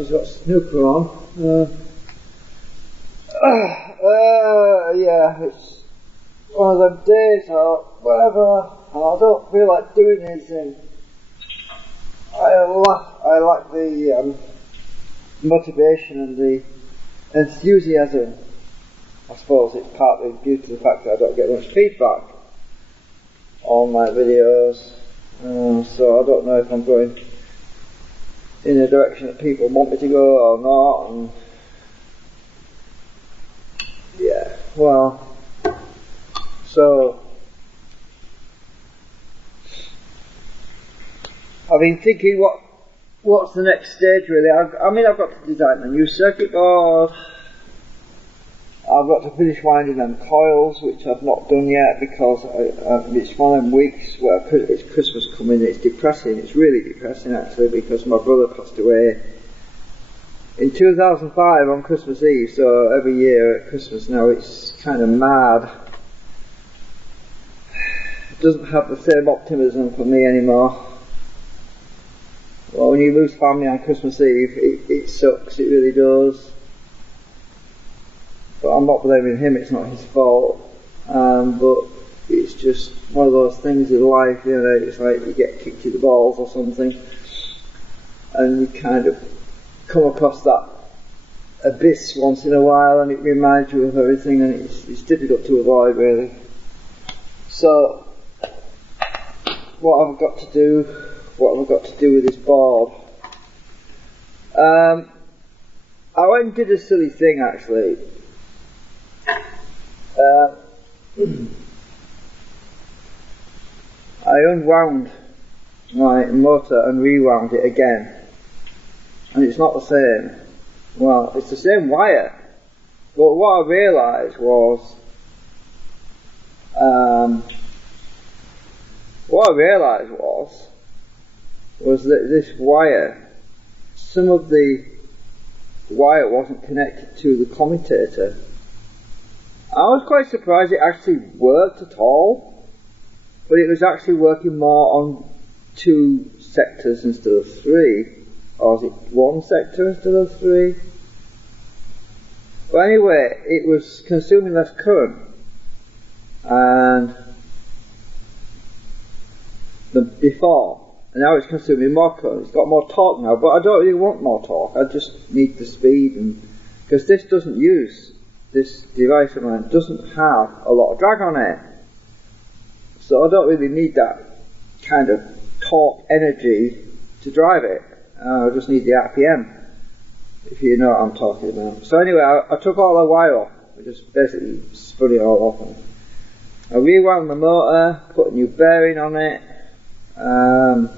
he's got snooker on. Yeah, it's one of them days or whatever, and I don't feel like doing anything. I lack the motivation and the enthusiasm. I suppose it's partly due to the fact that I don't get much feedback on my videos, so I don't know if I'm going in the direction that people want me to go or not. And yeah, well, so I've been thinking what's the next stage really. I mean, I've got to design a new circuit board. I've got to finish winding them coils, which I've not done yet because it's one of them weeks where it's Christmas coming. It's depressing. It's really depressing actually, because my brother passed away in 2005 on Christmas Eve. So every year at Christmas now it's kind of mad. It doesn't have the same optimism for me anymore. Well, when you lose family on Christmas Eve, it sucks. It really does. But I'm not blaming him, it's not his fault. But it's just one of those things in life, you know, it's like you get kicked in the balls or something, and you kind of come across that abyss once in a while, and it reminds you of everything, and it's difficult to avoid really. So, what have I got to do? What have I got to do with this board? I went and did a silly thing actually. I unwound my motor and rewound it again, and it's not the same. Well, it's the same wire, but what I realised was that this wire, some of the wire wasn't connected to the commutator. I was quite surprised it actually worked at all, but it was actually working more on 2 sectors instead of 3, or was it 1 sector instead of 3? But anyway, it was consuming less current, and than before, and now it's consuming more current. It's got more torque now, but I don't really want more torque. I just need the speed, and because this device of mine doesn't have a lot of drag on it, so I don't really need that kind of torque energy to drive it. I just need the RPM, if you know what I'm talking about. So anyway, I took all the wire off. I just basically spun it all off. I rewound the motor, put a new bearing on it, and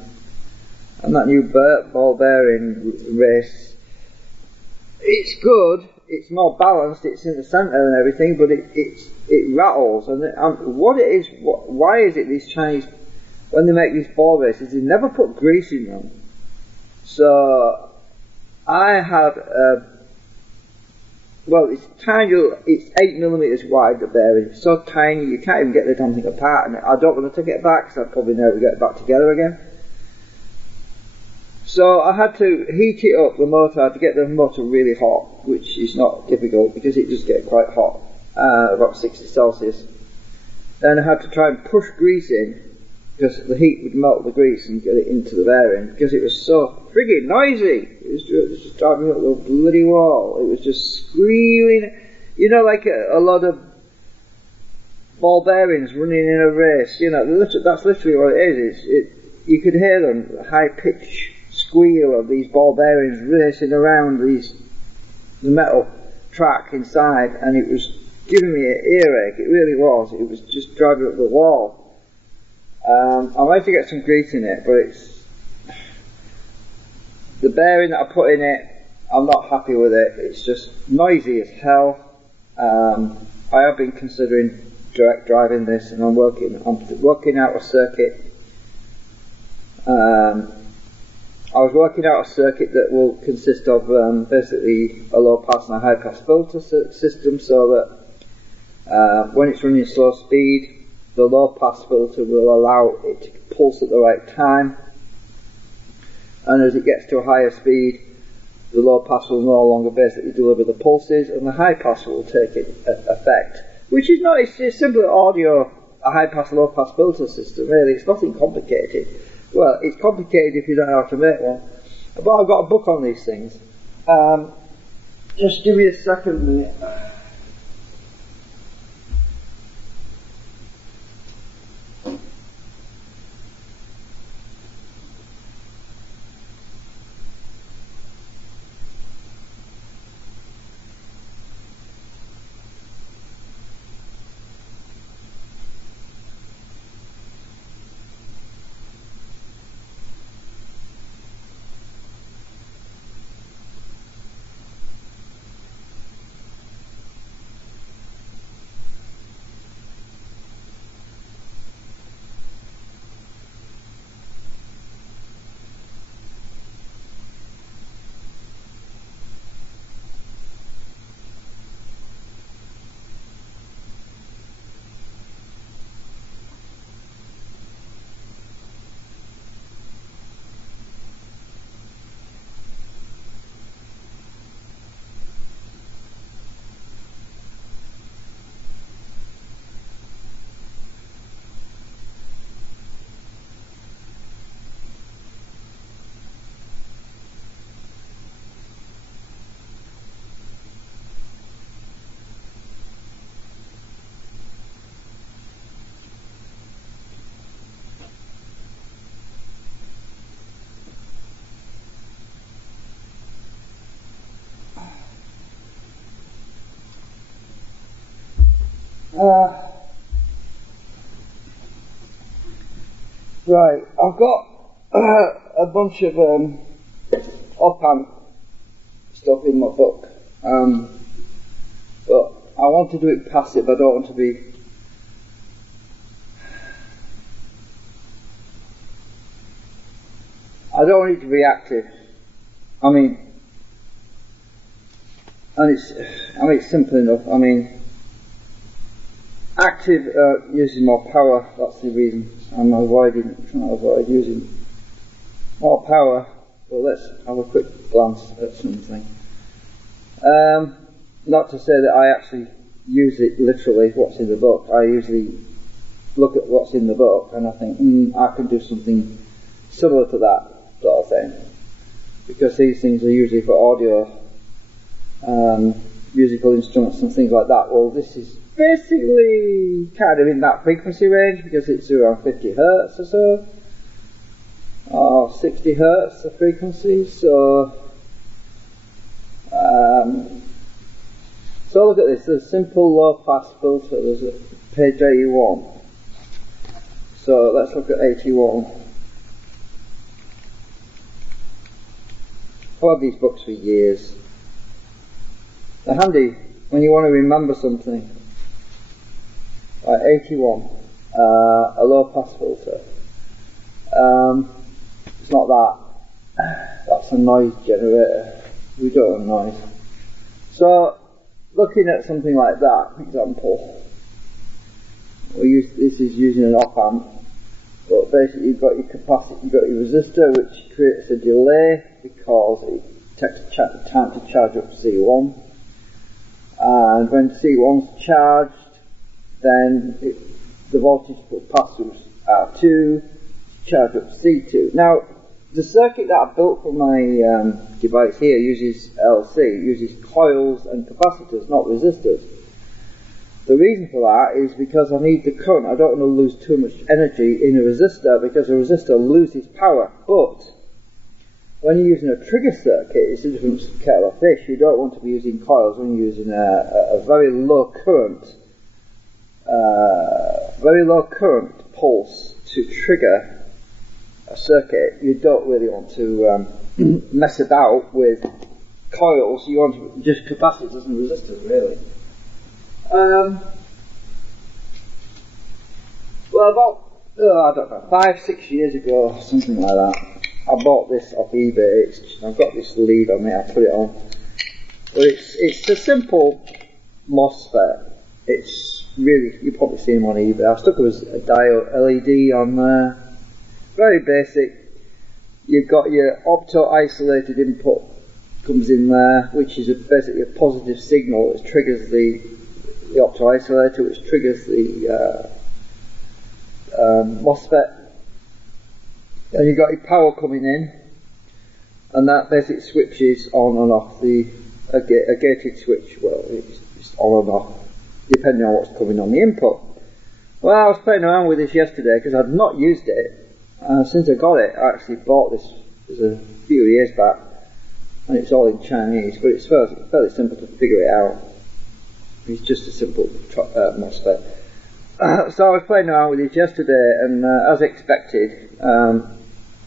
that new ball bearing race, it's good. It's more balanced, it's in the centre and everything, but it rattles. And why is it these Chinese, when they make these ball races, they never put grease in them? So I had, well, it's tiny, it's 8mm wide, the bearing. It's so tiny you can't even get the damn thing apart, and I don't want to take it back, so I'll probably never get it back together again. So I had to heat it up, the motor. I had to get the motor really hot, which is not difficult because it does get quite hot, about 60 Celsius. Then I had to try and push grease in, because the heat would melt the grease and get it into the bearing, because it was so friggin' noisy. It was just driving up the bloody wall. It was just squealing, you know, like a lot of ball bearings running in a race. You know, that's literally what it is. You could hear them, the high pitch squeal of these ball bearings racing around the metal track inside, and it was giving me an earache. It really was. It was just driving up the wall. I might have to get some grease in it, but it's the bearing that I put in it, I'm not happy with it. It's just noisy as hell. I have been considering direct driving this, and I'm working out a circuit. I was working out a circuit that will consist of basically a low pass and a high pass filter system, so that when it's running slow speed, the low pass filter will allow it to pulse at the right time, and as it gets to a higher speed, the low pass will no longer basically deliver the pulses, and the high pass will take effect. Which is not, it's simply audio, a high pass, low pass filter system, really. It's nothing complicated. Well, it's complicated if you don't know how to make one. But I've got a book on these things. Just give me a second minute. Right, I've got a bunch of op-amp stuff in my book, but I want to do it passive. I don't want to be... I don't want it to be active. I mean, it's simple enough. I mean, active uses more power. That's the reason I'm trying to avoid using more power. But let's have a quick glance at something. Not to say that I actually use it literally, what's in the book. I usually look at what's in the book and I think, I can do something similar to that sort of thing. Because these things are usually for audio, musical instruments and things like that. Well, this is basically kind of in that frequency range because it's around 50 hertz or so, or 60 hertz the frequency. So look at this. There's a simple low pass filter. There's a page 81. So let's look at 81. I've had these books for years. They're handy when you want to remember something. 81, a low pass filter. It's not that. That's a noise generator. We don't want noise. So, looking at something like that, for example, this is using an op-amp, but basically you've got your capacitor, you've got your resistor, which creates a delay because it takes time to charge up C1. And when C1's charged, then the voltage will pass through R2, charge up C2. Now, the circuit that I built for my device here uses uses coils and capacitors, not resistors. The reason for that is because I need the current. I don't want to lose too much energy in a resistor because a resistor loses power. But when you're using a trigger circuit, it's a different kettle of fish. You don't want to be using coils when you're using a very low current pulse to trigger a circuit. You don't really want to mess about with coils. You want just capacitors and resistors, really. Well, about I don't know, 5-6 years ago, something like that, I bought this off eBay. I've got this lead on it. I put it on, but it's a simple MOSFET. It's really, you've probably seen them on eBay. I've stuck a diode LED on there. Very basic. You've got your opto isolated input comes in there, which is basically a positive signal that triggers the opto-isolator, which triggers the MOSFET. And you've got your power coming in, and that basically switches on and off a gated switch. Well, it's on and off, depending on what's coming on the input. Well, I was playing around with this yesterday because I'd not used it. Since I got it, I actually bought this a few years back, and it's all in Chinese, but it's fairly simple to figure it out. It's just a simple MOSFET. So I was playing around with this yesterday, and as expected,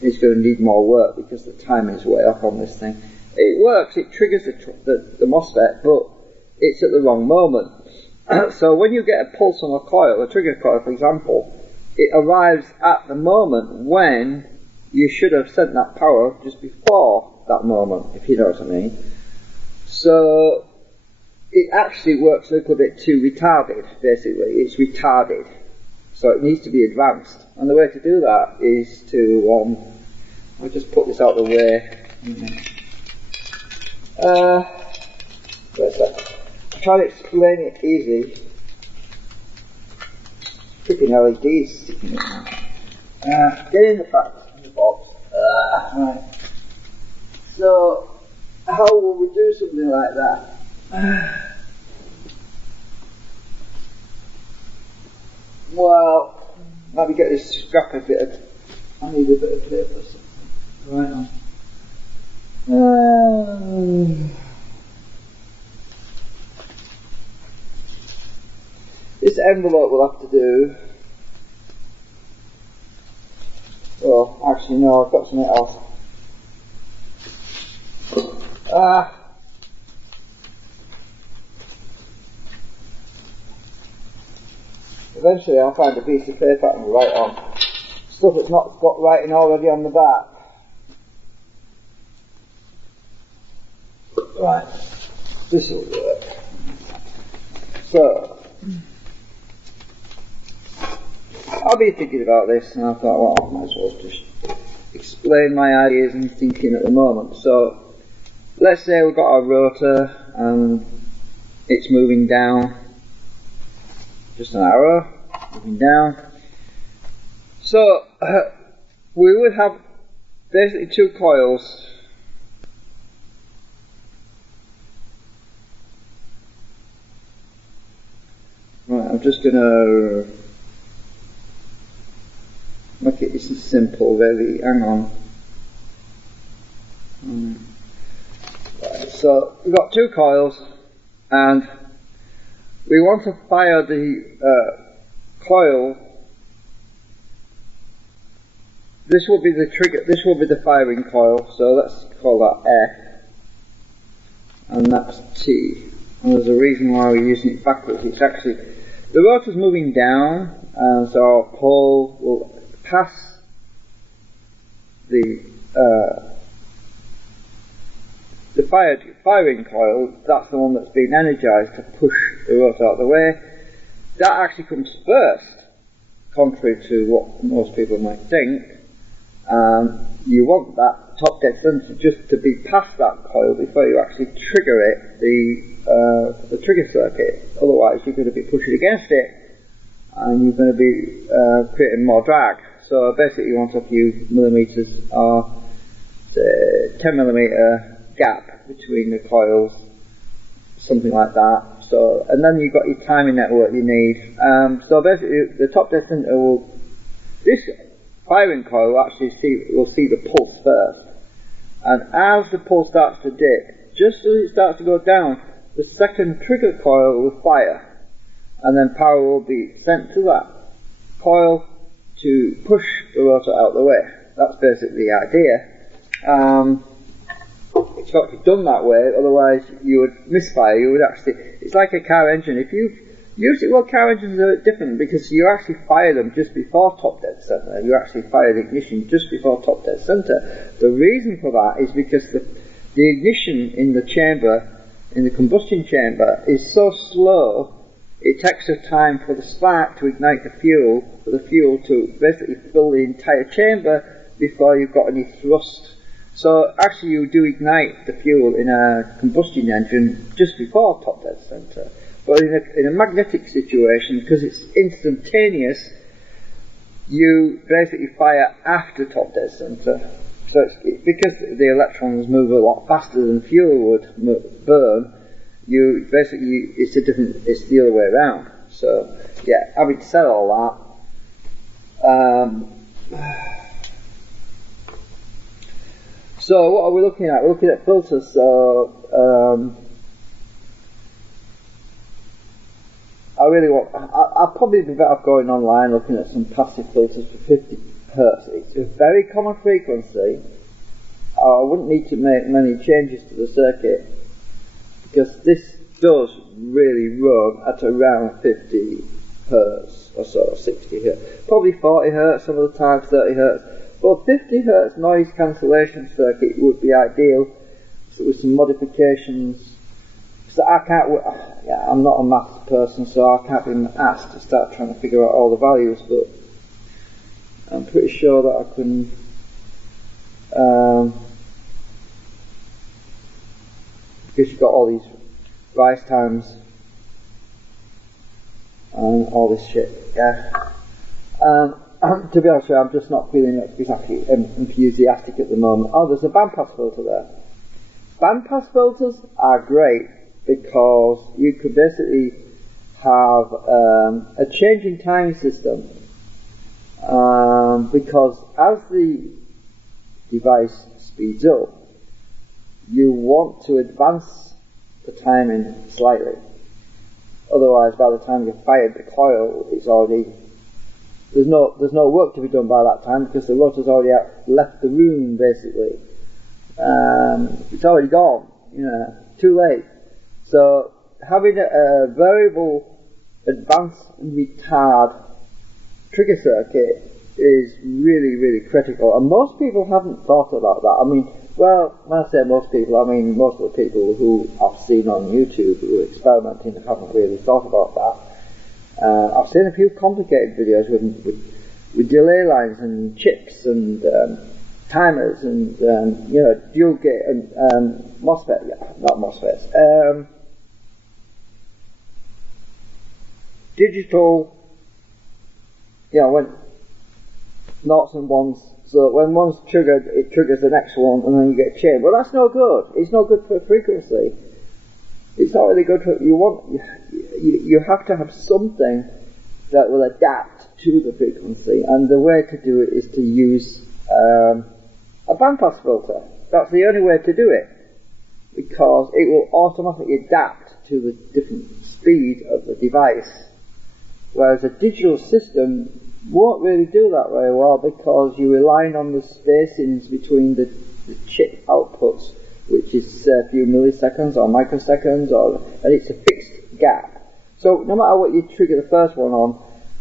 it's going to need more work because the timing is way off on this thing. It works, it triggers the MOSFET, but it's at the wrong moment. So when you get a pulse on a coil, a trigger coil for example, it arrives at the moment when you should have sent that power just before that moment, if you know what I mean. So it actually works a little bit too retarded, basically. It's retarded. So it needs to be advanced. And the way to do that is to, I'll just put this out of the way. Where's that? I'm trying to explain it easy. Freaking LEDs sticking in now. Get in the facts in the box. Right. So, how will we do something like that? Well, maybe get this scrappy bit of. I need a bit of paper or something. Right on. This envelope we'll have to do. Well, actually no, I've got something else. Eventually I'll find a piece of paper and write on. Stuff that's not got writing already on the back. Right, this will work. So, I'll be thinking about this, and I thought, well, I might as well just explain my ideas and thinking at the moment. So, let's say we've got our rotor, and it's moving down, just an arrow, moving down. So, we would have basically two coils. Right, I'm just going to make it simple, really. Hang on. Right, so we've got two coils, and we want to fire the coil. This will be the trigger. This will be the firing coil. So let's call that F, and that's T. And there's a reason why we're using it backwards. It's actually the rotor's moving down, and so our pole will pass the firing coil. That's the one that's been energized to push the rotor out of the way. That actually comes first, contrary to what most people might think. You want that top dead center just to be past that coil before you actually trigger it, the trigger circuit. Otherwise you're going to be pushing against it, and you're going to be creating more drag. So basically you want a few millimeters or say 10 millimeter gap between the coils, something like that. So, and then you've got your timing network you need. So basically the top dead center will, this firing coil will see the pulse first, and as the pulse starts to dip, just as it starts to go down, the second trigger coil will fire, and then power will be sent to that coil to push the rotor out of the way. That's basically the idea. It's got to be done that way, otherwise you would misfire. You would actually, it's like a car engine. If you usually, well, car engines are different because you actually fire them just before top dead center. You actually fire the ignition just before top dead center. The reason for that is because the ignition in the chamber, in the combustion chamber, is so slow, it takes a time for the spark to ignite the fuel, for the fuel to basically fill the entire chamber before you've got any thrust. So actually you do ignite the fuel in a combustion engine just before top dead center. But in a magnetic situation, because it's instantaneous, you basically fire after top dead center. So because the electrons move a lot faster than fuel would burn, it's the other way around. So yeah, having said all that, so what are we looking at? We're looking at filters. So I'll probably be better off going online looking at some passive filters for 50 Hertz. It's a very common frequency. I wouldn't need to make many changes to the circuit because this does really run at around 50 Hertz or so, 60 Hertz. Probably 40 Hertz some of the time, 30 Hertz. But 50 Hertz noise cancellation circuit would be ideal with some modifications. So I'm not a maths person, so I can't be asked to start trying to figure out all the values, but I'm pretty sure that I can because you've got all these rise times and all this shit, yeah. To be honest with you, I'm just not feeling exactly enthusiastic at the moment. Oh, there's a bandpass filter there. Bandpass filters are great because you could basically have a change in time system, because as the device speeds up, you want to advance the timing slightly. Otherwise, by the time you've fired the coil, it's already there's no work to be done by that time because the rotor's already left the room basically. It's already gone, too late. So having a variable advance and retard trigger circuit is really, really critical, and most people haven't thought about that. I mean, well, when I say most people, I mean most of the people who I've seen on YouTube who are experimenting haven't really thought about that. I've seen a few complicated videos with delay lines and chips and timers and dual gate and MOSFET, not MOSFETs, digital, when noughts and ones. So when one's triggered, it triggers the next one, and then you get a chain. Well, that's no good. It's not good for frequency. It's not really good for you have to have something that will adapt to the frequency, and the way to do it is to use a bandpass filter. That's the only way to do it, because it will automatically adapt to the different speed of the device. Whereas a digital system won't really do that very well because you're relying on the spacings between the chip outputs, which is say a few milliseconds or microseconds, and it's a fixed gap. So no matter what you trigger the first one on,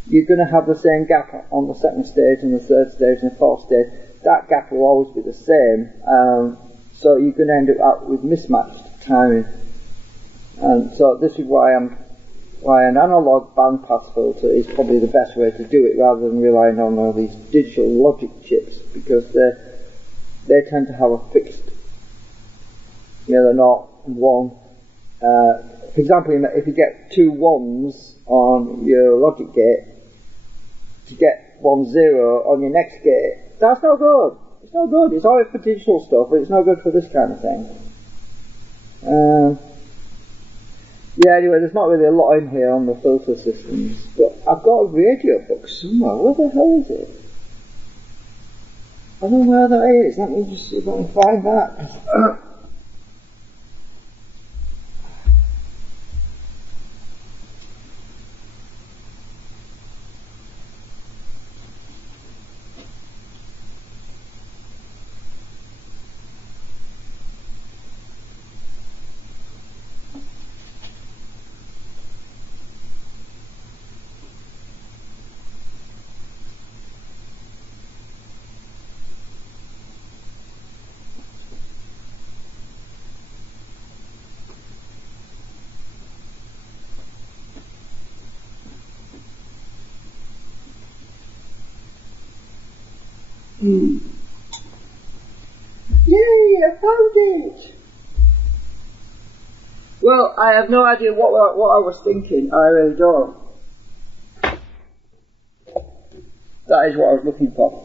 you're going to have the same gap on the second stage and the third stage and the fourth stage. That gap will always be the same, so you're going to end up with mismatched timing. And so this is why an analog bandpass filter is probably the best way to do it, rather than relying on all these digital logic chips, because they tend to have a fixed, they're not one. For example, if you get two ones on your logic gate, to get 1 0 on your next gate, that's no good. It's no good. It's alright for digital stuff, but it's no good for this kind of thing. Anyway, there's not really a lot in here on the filter systems, but I've got a radio book somewhere. Where the hell is it? I don't know where that is. Let me just see if I can find that. found it! Well, I have no idea what I was thinking. I really don't. That is what I was looking for.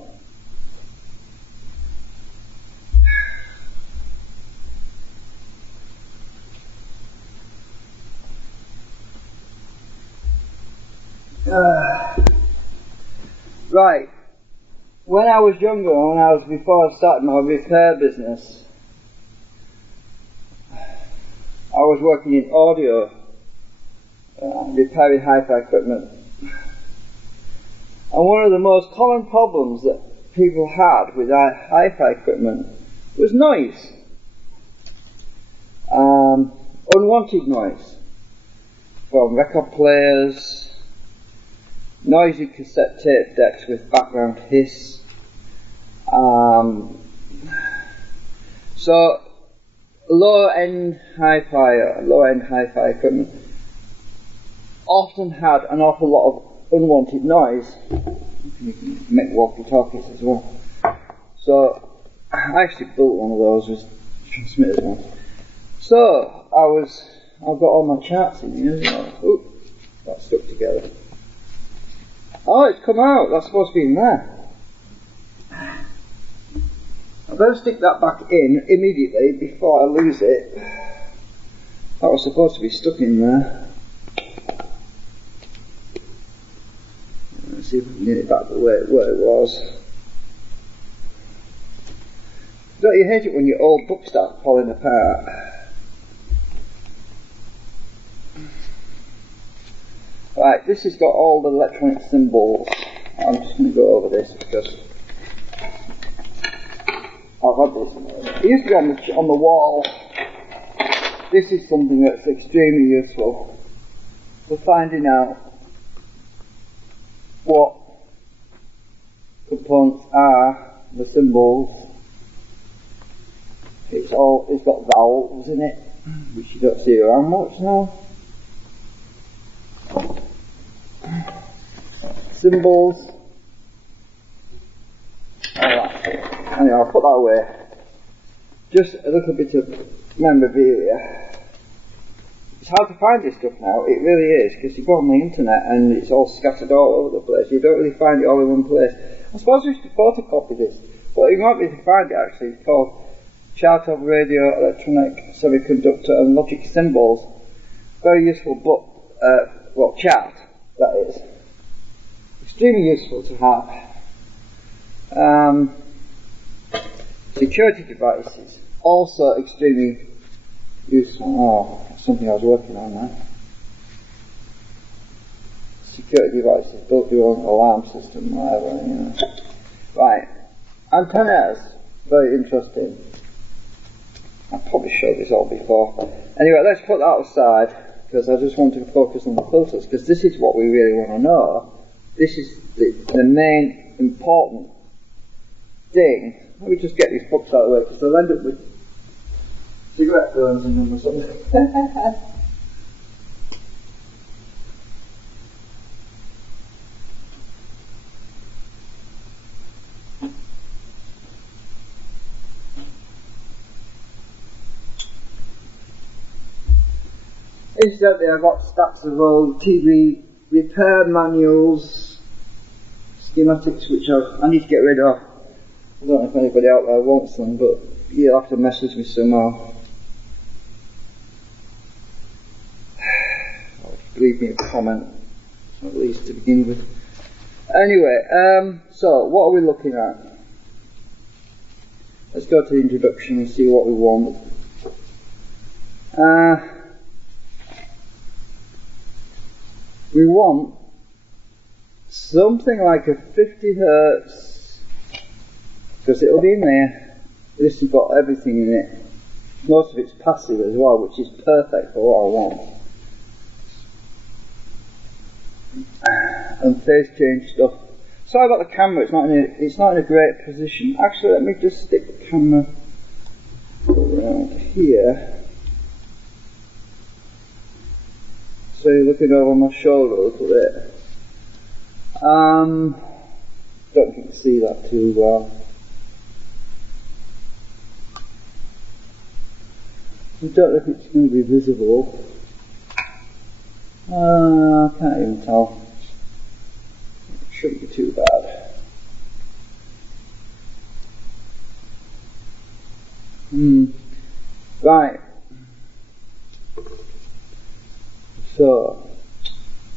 Right. When I was younger, before I started my repair business, I was working in audio, repairing hi-fi equipment. And one of the most common problems that people had with hi-fi equipment was noise. Unwanted noise from record players, noisy cassette tape decks with background hiss. So low-end hi-fi equipment often had an awful lot of unwanted noise. You can make walkie-talkies as well. So I actually built one of those with transmitters once. So I've got all my charts in here. Ooh, that's stuck together. Oh, it's come out. That's supposed to be in there. I better stick that back in immediately before I lose it. That was supposed to be stuck in there. Let's see if we can get it back to where it was. Don't you hate it when your old books start falling apart? Right, this has got all the electronic symbols. I'm just going to go over this because I've had this. It used to be on the wall. This is something that's extremely useful for finding out what components are, the symbols. It's got valves in it, which you don't see around much now. Symbols. Alright. Anyway, I'll put that away. Just a little bit of memorabilia. It's hard to find this stuff now, it really is, because you go on the internet and it's all scattered all over the place. You don't really find it all in one place. I suppose we should photocopy this, but you might be able to find it actually. It's called Chart of Radio, Electronic, Semiconductor and Logic Symbols. Very useful book, chart, that is. Extremely useful to have. Security devices, also extremely useful. Oh, something I was working on now. Security devices, built your own alarm system, whatever, you know. Right, antennas, very interesting. I've probably showed this all before. Anyway, let's put that aside, because I just want to focus on the filters, because this is what we really want to know. This is the main important thing. Let me just get these books out of the way, because they'll end up with cigarette burns in them or something. Incidentally, I've got stacks of old TV repair manuals, schematics, which I need to get rid of. I don't know if anybody out there wants them, but you'll have to message me somehow. Or leave me a comment, at least to begin with. Anyway, so what are we looking at? Let's go to the introduction and see what we want. We want something like a 50 hertz, because it'll be in there. This has got everything in it. Most of it's passive as well, which is perfect for what I want. And phase change stuff. Sorry about the camera, it's not in a great position. Actually, let me just stick the camera around here. So you're looking over my shoulder a little bit. Don't think you can see that too well. I don't know if it's going to be visible. I can't even tell. It shouldn't be too bad. Right. So,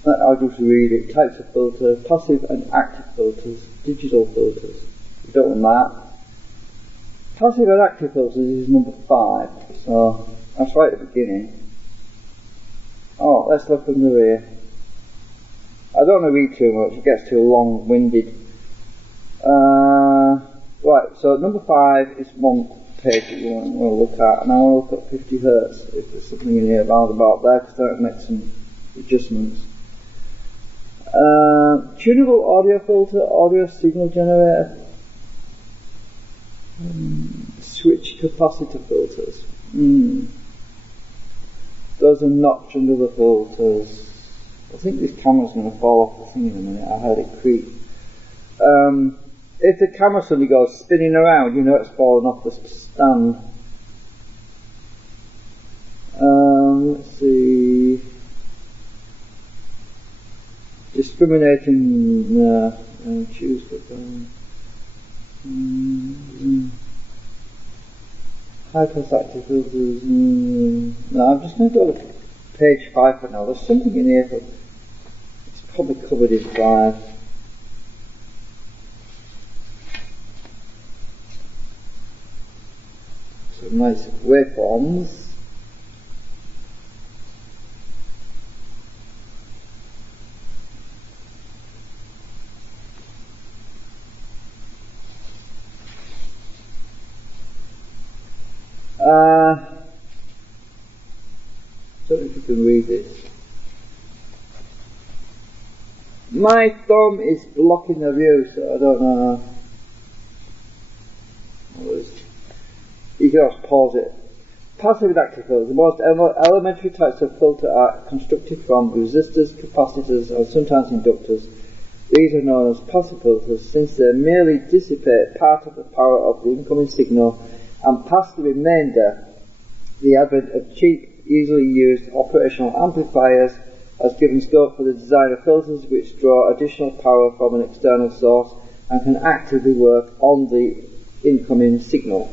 I'll just read it. Types of filter, passive and active filters, digital filters. We don't want that. Passive and active filters is number 5. So, that's right at the beginning. Oh, let's look under here. I don't want to read too much, it gets too long-winded. Right, so number 5 is one page that you want to look at, and I want to look at 50 Hertz, if there's something in here around about there, because I can make some adjustments. Tunable audio filter, audio signal generator, switch capacitor filters. Those are notch under the filters. I think this camera's going to fall off the thing in a minute. I heard it creak. If the camera suddenly goes spinning around, you know it's falling off the stand. Let's see. Discriminating. Choose the high-pass active filters. No, I'm just going to go to page 5 for now. There's something in here, but it's probably covered in 5. Some nice waveforms. I don't know if you can read this. My thumb is blocking the view, so I don't know. You can just pause it. Passive and active filters. The most elementary types of filter are constructed from resistors, capacitors, and sometimes inductors. These are known as passive filters since they merely dissipate part of the power of the incoming signal and pass the remainder. The advent of cheap, easily used operational amplifiers has given scope for the design of filters which draw additional power from an external source and can actively work on the incoming signal.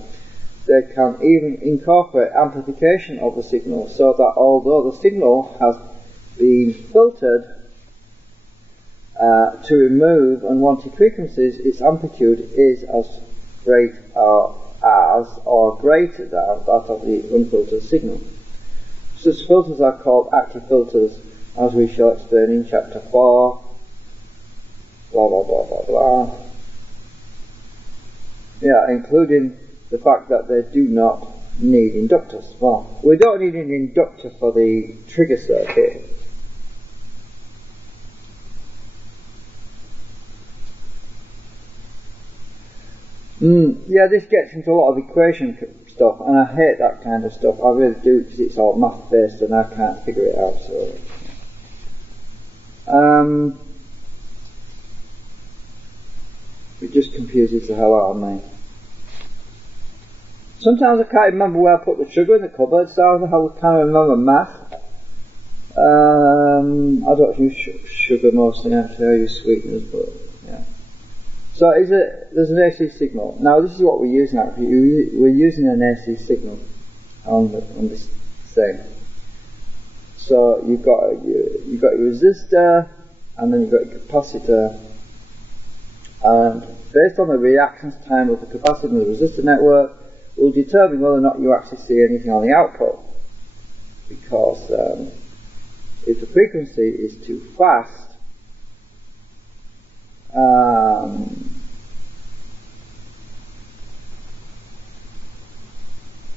They can even incorporate amplification of the signal so that although the signal has been filtered to remove unwanted frequencies, its amplitude is as great as or greater than that of the unfiltered signal. Such filters are called active filters, as we shall explain in chapter 4. Blah blah blah blah blah. Yeah, including the fact that they do not need inductors. Well, we don't need an inductor for the trigger circuit. Yeah, this gets into a lot of equation stuff, and I hate that kind of stuff. I really do, because it's all math based and I can't figure it out. So, it just confuses the hell out of me. Sometimes I can't remember where I put the sugar in the cupboard, so I can't remember math. I don't use sugar mostly, actually. I use sweeteners, but yeah. So there's an AC signal. Now this is what we're using actually. We're using an AC signal on this thing. So you've got your resistor, and then you've got your capacitor. And based on the reactance time of the capacitor and the resistor network, will determine whether or not you actually see anything on the output. Because if the frequency is too fast,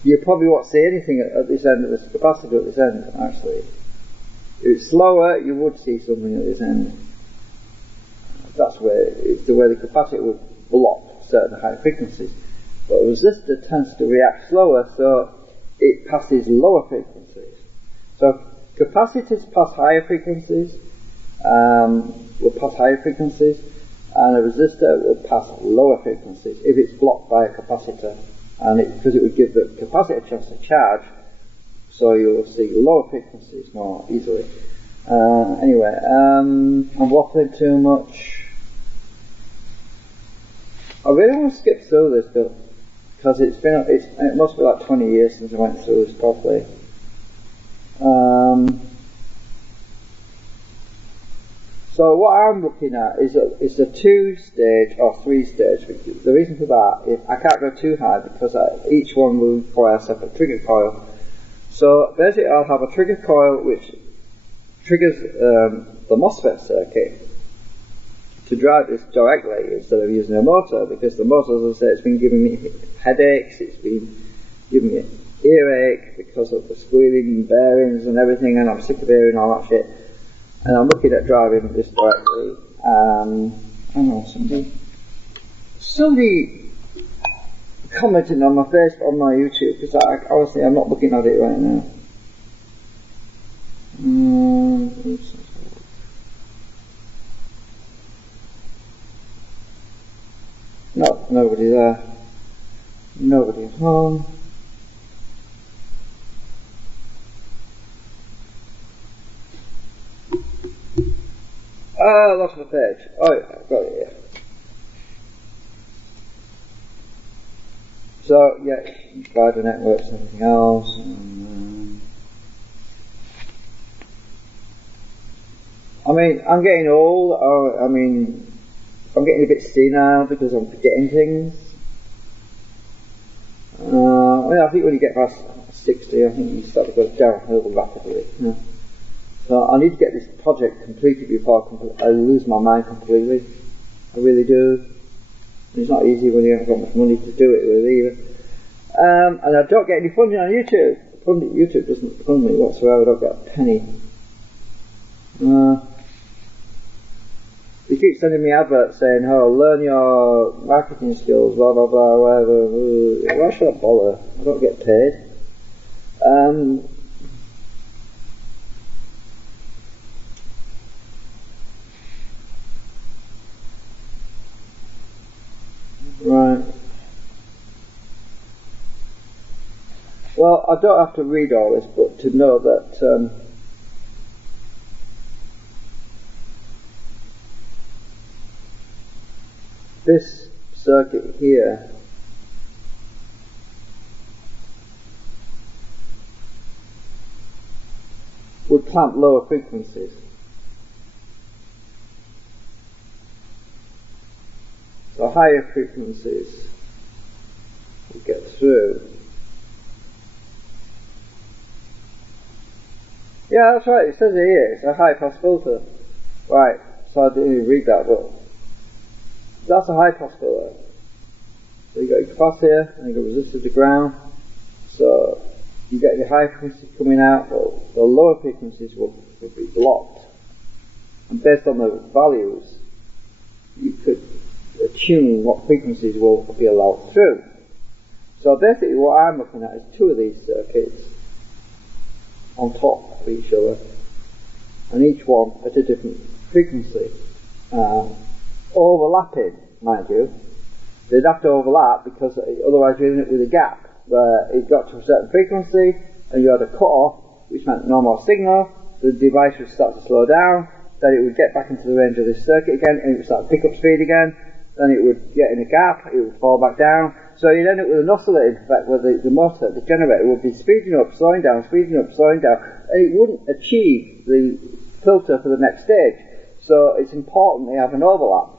you probably won't see anything at this end of this capacitor at this end, actually. If it's slower, you would see something at this end. That's where it's the way the capacitor would block certain high frequencies. But a resistor tends to react slower, so it passes lower frequencies. So capacitors pass higher frequencies, will pass higher frequencies, and a resistor will pass lower frequencies if it's blocked by a capacitor, and because it would give the capacitor a chance to charge so you'll see lower frequencies more easily. Anyway, I'm waffling too much. I really want to skip through this bit, because it must be like 20 years since I went through this properly. So what I'm looking at is a 2-stage or 3-stage. The reason for that is I can't go too high because each one will require a separate trigger coil. So basically I'll have a trigger coil which triggers the MOSFET circuit to drive this directly instead of using a motor, because the motor, as I say, it's been giving me headaches, it's been giving me earache because of the squealing and bearings and everything, and I'm sick of hearing all that shit. And I'm looking at driving this directly. I don't know, somebody commented on my Facebook, on my YouTube, because honestly I'm not looking at it right now. No, nobody there. Nobody at home. I lost my page. Oh yeah, I've got it here. So yeah, spider networks and everything else. I mean, I'm getting old. I'm getting a bit senile because I'm forgetting things. I think when you get past 60, I think you start to go downhill rapidly. Yeah. So I need to get this project completed before I lose my mind completely. I really do. It's not easy when you haven't got much money to do it with either. And I don't get any funding on YouTube. YouTube doesn't fund me whatsoever. I don't get a penny. They keep sending me adverts saying, "Oh, learn your marketing skills, blah blah blah, whatever." Why should I bother? I don't get paid. Right. Well, I don't have to read all this, but to know that this circuit here would clamp lower frequencies. So higher frequencies will get through. Yeah, that's right, it says it here, it's a high pass filter. Right, so I didn't even read that, but that's a high pass filter. So you got your capacitor and you got resistor to ground. So you get your high frequency coming out, but the lower frequencies will be blocked. And based on the values, you could tune what frequencies will be allowed through. So basically what I'm looking at is two of these circuits on top of each other, and each one at a different frequency. Overlapping, mind you. They'd have to overlap because otherwise you'd end up with a gap where it got to a certain frequency and you had a cut-off, which meant no more signal. The device would start to slow down, then it would get back into the range of this circuit again, and it would start to pick up speed again. Then it would get in a gap, it would fall back down. So you'd end up with an oscillating effect where the motor, the generator, would be speeding up, slowing down, speeding up, slowing down, and it wouldn't achieve the filter for the next stage. So it's important they have an overlap,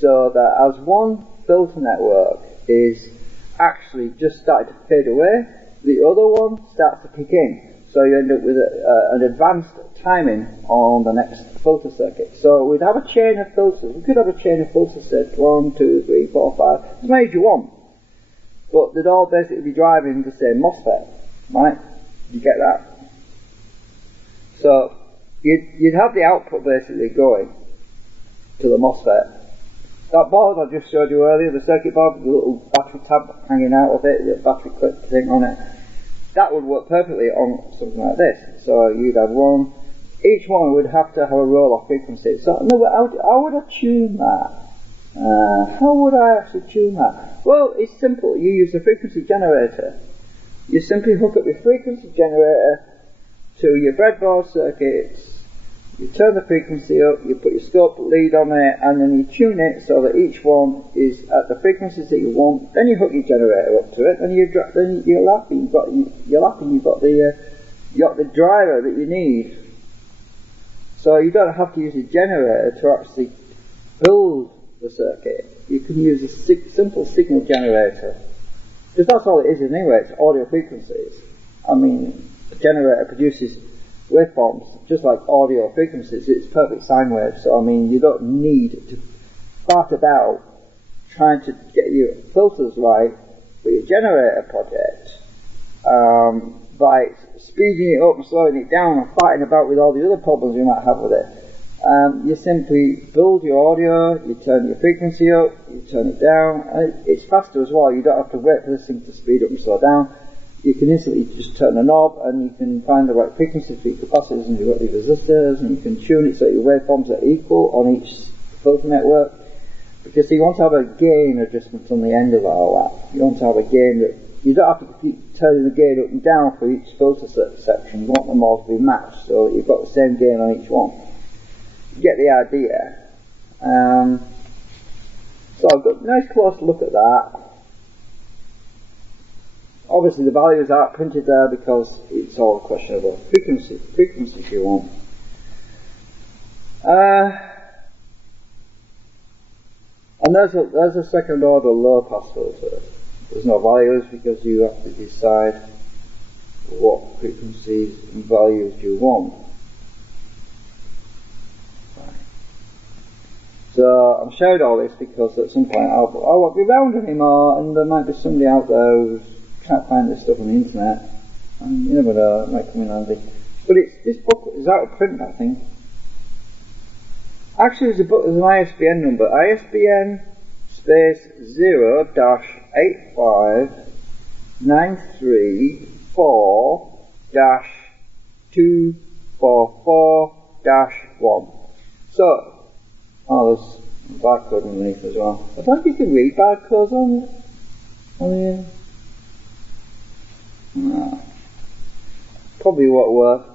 so that as one filter network is actually just starting to fade away, the other one starts to kick in. So you end up with an advanced timing on the next filter circuit. So we'd have a chain of filters. We could have a chain of filters, say 1, 2, 3, 4, 5, as many as you want. But they'd all basically be driving the same MOSFET, right? You get that? So you'd have the output basically going to the MOSFET. That board I just showed you earlier, the circuit board with the little battery tab hanging out of it, the battery clip thing on it, that would work perfectly on something like this. So you'd have one, each one would have to have a roll-off frequency. So how would I tune that? How would I actually tune that? Well, it's simple. You use a frequency generator, You simply hook up your frequency generator to your breadboard circuits, you turn the frequency up, you put your scope lead on it, and then you tune it so that each one is at the frequencies that you want. Then you hook your generator up to it, and you're happy. You've got the driver that you need. So you don't have to use a generator to actually build the circuit. You can use a simple signal generator, because that's all it is anyway. It's audio frequencies. I mean, a generator produces waveforms just like audio frequencies. It's perfect sine waves. So I mean, you don't need to fart about trying to get your filters right for your generator project by speeding it up and slowing it down and fighting about with all the other problems you might have with it. You simply build your audio, you turn your frequency up, you turn it down, and it's faster as well. You don't have to wait for this thing to speed up and slow down. You can instantly just turn the knob and you can find the right frequency for your capacitors and your resistors, and you can tune it so your waveforms are equal on each filter network. Because you want to have a gain adjustment on the end of all that. You want to have a gain that you don't have to keep turning the gain up and down for each filter section. You want them all to be matched so that you've got the same gain on each one. You get the idea. So I've got a nice close look at that. Obviously the values aren't printed there because it's all a question of the frequencies you want. And there's a second order low pass filter. There's no values because you have to decide what frequencies and values you want. So I'm showing all this because at some point I won't be around anymore, and there might be somebody out there who can't find this stuff on the internet, and you never know, it might come in handy. But this book is out of print, I think. Actually, there's an ISBN number, ISBN space 0-85934-244-1. So, there's a barcode underneath as well. I don't think you can read barcodes on here. No. Probably won't work.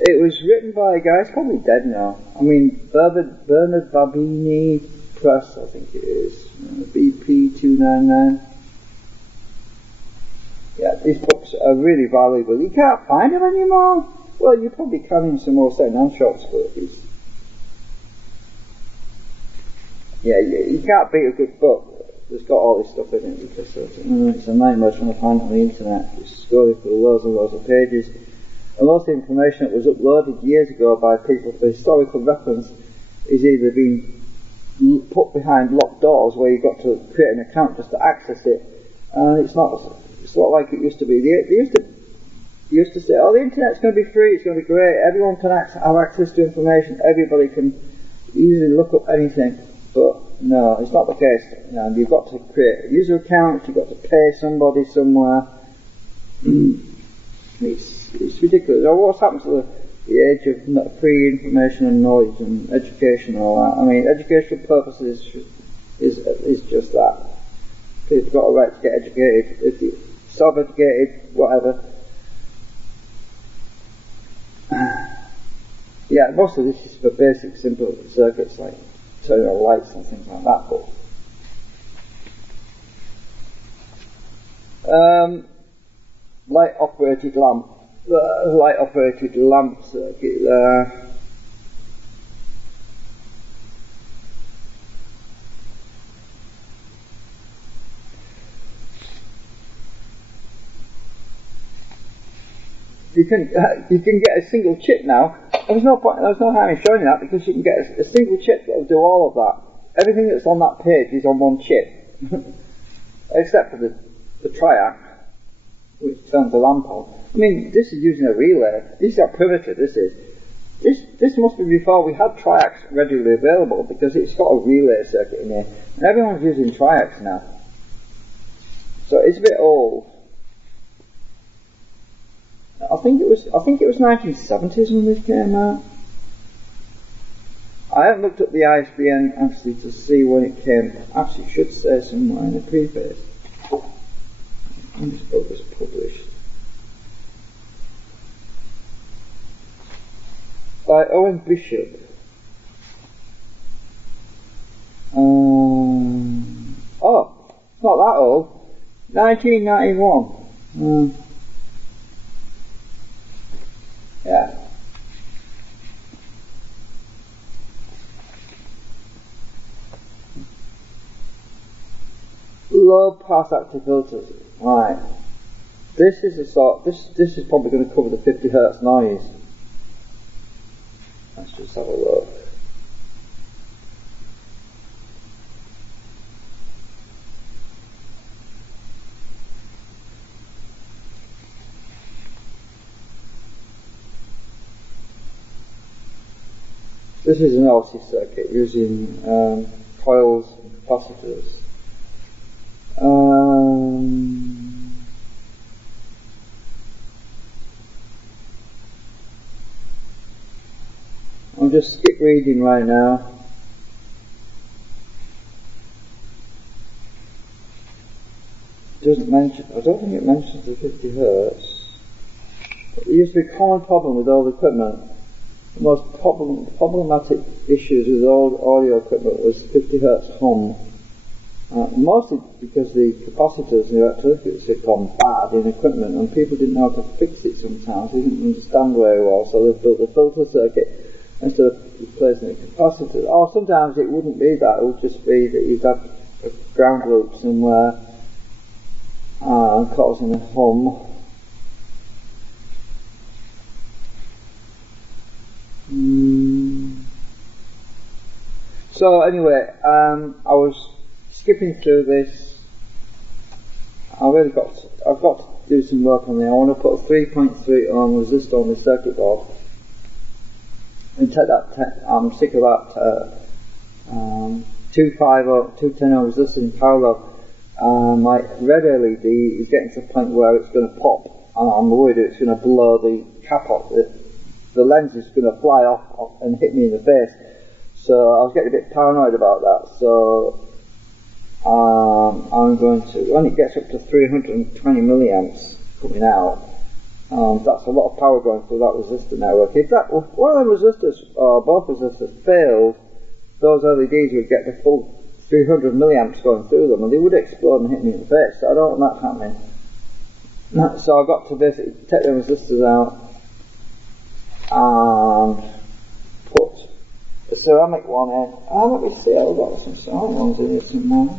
It was written by a guy, he's probably dead now. I mean, Bernard Babini Press, I think it is. BP299. Yeah, these books are really valuable. You can't find them anymore. Well, you probably can in some more second-hand shops, but it's... Yeah, you can't beat a good book that's got all this stuff in it, because it's a nightmare trying to find it on the internet. It's scrolling through loads and loads of pages. And most of the information that was uploaded years ago by people for historical reference is either being put behind locked doors where you've got to create an account just to access it. And it's not like it used to be. They used to say, oh, the internet's going to be free, it's going to be great, everyone can have access to information, everybody can easily look up anything. But no, it's not the case. You've got to create a user account, you've got to pay somebody somewhere. It's ridiculous. What's happened to the age of free information and knowledge and education and all that? I mean, educational purposes is just that. People have got a right to get educated. If you're self-educated, whatever. Yeah, most of this is for basic, simple circuits like turning on lights and things like that. But light-operated lamp. Light-operated lamp circuit there. You can get a single chip now. There's no harm in showing you that, because you can get a single chip that will do all of that. Everything that's on that page is on one chip, except for the triac, which turns the lamp on. I mean, this is using a relay. This is our primitive. This must be before we had triacs readily available, because it's got a relay circuit in here, and everyone's using triacs now. So it's a bit old. I think it was 1970s when this came out. I haven't looked up the ISBN actually to see when it came. Actually, it should say somewhere in the preface. When this book was published? By Owen Bishop. Oh, it's not that old. 1991. Yeah. Low pass active filters. Right. This is this is probably going to cover the 50 Hz noise. Let's just have a look. This is an LC circuit using coils and capacitors. I'll just skip reading right now. It doesn't mention, I don't think it mentions the 50 Hz. It used to be a common problem with old equipment. The most problematic issues with old audio equipment was 50 Hz hum. Mostly because the capacitors and the electrolytics had gone bad in equipment and people didn't know how to fix it sometimes. They didn't understand very well, so they built a filter circuit instead of replacing the capacitors. Or sometimes it wouldn't be that, it would just be that you'd have a ground loop somewhere causing a hum. So anyway, I was skipping through this. I've got to do some work on it. I want to put a 3.3 ohm resistor on the circuit board and take that. I'm sick of that 210 ohm resistor in parallel. My red LED is getting to the point where it's going to pop, and I'm worried it's going to blow the cap off. The lens is going to fly off and hit me in the face. So I was getting a bit paranoid about that. So I'm going to, when it gets up to 320 milliamps coming out, that's a lot of power going through that resistor network. If one of the resistors, or both resistors, failed, those LEDs would get the full 300 milliamps going through them, and they would explode and hit me in the face. So I don't want that happening. So I got to basically take the resistors out and put the ceramic one in. Let me see, I've got some ceramic ones in here somewhere.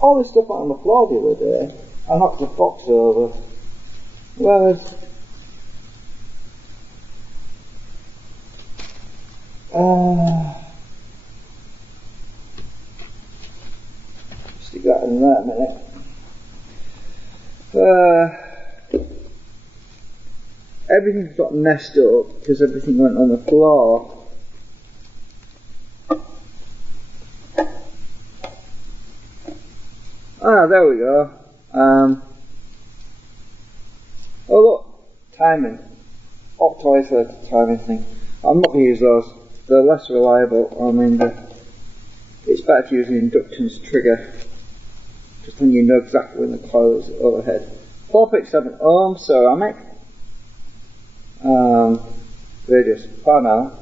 All this stuff on the floor the other day, I knocked the box over. Whereas stick that in there a minute. Everything got messed up because everything went on the floor. There we go. Oh look, timing. Opto-isolated timing thing. I'm not going to use those. They're less reliable. I mean, it's better to use an inductance trigger. Just when you know exactly when the coil is overhead. 4.7 ohm ceramic. Radius far now.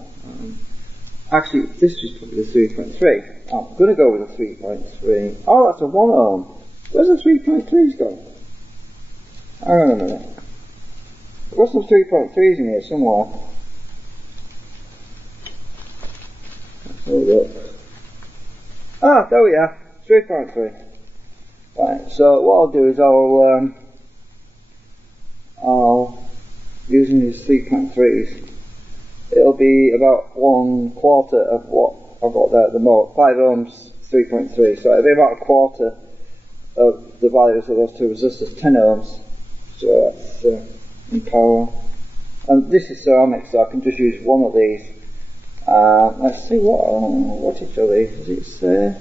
Actually, this is probably the 3.3. I'm going to go with a 3.3. Oh, that's a 1 ohm. Where's the 3.3s gone? Hang on a minute. I've got some 3.3s in here somewhere. Let's have a look. There we are. 3.3. Right, so what I'll do is I'll using these 3.3s, it'll be about 1/4 of what I've got there at the moment. 5 ohms, 3.3, so it'll be about 1/4 of the values of those two resistors, 10 ohms. So that's in parallel. And this is ceramic, so I can just use one of these. Let's see what each of these does it say?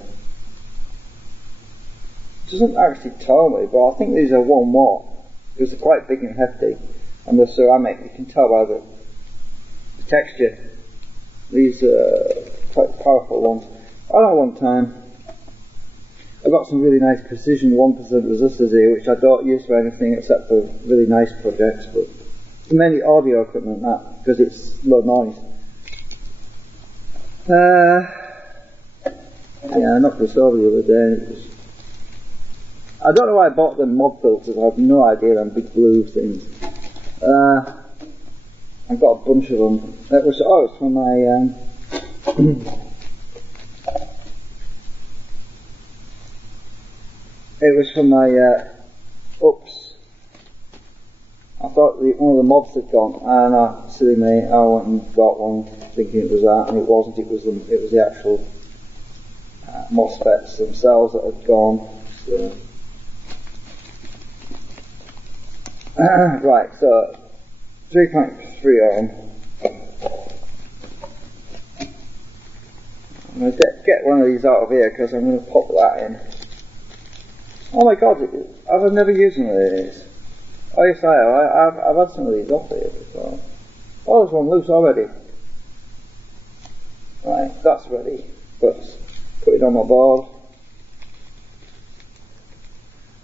It doesn't actually tell me, but I think these are 1 watt because they're quite big and hefty. And the ceramic, you can tell by the texture. These are quite powerful ones. I know one time, I I've got some really nice precision 1% resistors here, which I don't use for anything except for really nice projects, but it's mainly audio equipment, that, because it's low noise. Yeah, I knocked this over the other day, and it was, I don't know why I bought them mod filters, I have no idea, them big blue things. I've got a bunch of them. It's from my, it was from my, oops. I thought one of the mobs had gone, and silly me, I went and got one thinking it was that, and it wasn't, it was the actual MOSFETs themselves that had gone. So. Right, so 3.3 ohm. I'm going to get one of these out of here because I'm going to pop that in. Oh my god, I've never used one of these. Oh yes I have, I've had some of these off here before. Oh, there's one loose already. Right, that's ready. But put it on my board.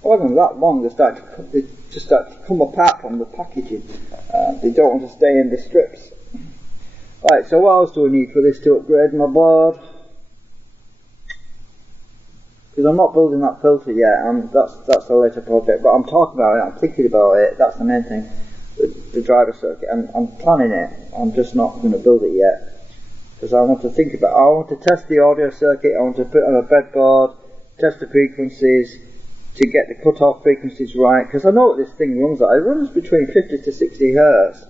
It wasn't that long, they just start to come apart from the packaging. They don't want to stay in the strips. Right, so what else do we need for this to upgrade my board? Because I'm not building that filter yet, that's a later project, but I'm talking about it, I'm thinking about it, that's the main thing, the driver circuit, I'm planning it, I'm just not going to build it yet, because I want to test the audio circuit, I want to put it on a breadboard, test the frequencies, to get the cut-off frequencies right, because I know what this thing runs at, it runs between 50 to 60 hertz,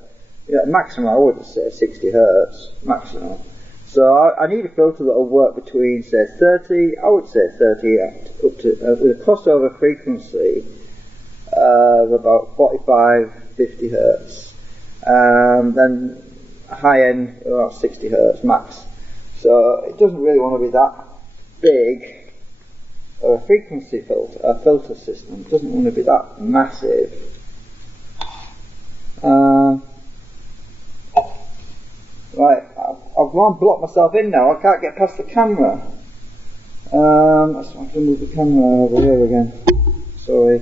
maximum I would say 60 hertz, maximum. So I need a filter that will work between, say, 30, I would say 30, up to, with a crossover frequency of about 45, 50 hertz. Then high end, about 60 hertz max. So it doesn't really want to be that big of a frequency filter, a filter system. It doesn't want to be that massive. Right, I've gone and blocked myself in now, I can't get past the camera. Let's have to move the camera over here again. Sorry.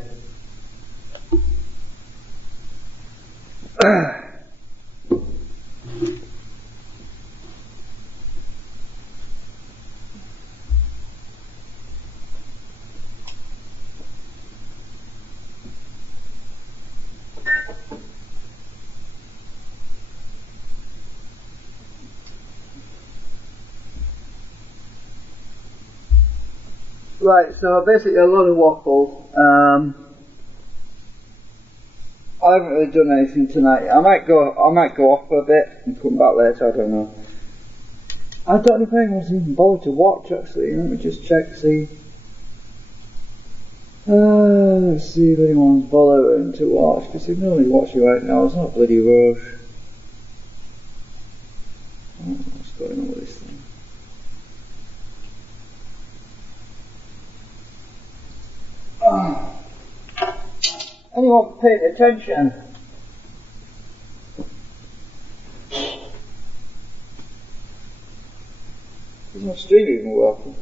Right, so basically a lot of waffle. I haven't really done anything tonight. I might go off for a bit and come back later, I don't know. I don't know if anyone's even bothered to watch actually. Let me just check, see. Let's see if anyone's bothering to watch, because if nobody's watching right now, it's not a bloody rush. Oh, what's going on with this thing? Anyone paying attention? Is my stream even working?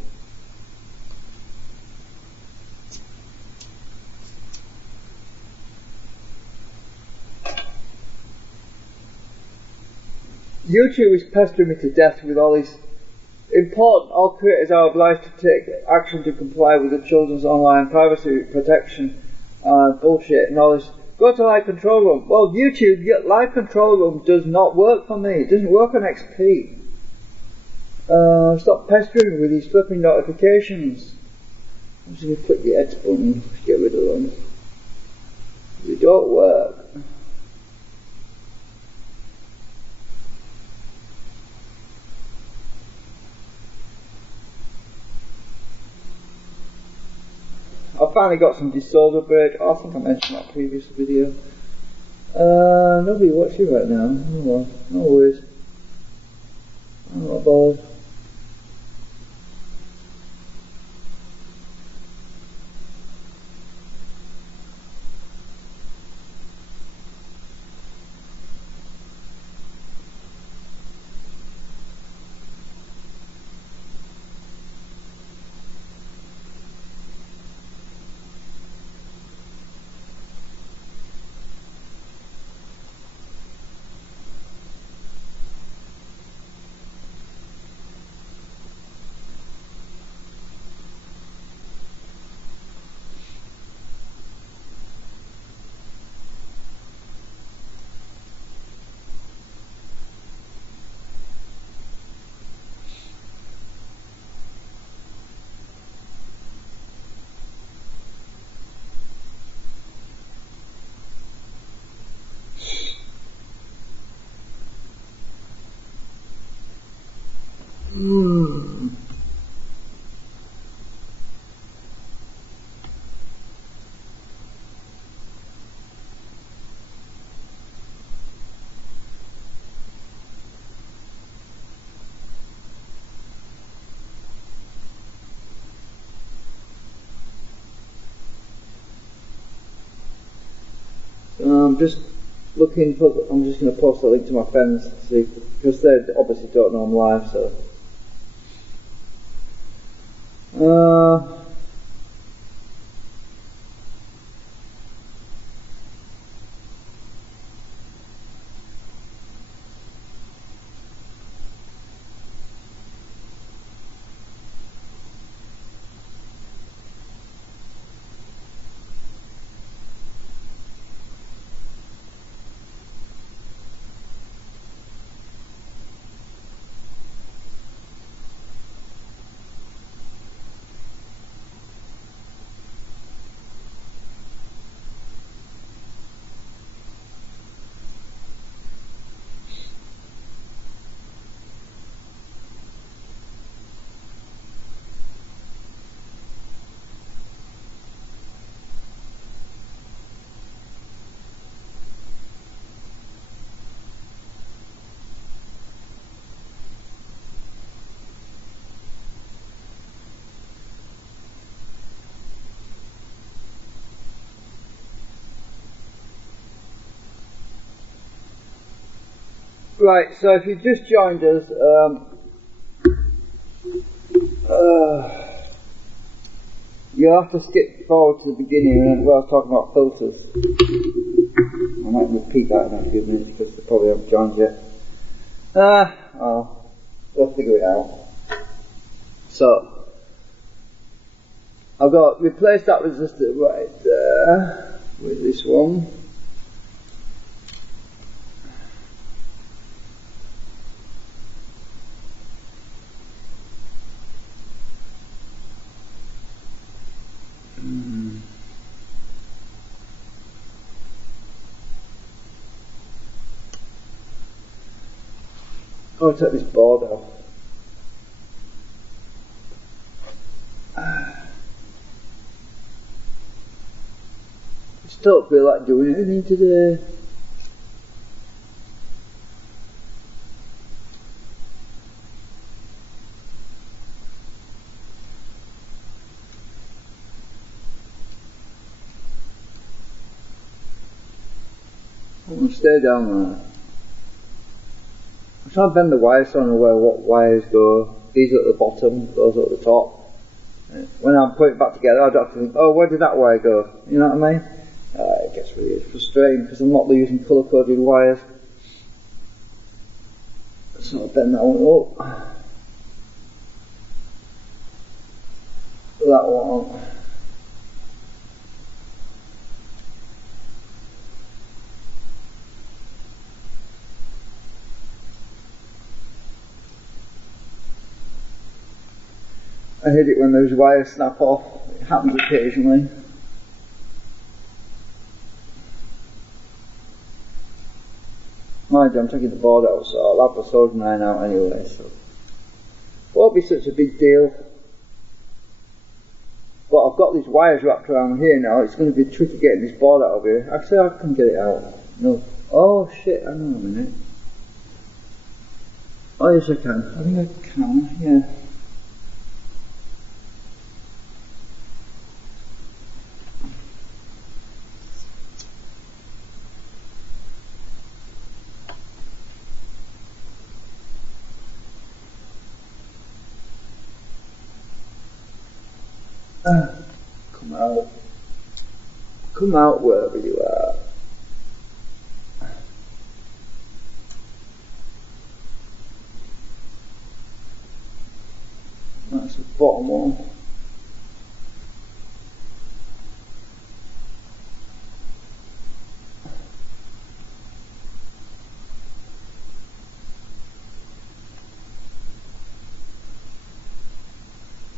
YouTube is pestering me to death with all these important, all creators are obliged to take action to comply with the children's online privacy protection bullshit and all this. Go to live control room. Well, YouTube, live control room does not work for me. It doesn't work on XP. Stop pestering with these flipping notifications. I'm just going to click the X button to get rid of them. They don't work. I finally got some disposal brake. I think I mentioned that previous video. Nobody watching right now. Oh well, no worries. I'm not bothered. I'm just looking for. I'm just going to post a link to my friends to see, because they obviously don't know I'm live. So. Right, so if you've just joined us, you'll have to skip forward to the beginning where I was talking about filters. I might repeat that in a few minutes because they probably haven't joined yet. We'll figure it out. So, I've got replace that resistor right there with this one. I'll take this board off. Just don't feel like doing anything today. I'm going to stay down there. I'm trying to bend the wires so I know where what wires go. These are at the bottom, those are at the top. When I'm putting it back together, I don't have to think, oh, where did that wire go? You know what I mean? It gets really frustrating because I'm not using colour-coded wires. So I'll bend that one up. That one. I hate it when those wires snap off. It happens occasionally. Mind you, I'm taking the board out, so I'll have the soldering iron out anyway, so it won't be such a big deal. But I've got these wires wrapped around here now. It's going to be tricky getting this board out of here. Actually, I can get it out. No. Oh shit, hang on a minute. Oh yes, I can. I think I can, yeah. Come out. Come out wherever you are. That's the bottom one.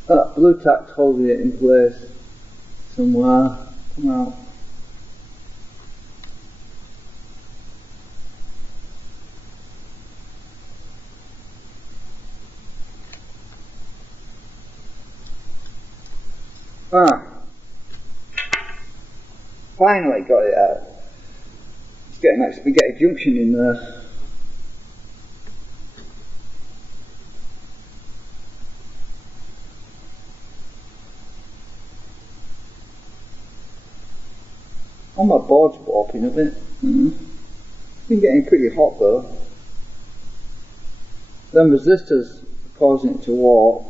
That blue tack's holding it in place somewhere. Come out. Finally got it out. It's getting nice. We get a junction in there. Oh, my board's warping a bit. It's been getting pretty hot though. Them resistors are causing it to warp.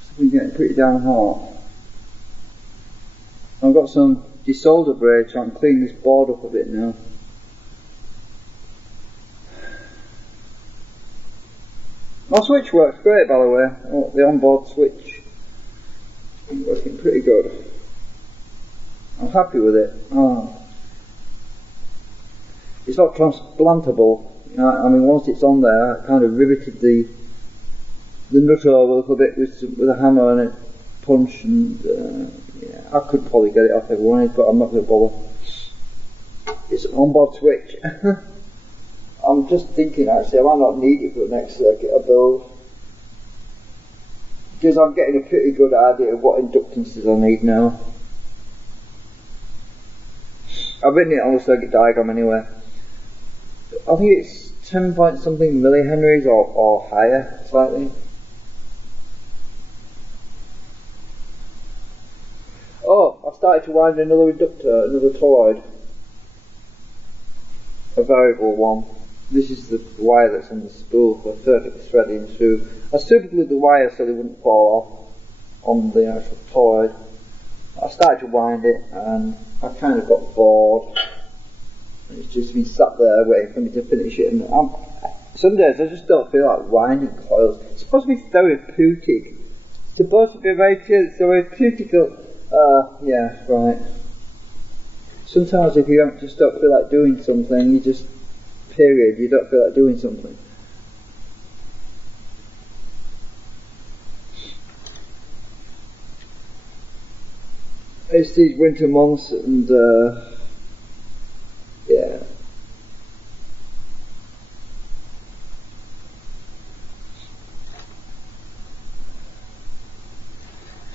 It's been getting pretty damn hot. I've got some desolder braid so I can clean this board up a bit now. My switch works great, by the way. The onboard switch is working pretty good. I'm happy with it. It's not transplantable. I mean, once it's on there, I kind of riveted the nut over a little bit with a hammer and a punch, and yeah, I could probably get it off if I wanted, but I'm not going to bother. It's an onboard switch. I'm just thinking actually I might not need it for the next circuit I build, because I'm getting a pretty good idea of what inductances I need now. I've written it on the circuit diagram anyway. I think it's 10 point something millihenries or higher slightly. Oh, I've started to wind another inductor, another toroid. A variable one. This is the wire that's on the spool for threading through. I stupidly the wire so they wouldn't fall off on the actual toroid. I started to wind it and I kind of got bored. It's just been sat there waiting for me to finish it, and some days I just don't feel like winding coils. It's supposed to be therapeutic. It's supposed to be very therapeutical. Yeah, right. Sometimes if you just don't feel like doing something, you just, period, you don't feel like doing something. It's these winter months and yeah.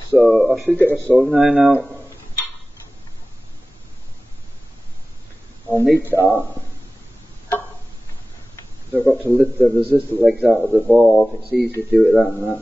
So I should get my soldering iron out. I'll need that. So I've got to lift the resistor legs out of the board. It's easier to do it than that.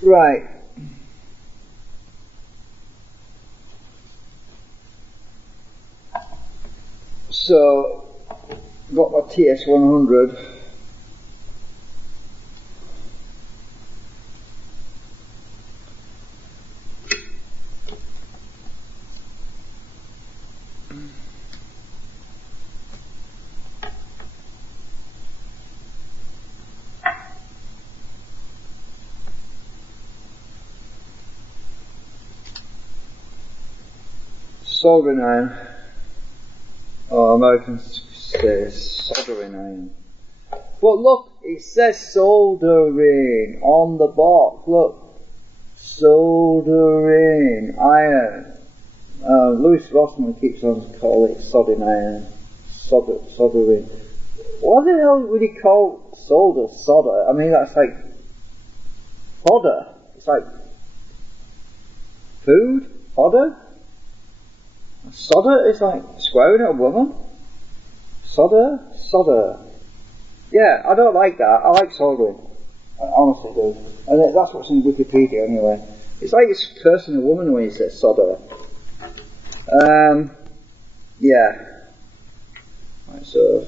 Right. So, got my TS100. Soldering iron. Oh, Americans say soldering iron. But look, it says soldering on the box. Look, soldering iron. Louis Rossman keeps on calling it soldering iron. Soldering. What the hell would he call solder? I mean, that's like fodder. It's like food, fodder. Solder is like swearing at a woman. Solder. Yeah, I don't like that. I like soldering. I honestly do. And that's what's in Wikipedia anyway. It's like it's cursing a woman when you say solder. Yeah. Right, so.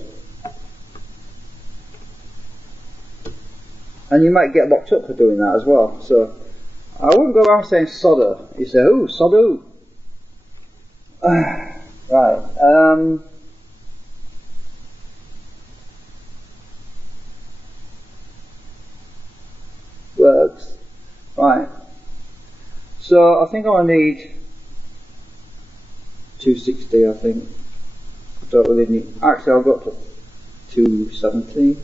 And you might get locked up for doing that as well. So, I wouldn't go around saying solder. You say, ooh, solder. Right, works. Right. So I think I need 260, I think. I don't really need, actually I've got to 270.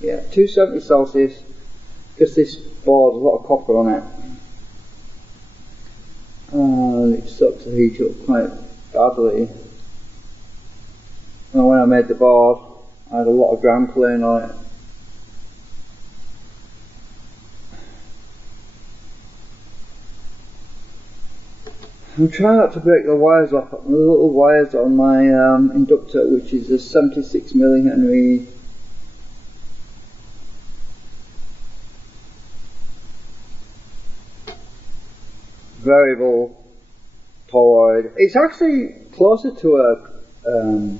Yeah, 270 Celsius, because this board has a lot of copper on it. It sucks to heat up quite badly. And when I made the board, I had a lot of ground clearing on it. I'm trying not to break the wires off. The little wires on my inductor, which is a 76 millihenry variable toroid. It's actually closer to a oh,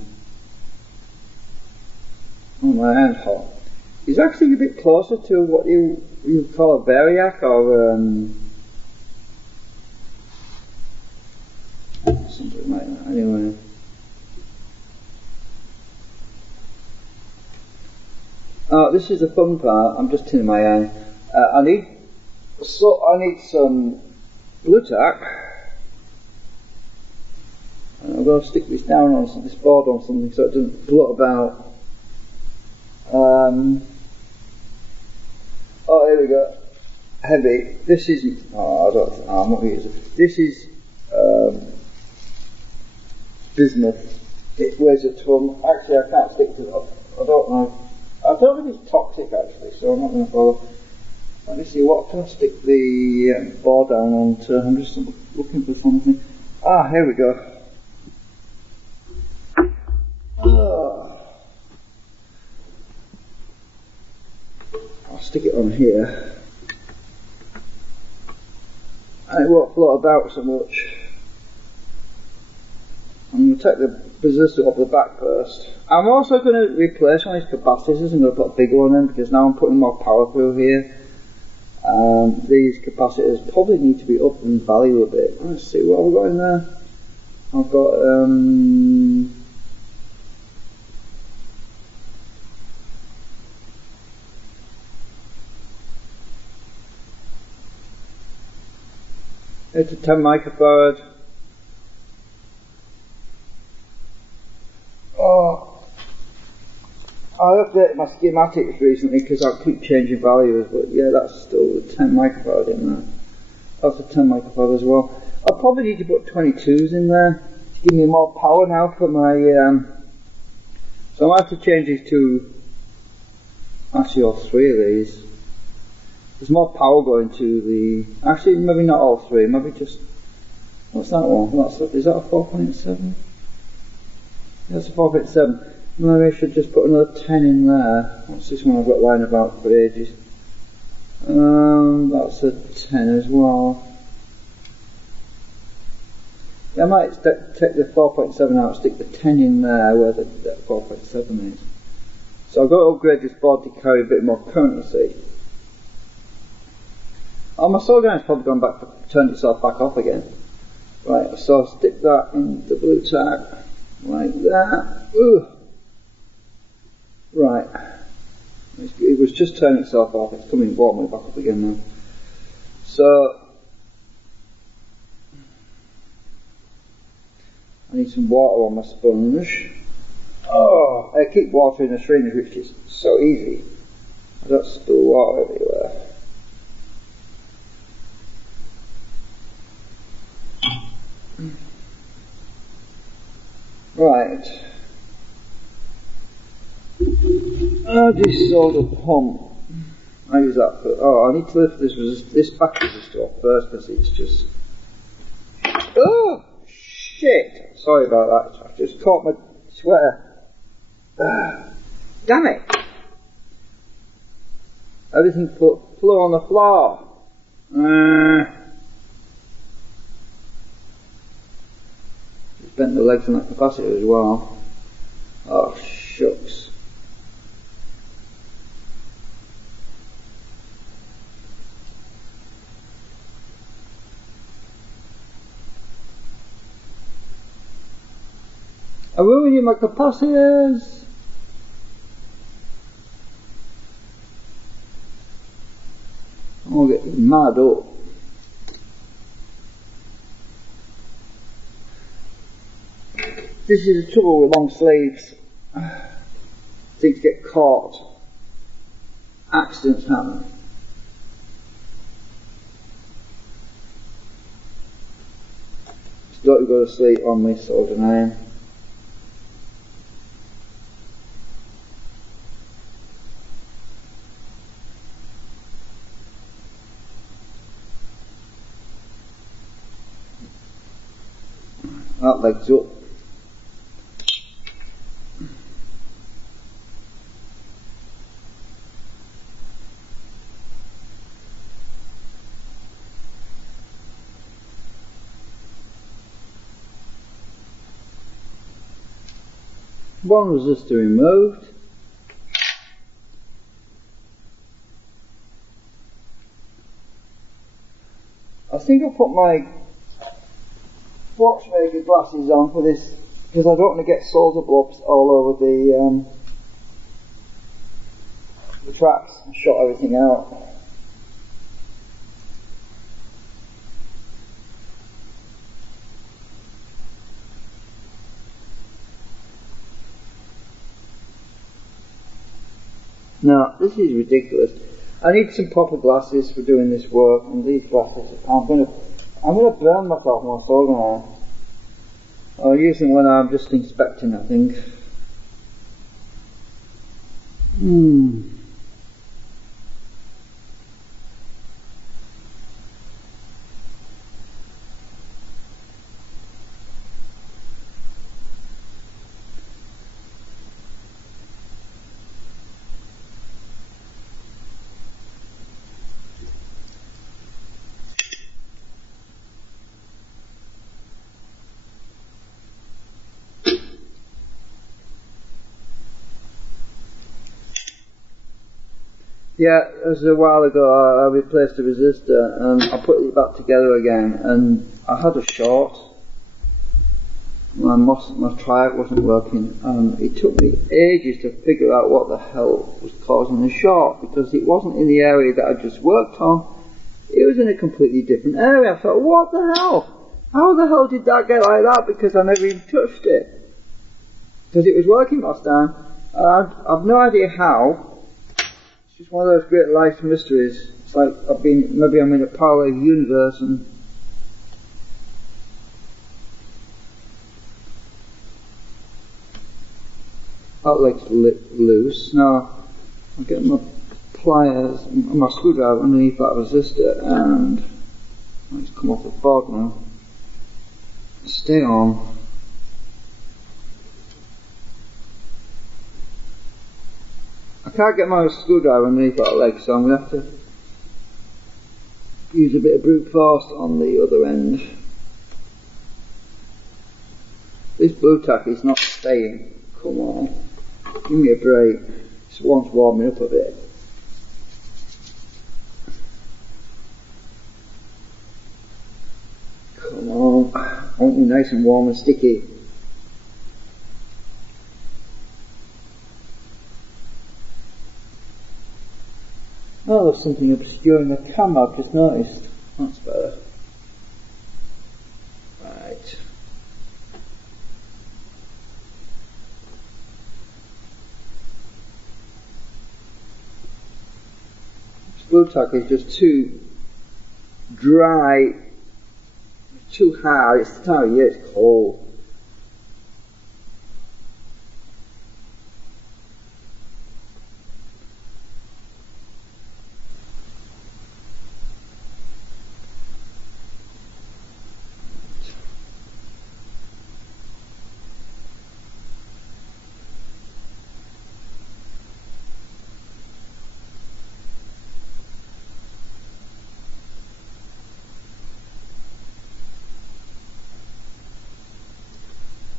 my hand's hot. It's actually a bit closer to what you call a variac or something like that. Anyway, this is the fun part. I'm just tinning my eye. I need some blue tack. I'm going to stick this down on this board on something so it doesn't float about. Oh, here we go. Heavy. This isn't. Oh, I'm not using it. This is bismuth. It weighs a ton. Actually, I can't stick to it. I don't know. I don't know if it's toxic actually, so I'm not going to bother. Let me see, what can I stick the board down onto? I'm just looking for something. Ah, here we go. I'll stick it on here. And it won't float about so much. I'm going to take the resistor off the back first. I'm also going to replace one of these capacitors. I'm going to put a bigger one in because now I'm putting more power through here. These capacitors probably need to be up in value a bit. Let's see what I've got in there. I've got 8 to 10 microfarad. Oh, I updated my schematics recently because I keep changing values, but yeah, that's still the 10 microfarad in there. That's a 10 microfarad as well. I'll probably need to put 22s in there to give me more power now for my, so I might have to change these to, actually all three of these. There's more power going to the, actually maybe not all three, maybe just, what's that one? Is that a 4.7? That's a 4.7. Maybe I should just put another 10 in there. What's this one I've got lying about for ages? That's a 10 as well. Yeah, I might take the 4.7 out and stick the 10 in there where the 4.7 is. So I've got to upgrade this board to carry a bit more current, you see. Oh, my solar gun's probably gone back, turned itself back off again. Right, so I'll stick that in the blue tag, like that. Ooh. Right. It was just turning itself off, it's coming warmly back up again now. So, I need some water on my sponge. Oh, I keep watering the syringe, which is so easy. I don't spill water everywhere. Right. This solar pump. I use that for. Oh, I need to lift this battery resistor off first because it's just. Oh shit! Sorry about that. I just caught my sweater. Damn it! Everything flew on the floor. Bent the legs on that capacitor as well. Oh shucks. I'm ruining my capacitors. I'm getting mad up. This is the trouble with long sleeves. Things get caught. Accidents happen. Just don't go to sleep on this soldering iron. That leg's up. One resistor removed. I think I'll put my watchmaker glasses on for this because I don't want to get solder blobs all over the tracks and shut everything out. Now, this is ridiculous. I need some proper glasses for doing this work, and these glasses, I'm gonna burn myself more soldering iron. I'll use them when I'm just inspecting, I think. Yeah, it was a while ago I replaced the resistor and I put it back together again, and I had a short. My triac wasn't working, and it took me ages to figure out what the hell was causing the short, because it wasn't in the area that I just worked on. It was in a completely different area. I thought, what the hell? How the hell did that get like that? Because I never even touched it. Because it was working last time. I've no idea how. It's just one of those great life mysteries. It's like maybe I'm in a parallel universe and that leg's loose. Now I'll get my pliers, my screwdriver underneath that resistor, and let's come off the board now. Stay on. I can't get my screwdriver underneath that leg, so I'm going to have to use a bit of brute force on the other end. This blue tack is not staying. Come on, give me a break. This one's warming up a bit. Come on, I want you nice and warm and sticky. Oh, there's something obscuring the camera, I've just noticed. That's better. Right. This blue tack is just too dry, too hard. It's the time of year, it's cold.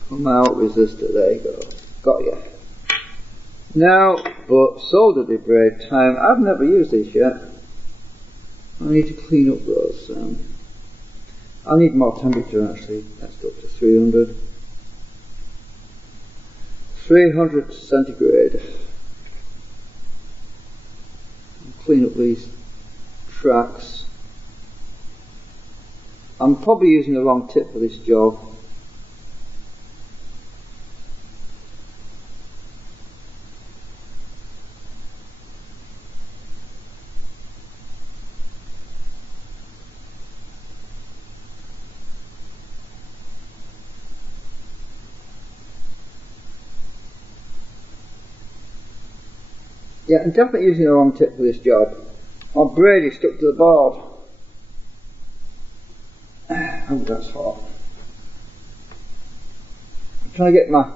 Come out, resistor, there you go. Got you. Now, but solder debris time. I've never used this yet. I need to clean up those. I need more temperature actually. That's up to 300. 300 centigrade. I'll clean up these tracks. I'm probably using the wrong tip for this job. Yeah, I'm definitely using the wrong tip for this job. My braid is stuck to the board. Oh, that's hot. trying to get my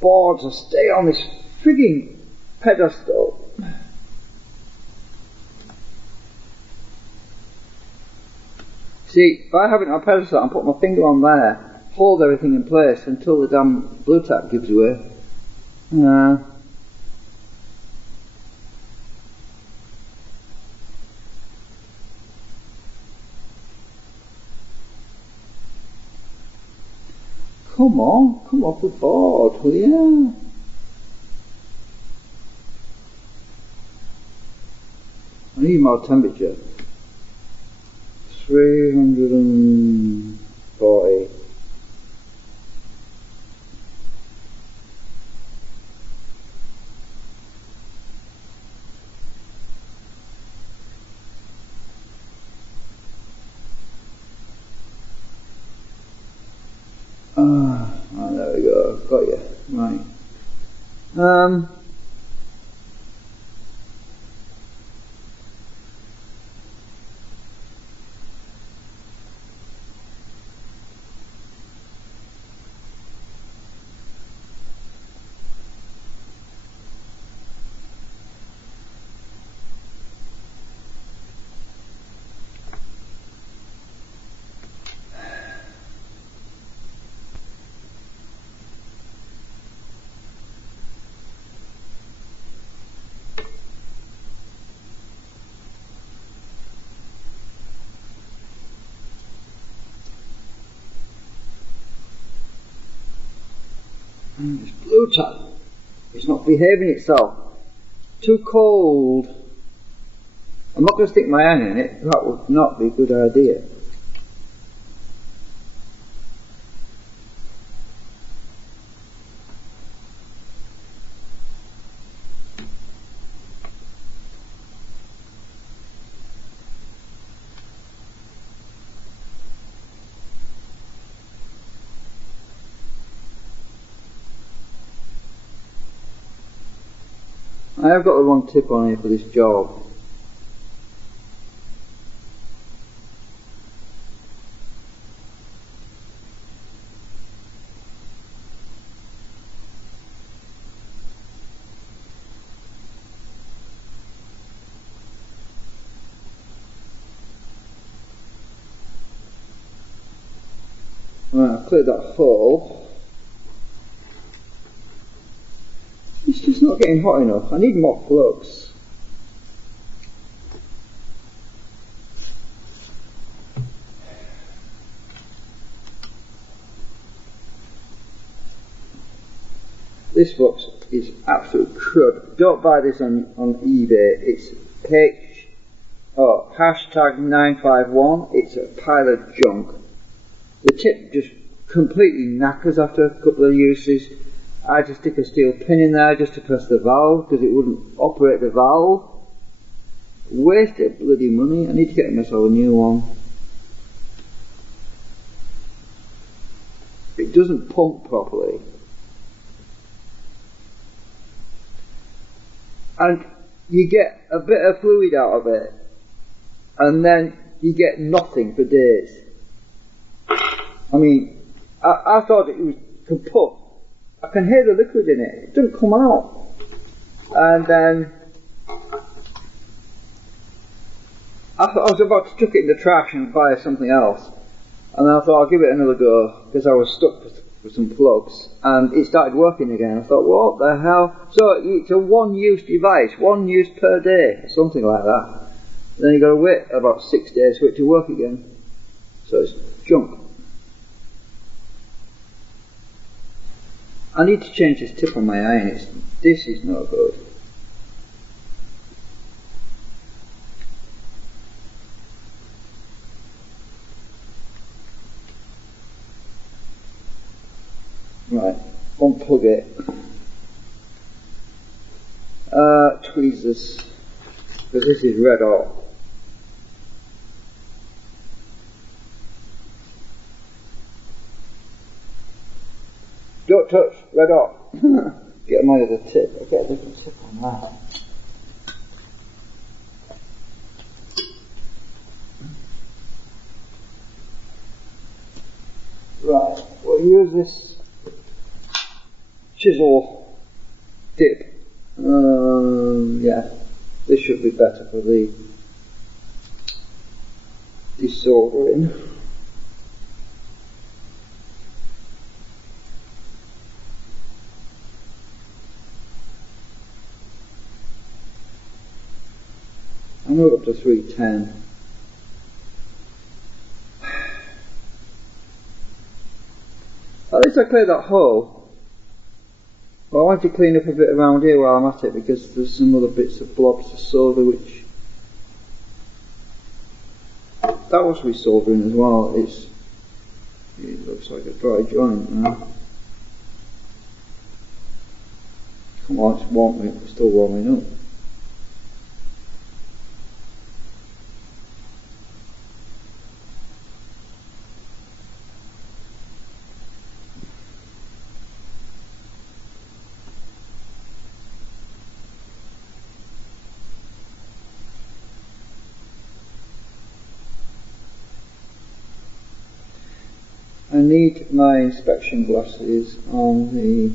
board to stay on this frigging pedestal. See, by having it on a pedestal, I put my finger on there, hold everything in place until the damn blue tack gives way. Come on, come off the board, will you? I need more temperature. 340. Oh, there we go, got you, right. This blue tack, it's not behaving itself. Too cold. I'm not going to stick my hand in it, that would not be a good idea. I have got the wrong tip on here for this job. Right, I've cleared that hole. It's just not getting hot enough. I need more flux. This flux is absolute crud. Don't buy this on eBay. It's hashtag 951. It's a pile of junk. The tip just completely knackers after a couple of uses. I had to stick a steel pin in there just to press the valve because it wouldn't operate the valve. Wasted bloody money. I need to get myself a new one. It doesn't pump properly. And you get a bit of fluid out of it and then you get nothing for days. I mean, I thought it was kaput. I can hear the liquid in it. It doesn't come out. And then I was about to chuck it in the trash and buy something else. And then I thought I'll give it another go because I was stuck with some plugs. And it started working again. I thought, what the hell? So it's a one-use device, 1 use per day, or something like that. And then you got to wait about 6 days for it to work again. So it's junk. I need to change this tip on my iron. This is no good. Right, unplug it. Tweezers, because this is red hot. Don't touch, red hot. Get my other tip. I'll get a different tip on that. Right, we'll use this chisel dip. Yeah, this should be better for the desoldering. I'm going up to 310. At least I cleared that hole. But I want to clean up a bit around here while I'm at it, because there's some other bits of blobs of solder which that was resoldering as well. It looks like a dry joint now. Come on, it's warming, it's still warming up. I need my inspection glasses on the...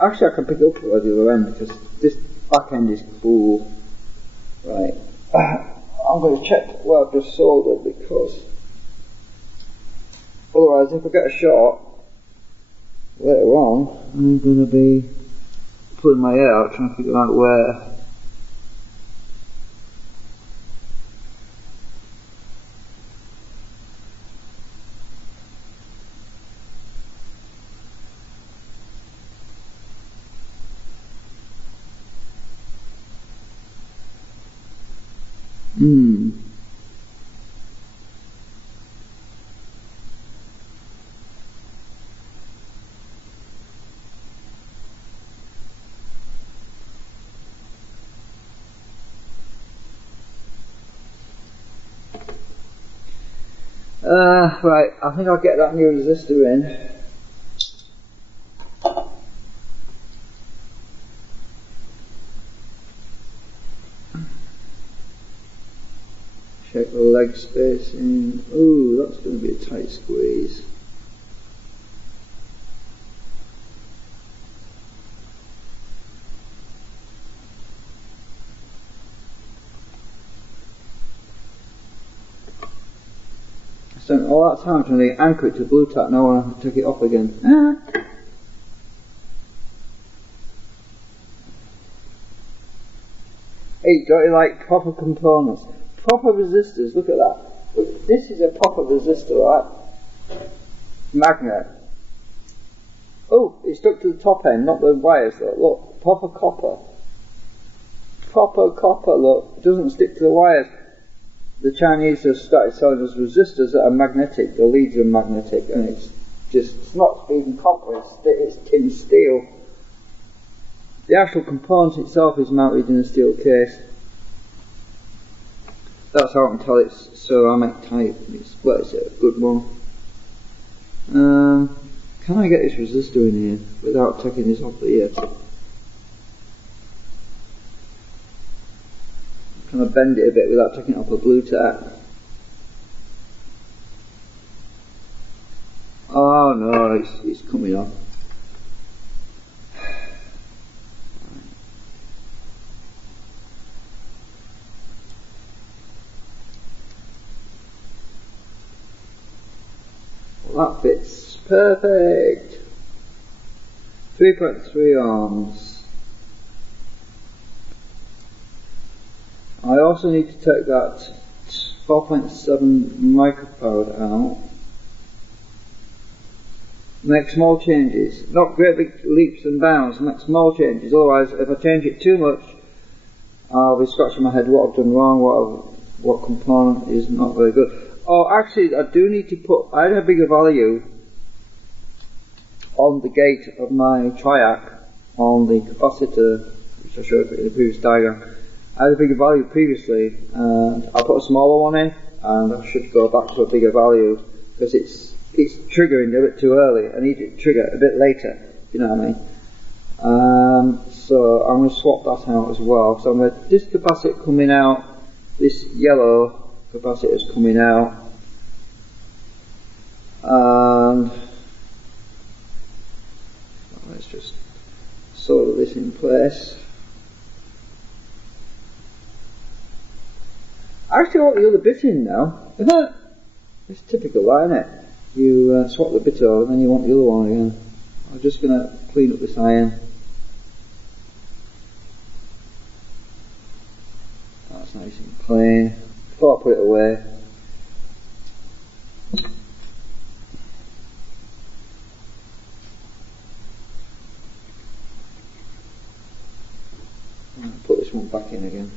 Actually I can pick it up at the other end because this back end is cool. Right. I'm going to check where I've just soldered, because otherwise if I get a shot later on, I'm going to be pulling my hair out trying to figure out where. Right, I think I'll get that new resistor in. Check the leg spacing. Ooh, that's going to be a tight squeeze. I spent all that time trying to anchor it to blue tack, now I want to take it off again. Hey, don't you like proper components? Proper resistors, look at that. Look, this is a proper resistor, right? Magnet. Oh, it's stuck to the top end, not the wires though. Look, proper copper. Proper copper, look. It doesn't stick to the wires. The Chinese have started selling us resistors that are magnetic. The leads are magnetic, and it's not even copper, it's tin steel. The actual component itself is mounted in a steel case. That's how I can tell it's ceramic type. It's a good one. Can I get this resistor in here without taking this off the ear? Can I bend it a bit without taking it off the blue tack? Oh no, it's coming off. Well, that fits perfect. 3.3 ohms. I also need to take that 4.7 microfarad out. Make small changes, not great big leaps and bounds, make small changes, otherwise if I change it too much I'll be scratching my head what I've done wrong, what component is not very good. Oh, actually I do need to put, I had a bigger value on the gate of my triac on the capacitor, which I showed in the previous diagram. I had a bigger value previously, and I put a smaller one in, and I should go back to a bigger value, because it's triggering a bit too early. I need it to trigger a bit later, if you know what I mean. So I'm going to swap that out as well. So I'm going to, this capacitor coming out, this yellow capacitor is coming out, and let's just put this in place. I actually want the other bit in now. It's typical, that, isn't it? You swap the bit over and then you want the other one again. I'm just going to clean up this iron. That's nice and clean. Before I put it away. Put this one back in again.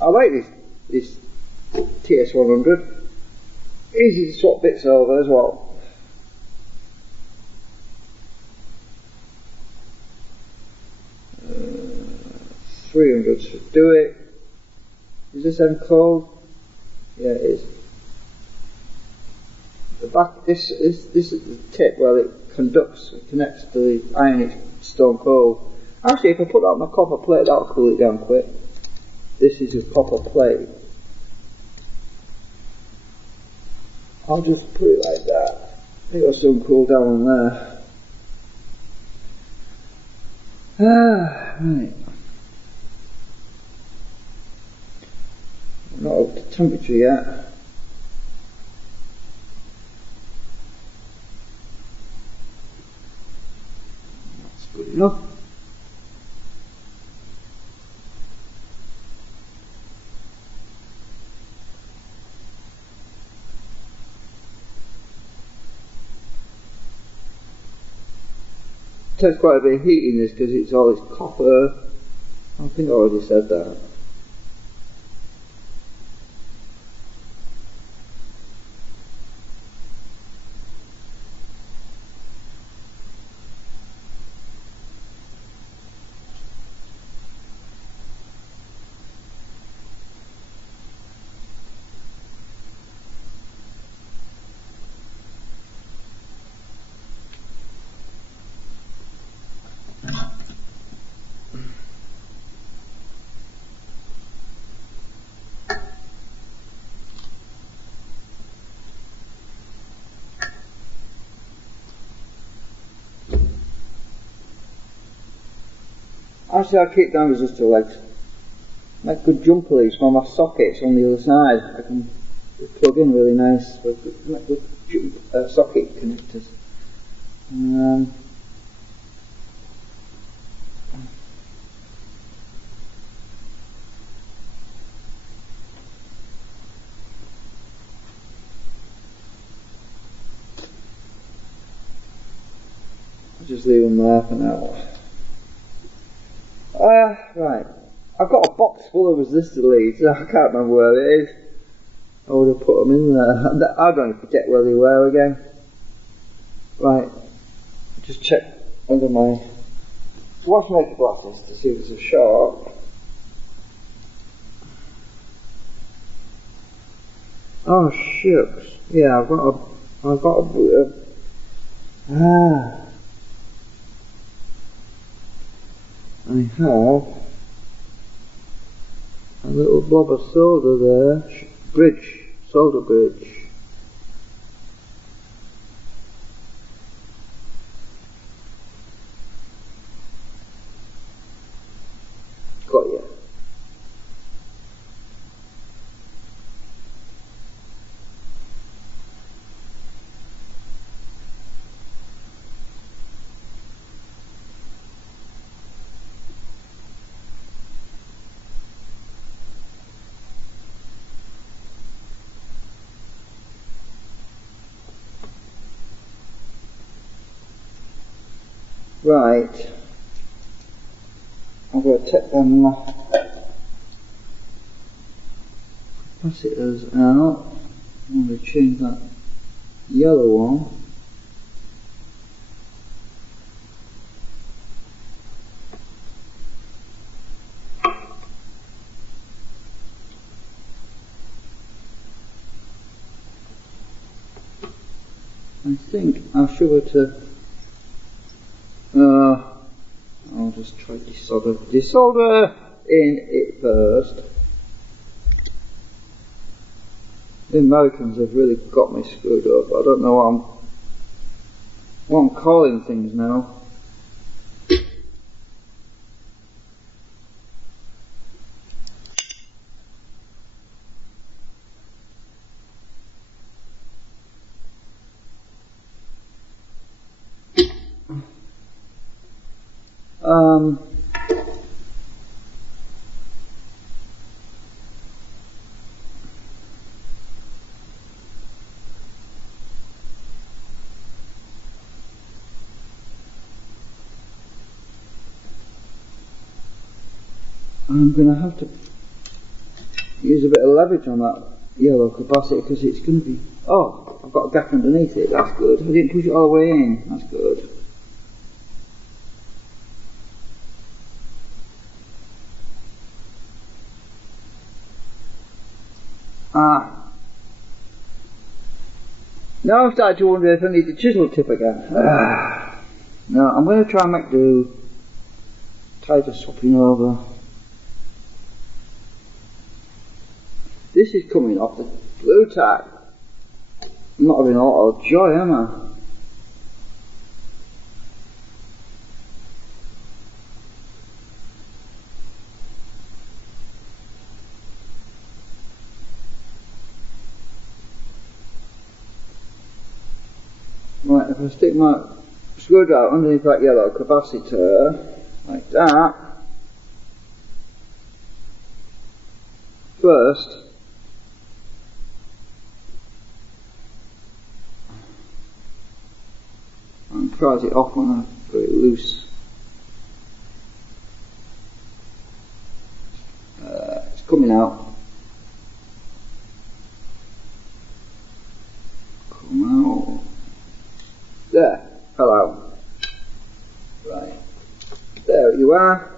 I like this TS100. Easy to swap bits over as well. Uh, 300 should do it. Is this end cold? Yeah, it is. The back, this is the tip where it connects to the iron. It's stone cold. Actually, if I put that on my copper plate, that'll cool it down quick. This is a copper plate. I'll just put it like that. It'll soon cool down on there. Right. Not up to temperature yet. That's good enough. Takes quite a bit of heat in this because it's all this copper. I think I already said that. Actually, I'll keep down resistor legs. Make good jump leads for my sockets on the other side. I can plug in really nice with make good jump, socket connectors. I'll just leave them there for now. Right. I've got a box full of resistor leads. I can't remember where it is. I would have put them in there. I don't forget where they were again. Right. Just check under my watchmaker glasses to see if there's a short. Oh shucks. Yeah, I've got a I have a little blob of solder there, solder bridge. Got you. Right, I'm going to take them capacitors out. I'm going to change that yellow one. I think I'll show it to I'll just try to desolder in it first. The Americans have really got me screwed up. I don't know what I'm calling things now. I'm going to have to use a bit of leverage on that yellow capacitor because it's going to be... Oh, I've got a gap underneath it, that's good. I didn't push it all the way in, that's good. Now I've started to wonder if I need the chisel tip again. No, I'm going to try and make do. Tired of swapping over. This is coming off the blue tack. I'm not having a lot of joy, am I? Right, if I stick my screwdriver underneath that yellow capacitor, like that, first, and prise it off when I put it loose. It's coming out. Come out. There, fell out. Right, there you are.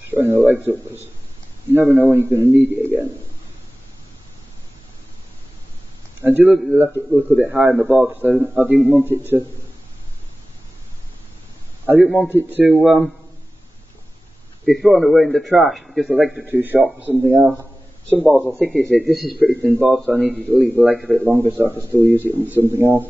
Throwing the legs up because you never know when you're going to need it again. And deliberately left it look a bit high on the bar because I didn't want it to. I didn't want it to be thrown away in the trash because the legs are too short for something else. Some balls are thick as it. This is pretty thin ball, so I needed to leave the legs a bit longer so I could still use it on something else.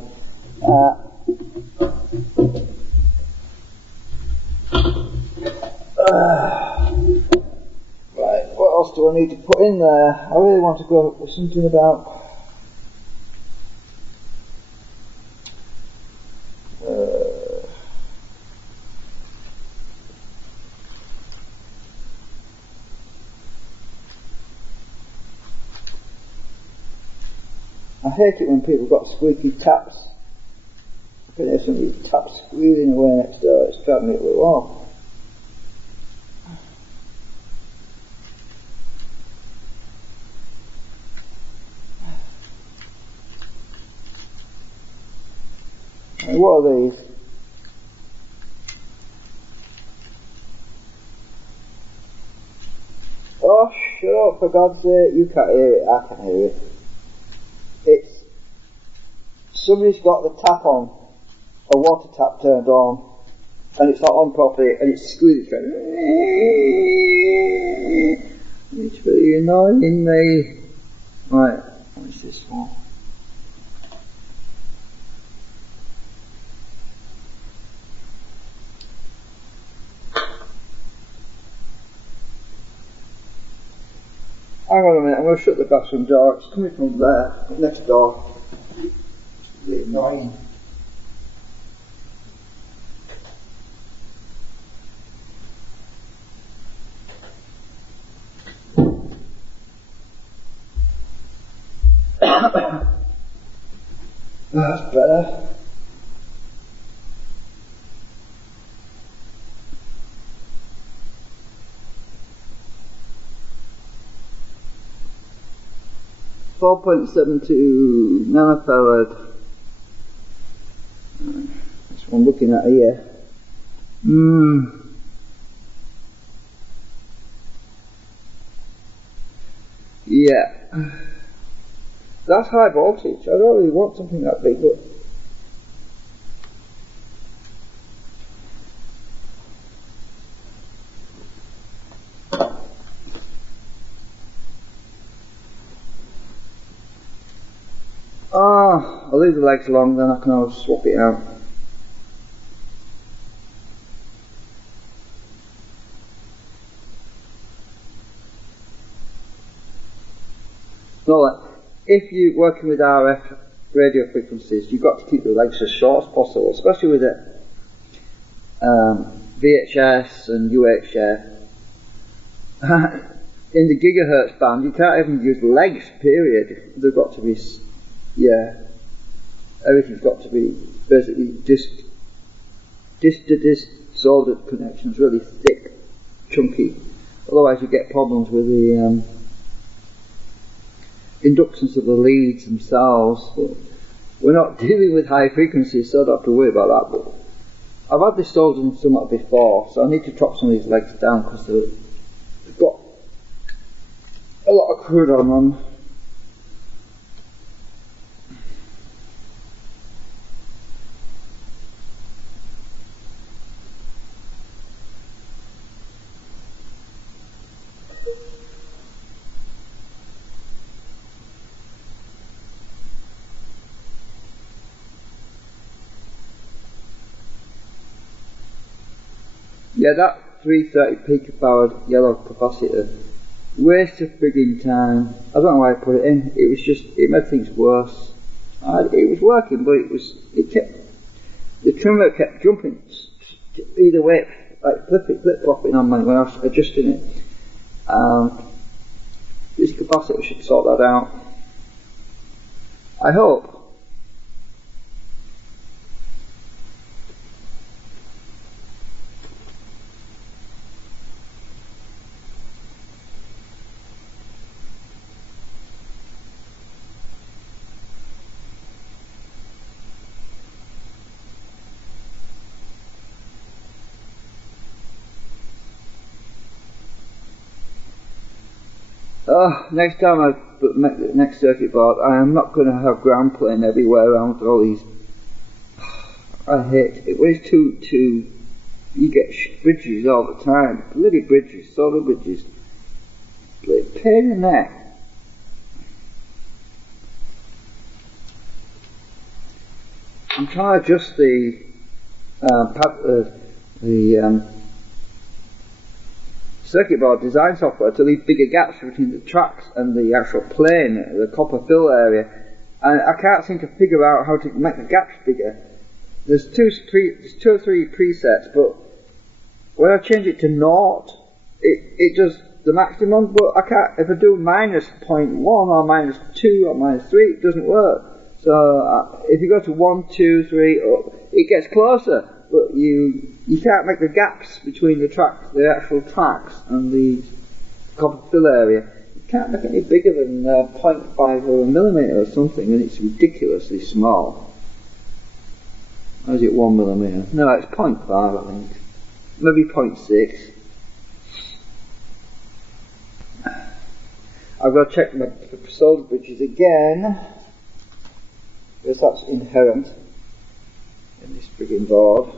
Right, what else do I need to put in there? I really want to go with something about I hate it when people got squeaky taps. I can hear somebody taps squeezing away next door. It's driving me up the wall. And what are these? Oh, shut up, for God's sake. You can't hear it. I can't hear it. It's somebody's got the tap on, a water tap turned on, and it's not on properly, and it's squeezing. It's really annoying me. Right, what is this for? Hang on a minute, I'm going to shut the bathroom door. It's coming from there, next door. It's really annoying. That's better. .72 nanofarad. That's what I'm looking at here. Yeah. That's high voltage. I don't really want something that big, but I'll leave the legs alone, then I can always swap it out. know that if you're working with RF radio frequencies, you've got to keep the legs as short as possible, especially with it. VHS and UHF. In the gigahertz band, you can't even use legs, period. They've got to be, everything's got to be basically disc-to-disc soldered connections, really thick, chunky. Otherwise you get problems with the inductance of the leads themselves. But we're not dealing with high frequencies, so I don't have to worry about that. But I've had this soldered in somewhat before, so I need to drop some of these legs down because they've got a lot of crud on them. Yeah, that 330 picofarad yellow capacitor, waste of frigging time. I don't know why I put it in. It was just, it made things worse. It was working, but the trimmer kept jumping either way, like flip-flopping on me when I was adjusting it. This capacitor should sort that out. I hope. Next time I make the next circuit board, I am not going to have ground plane everywhere around with all these. I hate it. When it's too, you get bridges all the time. Bloody bridges, solar bridges. Bloody pain in the neck. I'm trying to adjust the circuit board design software to leave bigger gaps between the tracks and the actual plane, the copper fill area, and I can't seem to figure out how to make the gaps bigger. There's two or three presets, but when I change it to naught, it does the maximum, but I can't, if I do minus 0.1 or minus 2 or minus 3, it doesn't work. So if you go to 1, 2, 3, it gets closer. But you can't make the gaps between the tracks, the actual tracks and the copper fill area. You can't make it any bigger than 0.5 or a millimetre or something, and it's ridiculously small. Or is it 1 millimetre? No, it's 0.5 I think. Maybe 0.6. I've got to check my solder bridges again, because that's inherent in this frigging board.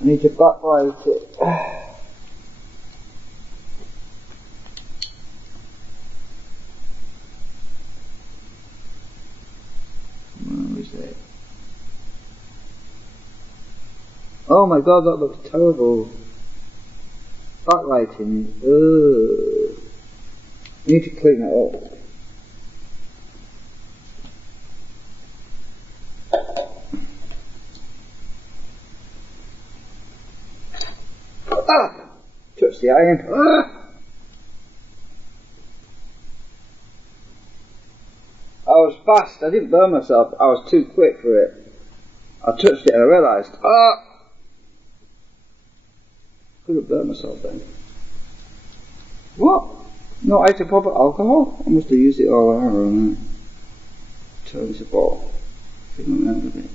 I need to backlight it. Where is it? Oh my god, that looks terrible. Backlighting. Ugh. I need to clean that up. Touch the iron. I was fast, I didn't burn myself, I was too quick for it. I touched it and I realised, could have burnt myself then. What? No isopropyl alcohol? I must have used it all out and turn this apart. Fiddling around with it.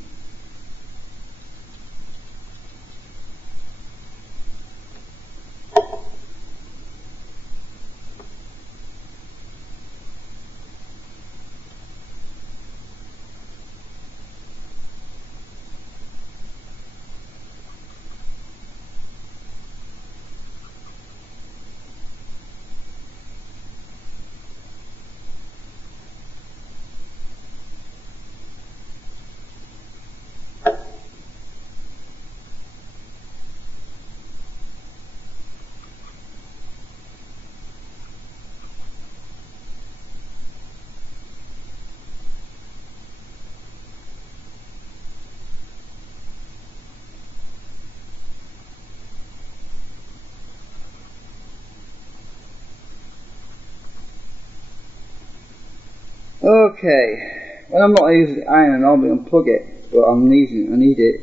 Okay, well, I'm not using the iron, I'll unplug it, but I'm needing it, I need it.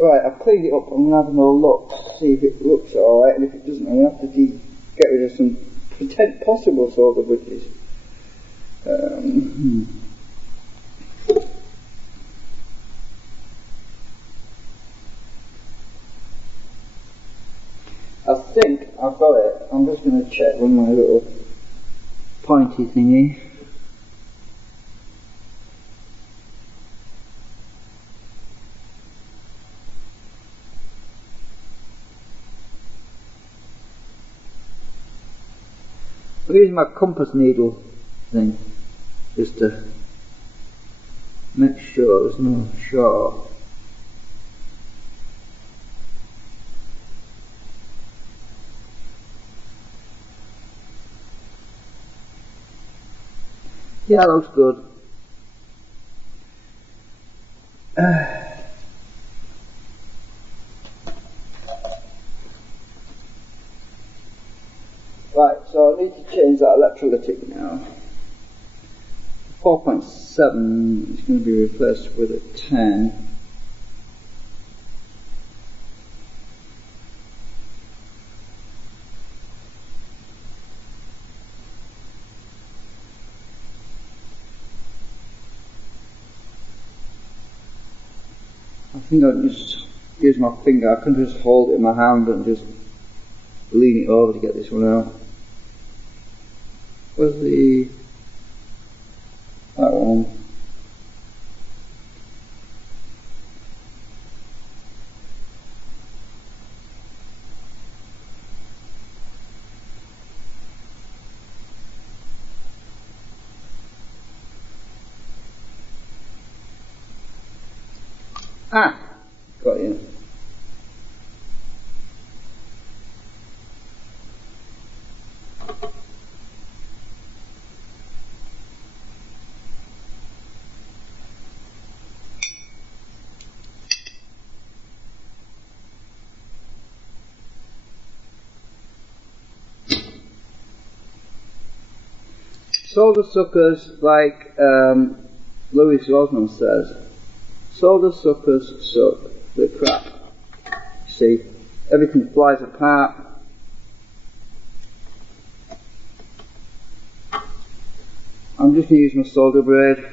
Right, I've cleaned it up, I'm going to have another look, see if it looks alright, and if it doesn't, I'm going to have to get rid of some possible solder bridges. I think I've got it. I'm just going to check with my little pointy thingy. I'm using my compass needle thing just to make sure there's no short. Yeah, that looks good. Right, so I need to change that electrolytic now. 4.7 is going to be replaced with a 10. I think I'll just use my finger. I can just hold it in my hand and just lean it over to get this one out. Where's that one? Got you. Solder suckers, like Louis Rosman says, solder suckers suck the crap. See, everything flies apart. I'm just going to use my solder braid,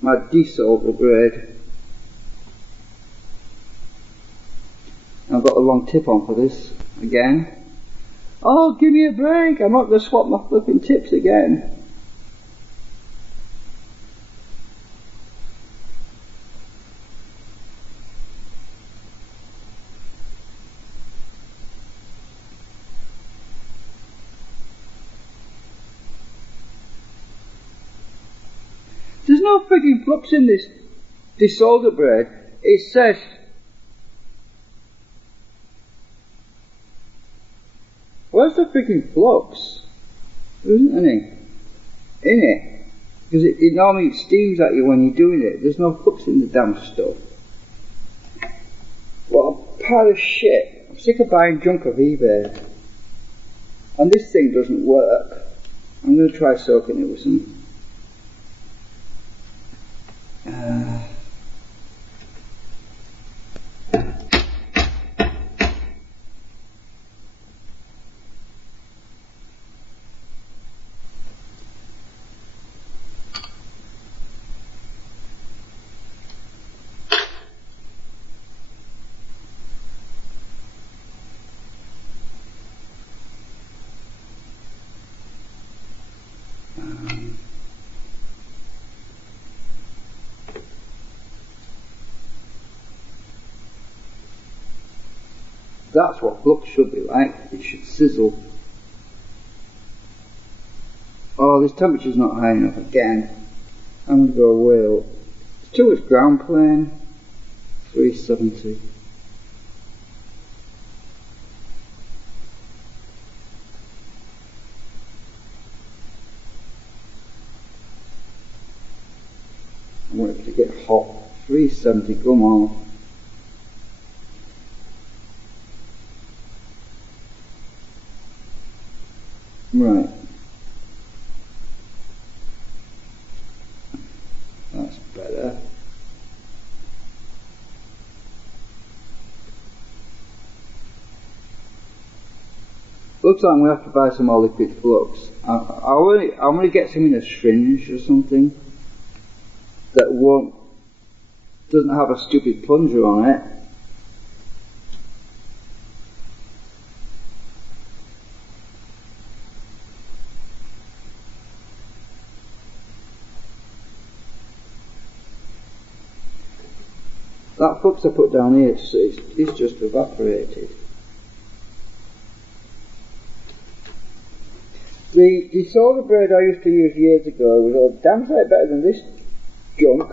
my desolder braid. I've got a long tip on for this again. Oh, give me a break, I'm not going to swap my flipping tips again. There's no frigging flux in this desolder braid. It says where's the freaking flux? There isn't any in it. Because it normally steams at you when you're doing it. There's no flux in the damn stuff. What a pile of shit. I'm sick of buying junk off eBay. And this thing doesn't work. I'm going to try soaking it with some that's what flux should be like. It should sizzle. Oh, this temperature's not high enough again. I'm going to go way up. It's too much ground plane. 370. I want it to get hot. 370, come on. Right. That's better. Looks like I'm going to have to buy some more liquid flux. I'm going to get some in a syringe or something that doesn't have a stupid plunger on it. That flux I put down here, it's just evaporated. The desolder braid I used to use years ago was a damn sight better than this junk.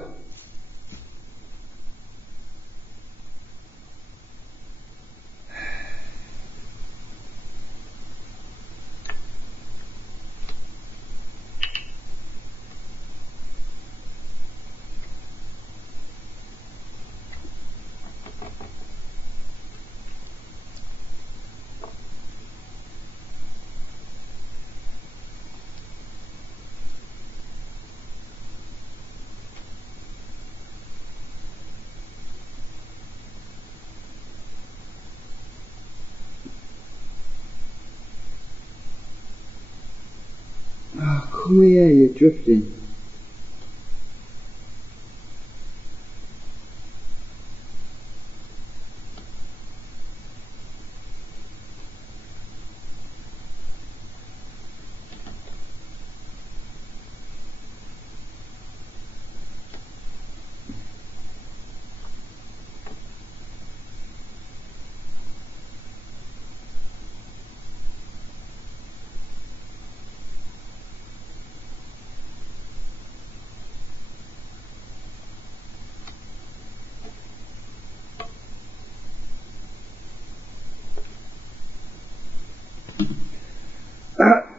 Oh, come here, you're drifting.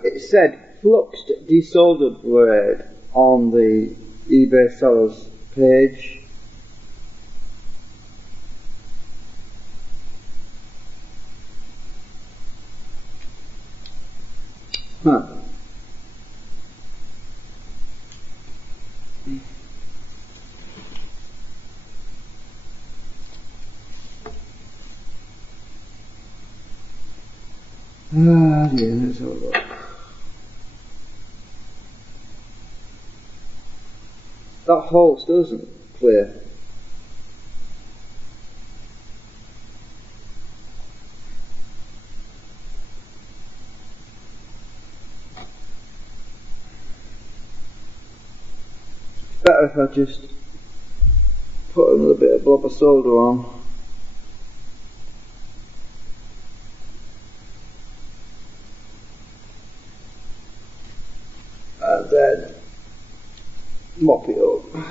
It said fluxed desoldered braid on the eBay sellers page. Huh. Ah dear, let's have a look. That hole still isn't clear. Better if I just put another bit of blob of solder on. And then mop it up.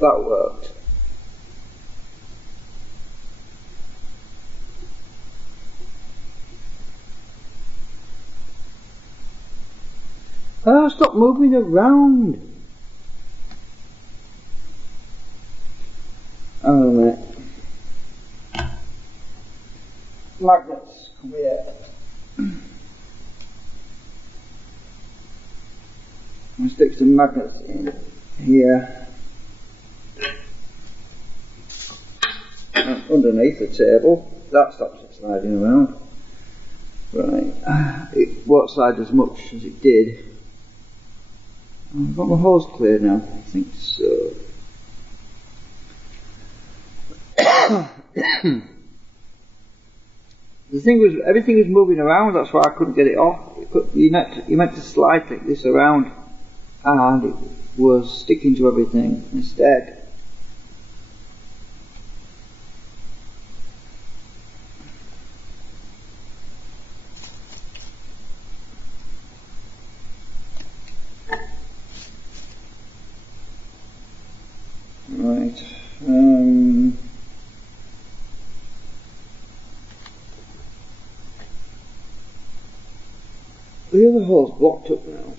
That worked. Oh, stop moving around. Hang on a minute. Magnets, come here. I'm going to stick some magnets in here. And underneath the table. That stops it sliding around. Right. It won't slide as much as it did. I've got my hose clear now. I think so. The thing was, everything was moving around, that's why I couldn't get it off. You meant to slide this around, and it was sticking to everything instead. Right. The other hole's blocked up now.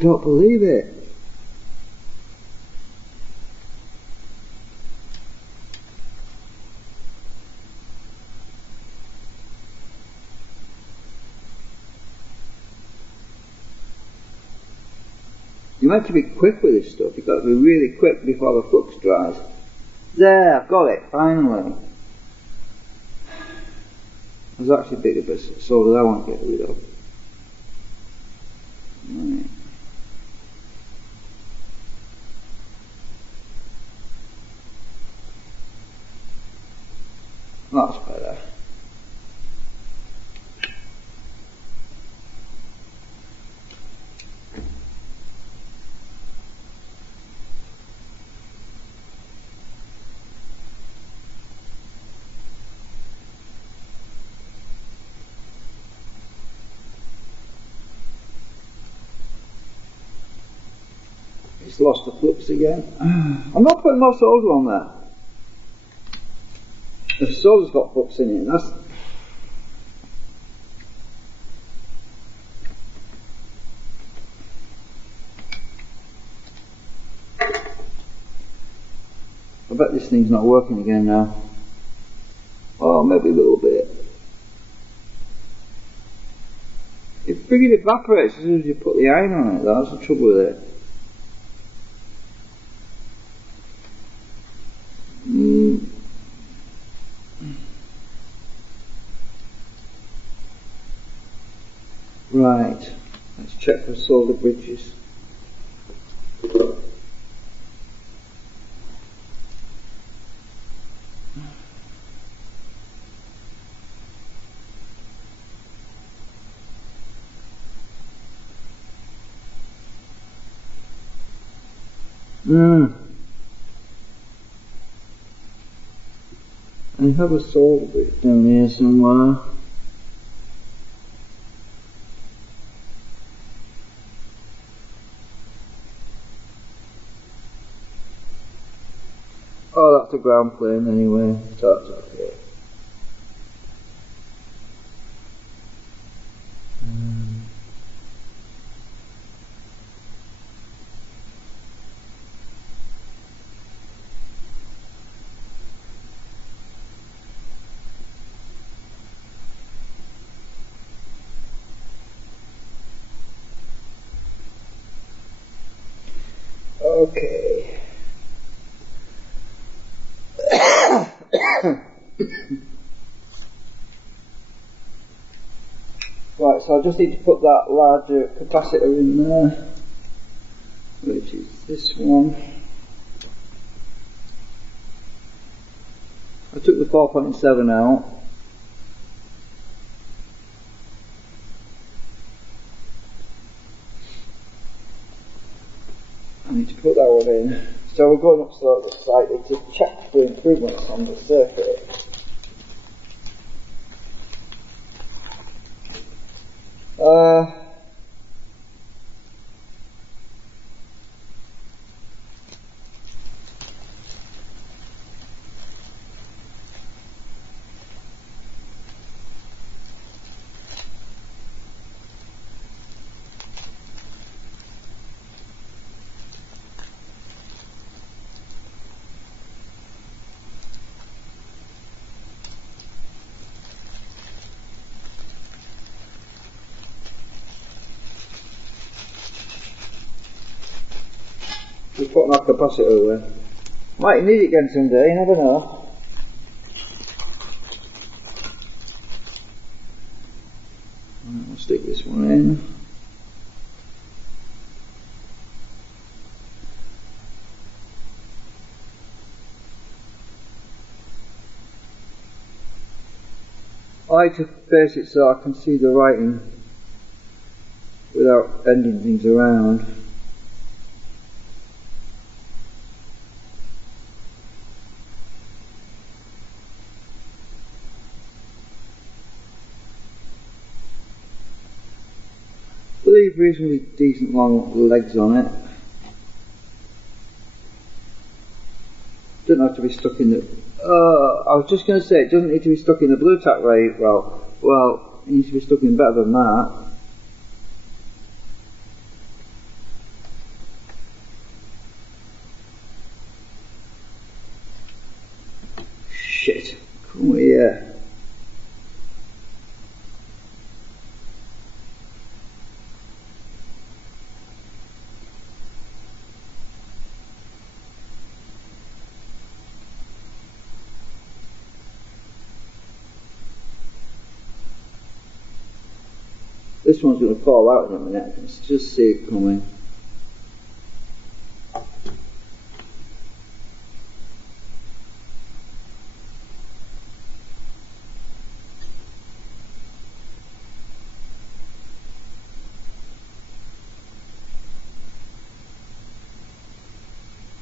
Don't believe it. You're meant to be quick with this stuff. You've got to be really quick before the flux dries. There, I've got it, finally. There's actually a bit of solder I want to get rid of. Right. That's better. It's lost the flux again. I'm not putting more solder on there. The solder's got flux in it. That's I bet this thing's not working again now. Oh, maybe a little bit. It friggin' evaporates as soon as you put the iron on it. That's the trouble with it. Right, let's check for solder bridges. I have a solder bridge down here somewhere. Oh, that's the ground plane anyway, so that's okay. Okay. Right, so I just need to put that larger capacitor in there, which is this one. I took the 4.7 out. I need to put that one in. So we're going up slightly to check for improvements on the circuit. We're putting our capacitor away. Might need it again someday, you never know. Right, we'll stick this one in. I like to face it so I can see the writing without bending things around. Leave reasonably decent long legs on it. Doesn't have to be stuck in the. I was just going to say it doesn't need to be stuck in the blue tack very well. Well, it needs to be stuck in better than that. Shit! Come here. This one's going to fall out in a minute. I can just see it coming.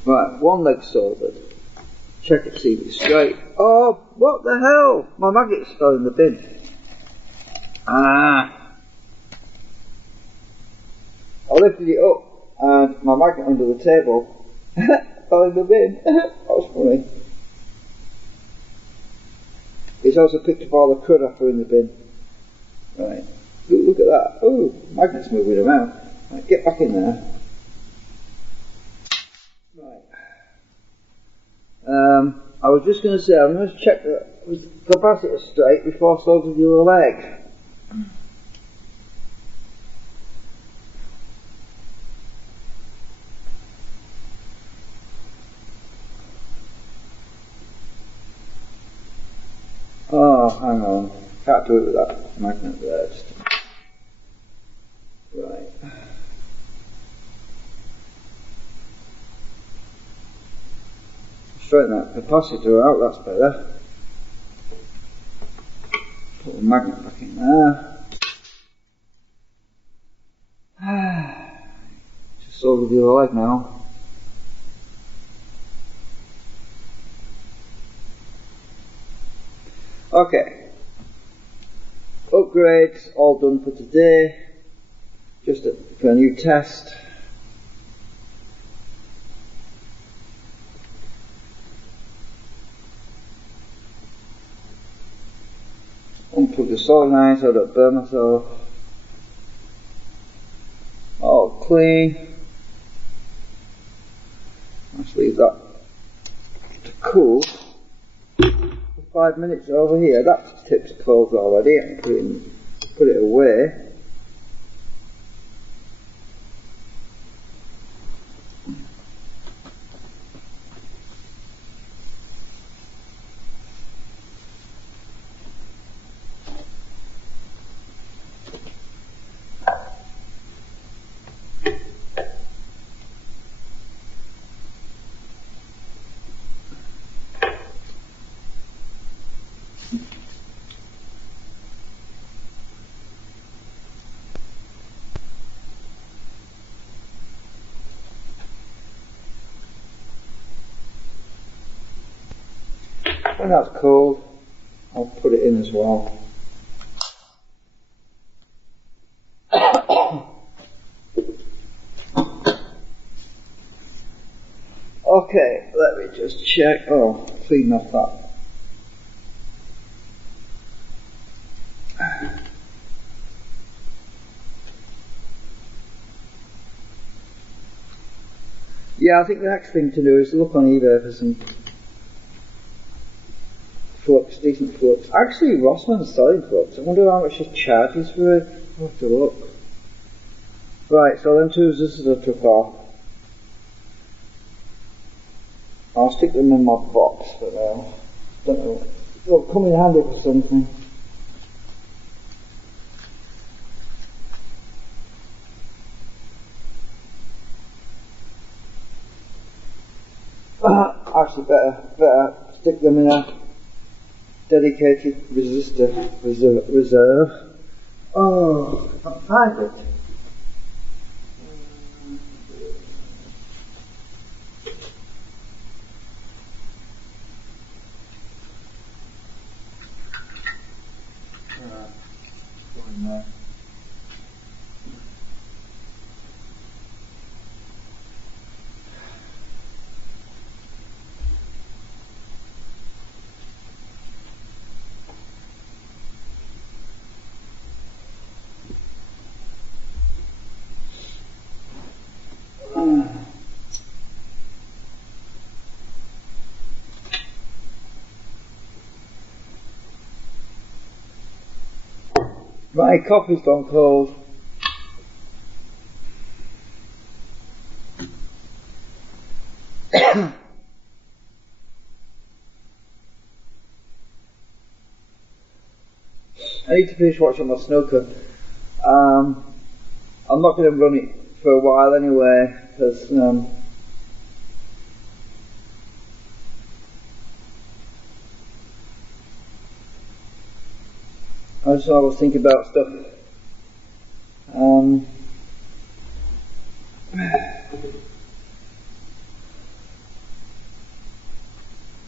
Right, one leg soldered. Check it, see if it's straight. Oh, what the hell? My magnet's fell in the bin. I lifted it up and my magnet under the table fell in the bin. That was funny. It's also picked up all the crud I threw in the bin. Right. Ooh, look at that. Oh, magnet's moving around. Right, get back in there. Right. I was just going to say, I'm going to check the capacitor straight before I solder the other leg. Oh, hang on. Can't do it with that magnet there. Right. Straighten that capacitor out, that's better. Put the magnet back in there. Just solder the other leg now. Okay. Upgrades all done for today. Just for a new test. Unplug the solenoid so I don't burn myself. All clean. Let's leave that to cool for 5 minutes over here. That tip's closed already. I can put it away. When that's cold, I'll put it in as well. Okay, let me just check. Oh, clean off that. Yeah, I think the next thing to do is look on eBay for some flux, decent flux. Actually, Rossman's selling flux. I wonder how much he charges for it. I'll have to look. Right, so them two resistors I took off. I'll stick them in my box for now. Don't know. They'll come in handy for something. Actually, better stick them in a dedicated resistor reserve. Oh, I can't find it. Go in there. My coffee's gone cold. I need to finish watching my snooker. I'm not going to run it for a while anyway, because I just always think about stuff.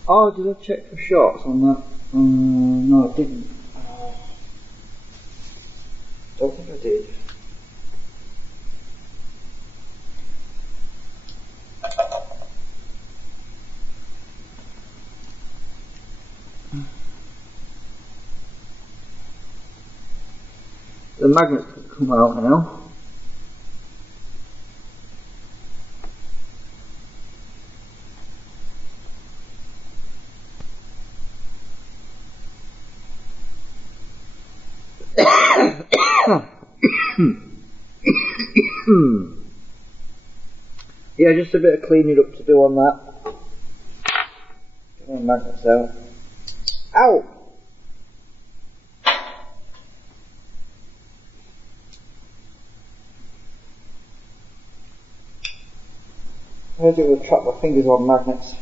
Oh, did I check for shots on that? No, I didn't. Don't think I did. The magnets could come out now. Yeah, just a bit of cleaning up to do on that. Get my magnets out. Ow! I do with trap my fingers on magnets.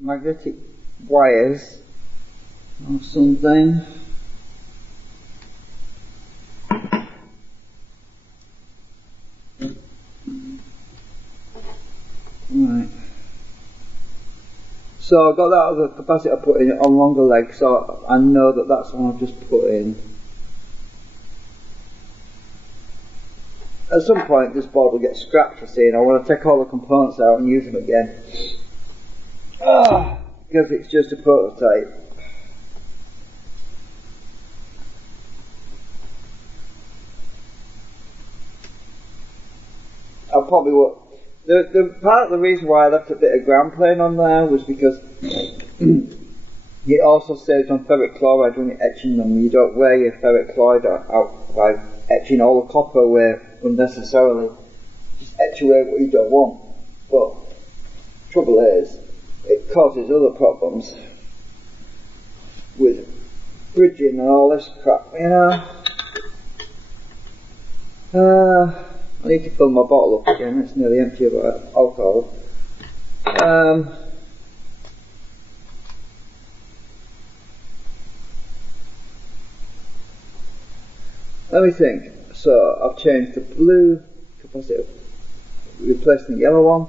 Magnetic wires or something. Right. So I got that other capacitor put in on longer leg, so I know that that's one I've just put in. At some point this board will get scrapped, you see, and I want to take all the components out and use them again. Because it's just a prototype. I probably will. The part of the reason why I left a bit of ground plane on there was because it also saves on ferric chloride when you're etching them. You don't wear your ferric chloride out by etching all the copper away unnecessarily. Just etch away what you don't want. But trouble is, it causes other problems with bridging and all this crap, you know. I need to fill my bottle up again, it's nearly empty of alcohol. Let me think. So I've changed the blue capacitor, replacing the yellow one.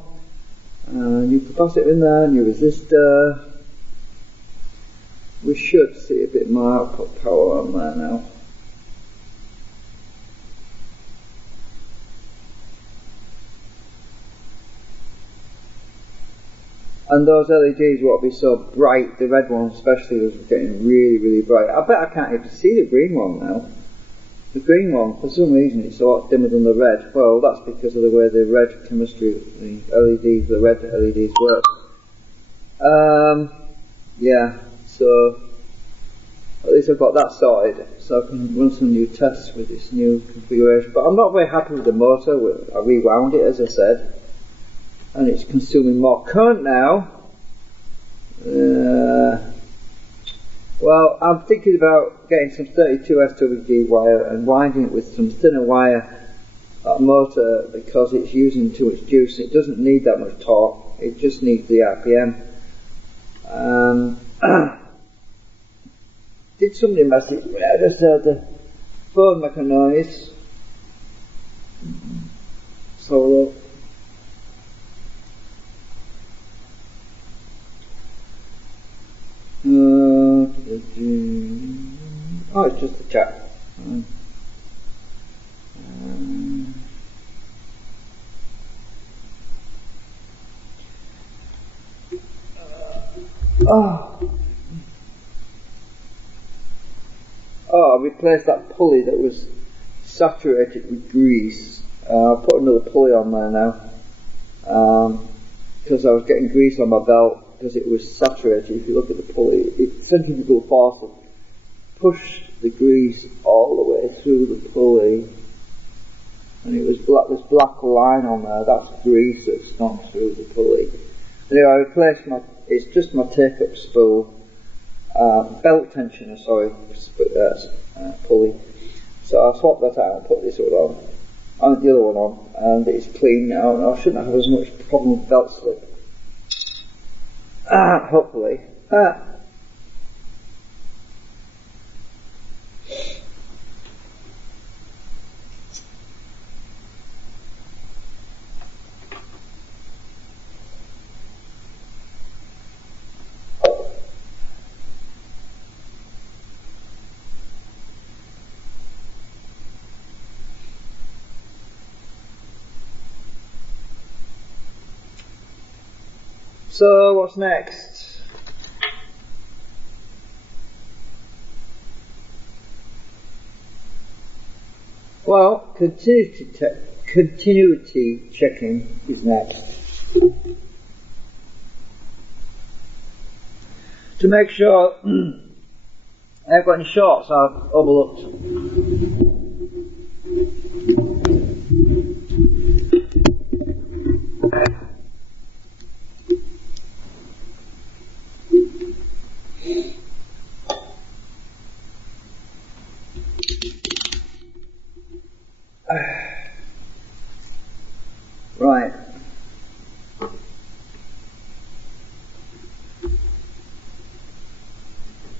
New capacitor in there, new resistor. We should see a bit more output power on there now. And those LEDs won't be so bright. The red one especially was getting really, really bright. I bet I can't even see the green one now. The green one, for some reason, it's a lot dimmer than the red. Well, that's because of the way the red chemistry, the LEDs, the red LEDs work. Yeah, so at least I've got that sorted, so I can run some new tests with this new configuration. But I'm not very happy with the motor. I rewound it, as I said. and it's consuming more current now. Well, I'm thinking about getting some 32 SWG wire and winding it with some thinner wire motor, because it's using too much juice. It doesn't need that much torque, it just needs the RPM. Did somebody message me? I just heard the phone make a noise. So oh, it's just a chat. I replaced that pulley that was saturated with grease. I'll put another pulley on there now, because I was getting grease on my belt because it was saturated. If you look at the pulley, it centrifugal force pushed the grease all the way through the pulley, and it was black. This black line on there, that's grease that's gone through the pulley. Anyway, I replaced it's just my take-up spool, belt tensioner, sorry, pulley. So I swapped that out and put this one on, the other one on, and it's clean now, and I shouldn't have as much problem with belt slip. Hopefully. So what's next? Well, continuity checking is next. To make sure I haven't got any shorts I've overlooked. Right.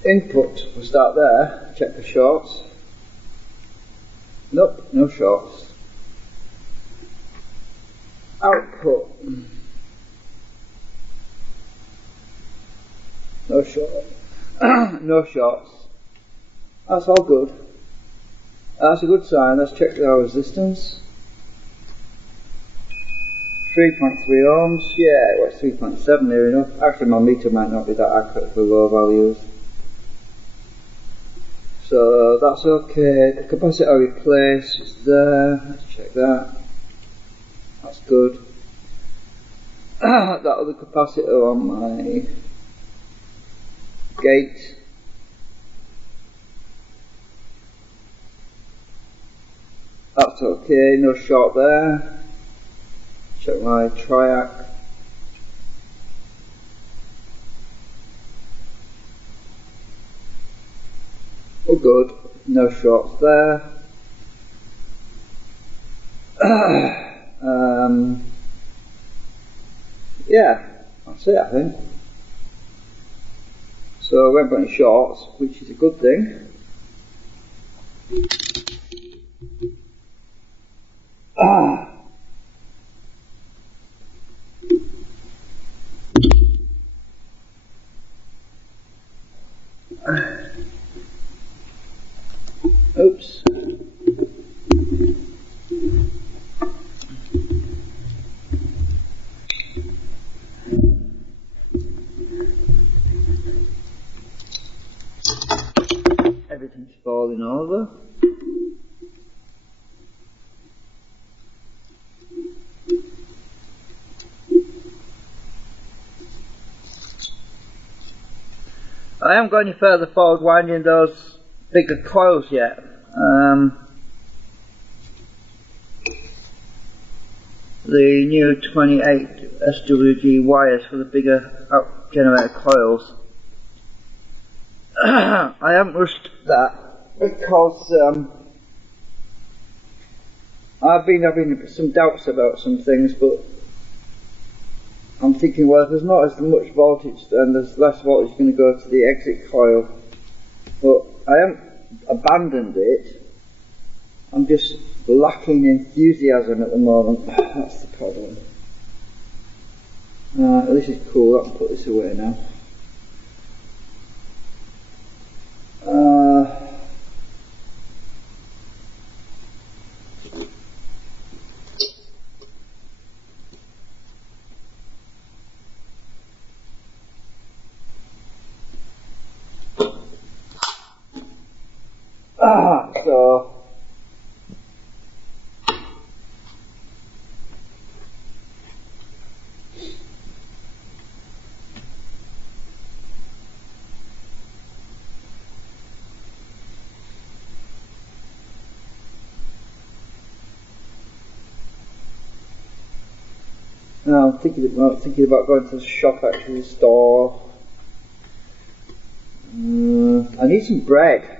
Input, we'll start there, check the shorts. Nope, no shorts. Output. No shorts. No shorts. That's all good. That's a good sign. Let's check our resistance. 3.3 ohms. Yeah, well, it's 3.7 near enough. Actually, my meter might not be that accurate for low values. So that's okay. The capacitor replaced is there. Let's check that. That's good. That other capacitor on my gate. That's okay, no short there. Check my triac. All good, no shorts there. Yeah, that's it, I think. So we haven't got any shorts, which is a good thing. Oops. Everything's falling over. I haven't got any further forward winding those bigger coils yet. The new 28 SWG wires for the bigger out generator coils. I haven't rushed that because I've been having some doubts about some things, but I'm thinking, well, if there's not as much voltage, then there's less voltage going to go to the exit coil. But I haven't abandoned it. I'm just lacking enthusiasm at the moment. That's the problem. This is cool. I can put this away now. So now I'm thinking about going to the shop, actually, the store. I need some bread.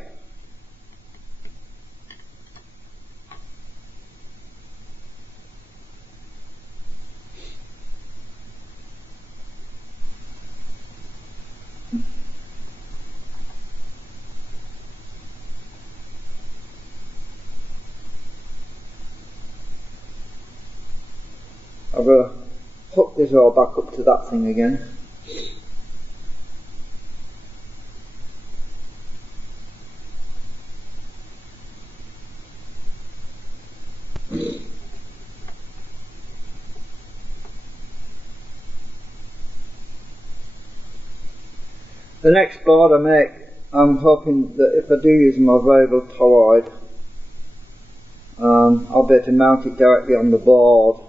I've got to hook this all back up to that thing again. The next board I make, I'm hoping that if I do use my variable toroid, I'll be able to mount it directly on the board,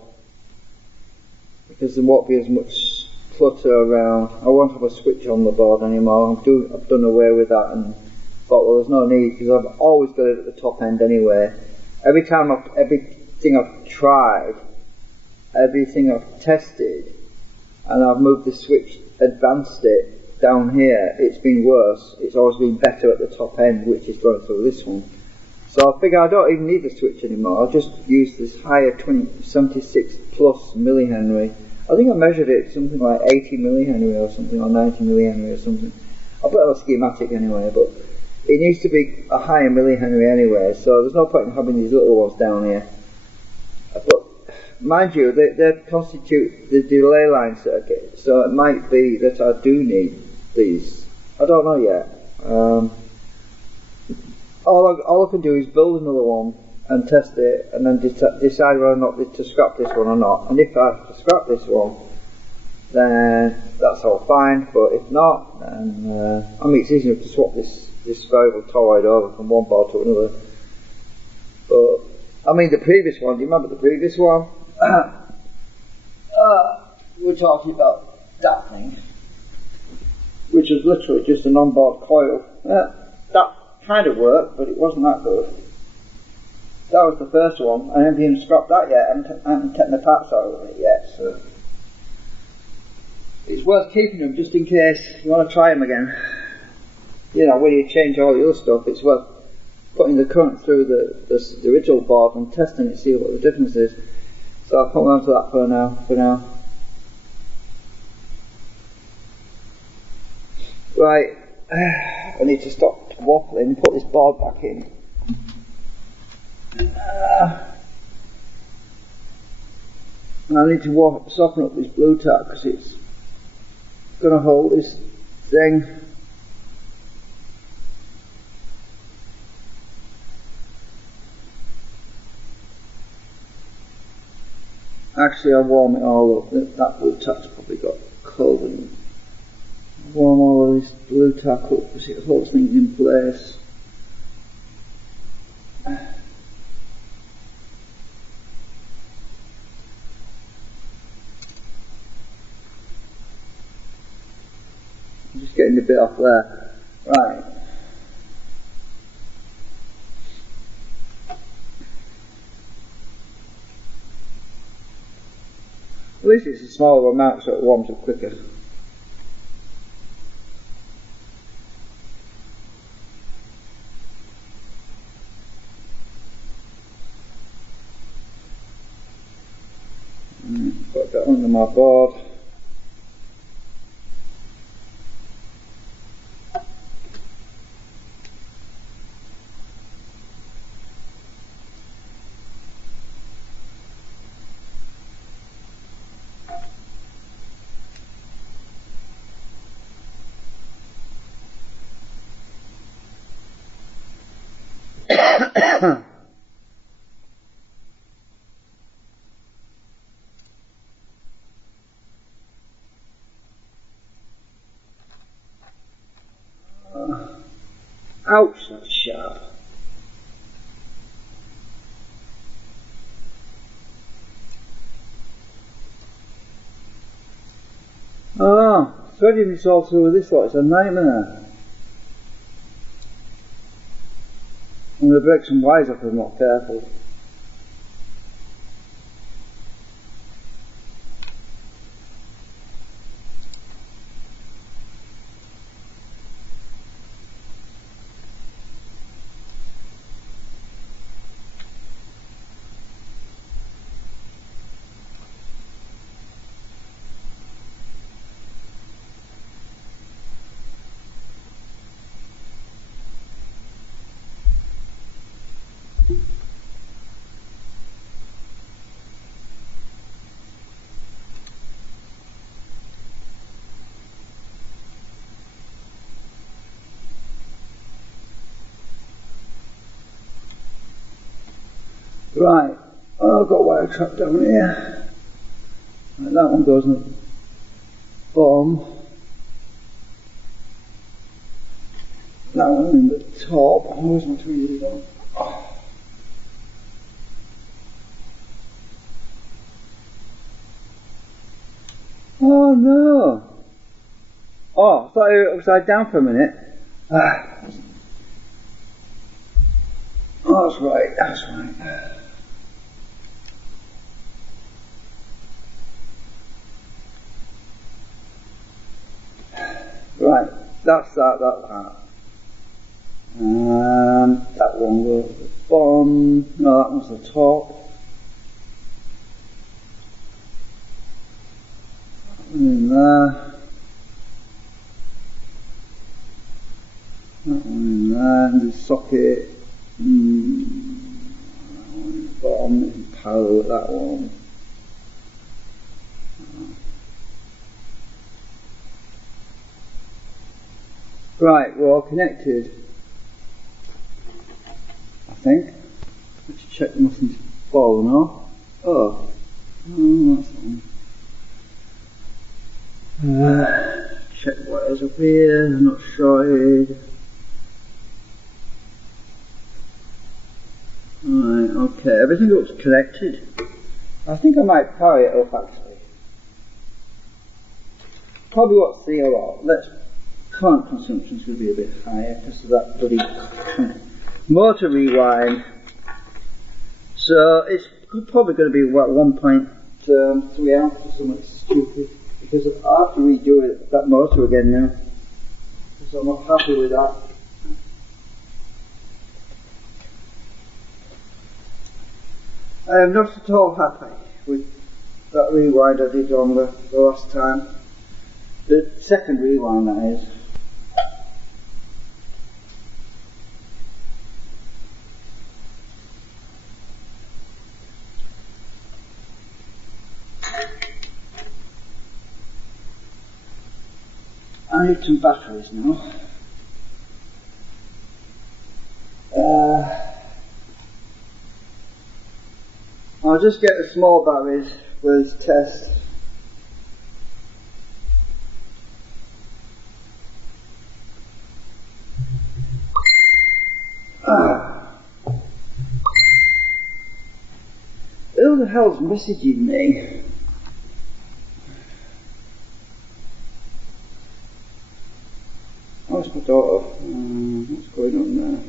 because there won't be as much clutter around. I won't have a switch on the board anymore. I've done away with that and thought, well, there's no need, because I've always got it at the top end anyway. Everything I've tried, everything I've tested, and I've moved the switch, advanced it down here, it's been worse. It's always been better at the top end, which is going through this one. So I figure I don't even need the switch anymore. I'll just use this higher 76 plus millihenry. I think I measured it something like 80 millihenry or something, or 90 millihenry or something. I'll put a schematic anyway, but it needs to be a higher millihenry anyway, so there's no point in having these little ones down here. But mind you, they constitute the delay line circuit, so it might be that I do need these. I don't know yet. All I can do is build another one and test it, and then decide whether or not to scrap this one or not. And if I have to scrap this one, then that's all fine. But if not, then I mean, it's easy enough to swap this variable toroid over from one board to another. But I mean, the previous one. Do you remember the previous one? We're talking about that thing, which is literally just an on-board coil. That kind of worked, but it wasn't that good. That was the first one. I haven't even scrapped that yet. I haven't taken the parts out of it yet, so it's worth keeping them just in case you want to try them again. You know, when you change all the other stuff, it's worth putting the current through the original board and testing it, see what the difference is. So I'll put on to that for now. Right, I need to stop waffling and put this board back in. And I need to soften up this blue tack because it's going to hold this thing. Actually, I'll warm it all up. That blue tack's probably got cold in it. Warm all of this blue tack up because it holds things in place. I'm just getting a bit off there. Right. At least it's a smaller amount so it warms up quicker. Put that under my board. Ouch, that's sharp. Oh, threading this all through with this lot is a nightmare. I'm going to break some wires off if I'm not careful. Right, I've got a wire trap down here. Right, that one goes in the bottom. That one in the top. Where's my tweezers gone? Oh no! Oh, I thought it was upside down for a minute. Oh, that's right, that's right. Right, that's that. And that one goes to the bottom. No, that one's the top. That one in there. That one in there, and the socket. That one in the bottom is parallel with that one. Right, we're all connected, I think. Let's check nothing's fallen off. Oh, that's one. Check what is up here, not shorted. Right, okay, everything looks connected. I think I might power it up actually. Probably won't see a lot. Current consumption is going to be a bit higher because of that bloody motor rewind. So it's probably going to be what 1.3 amps or something stupid because I have to redo that motor again now. So I'm not happy with that. I am not at all happy with that rewind I did on the last time. The second rewind, that is. I need some batteries now. I'll just get the small batteries for this test. Who the hell's messaging me? Oh, it's my daughter. What's going on there?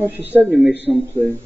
Oh, she's sending me something.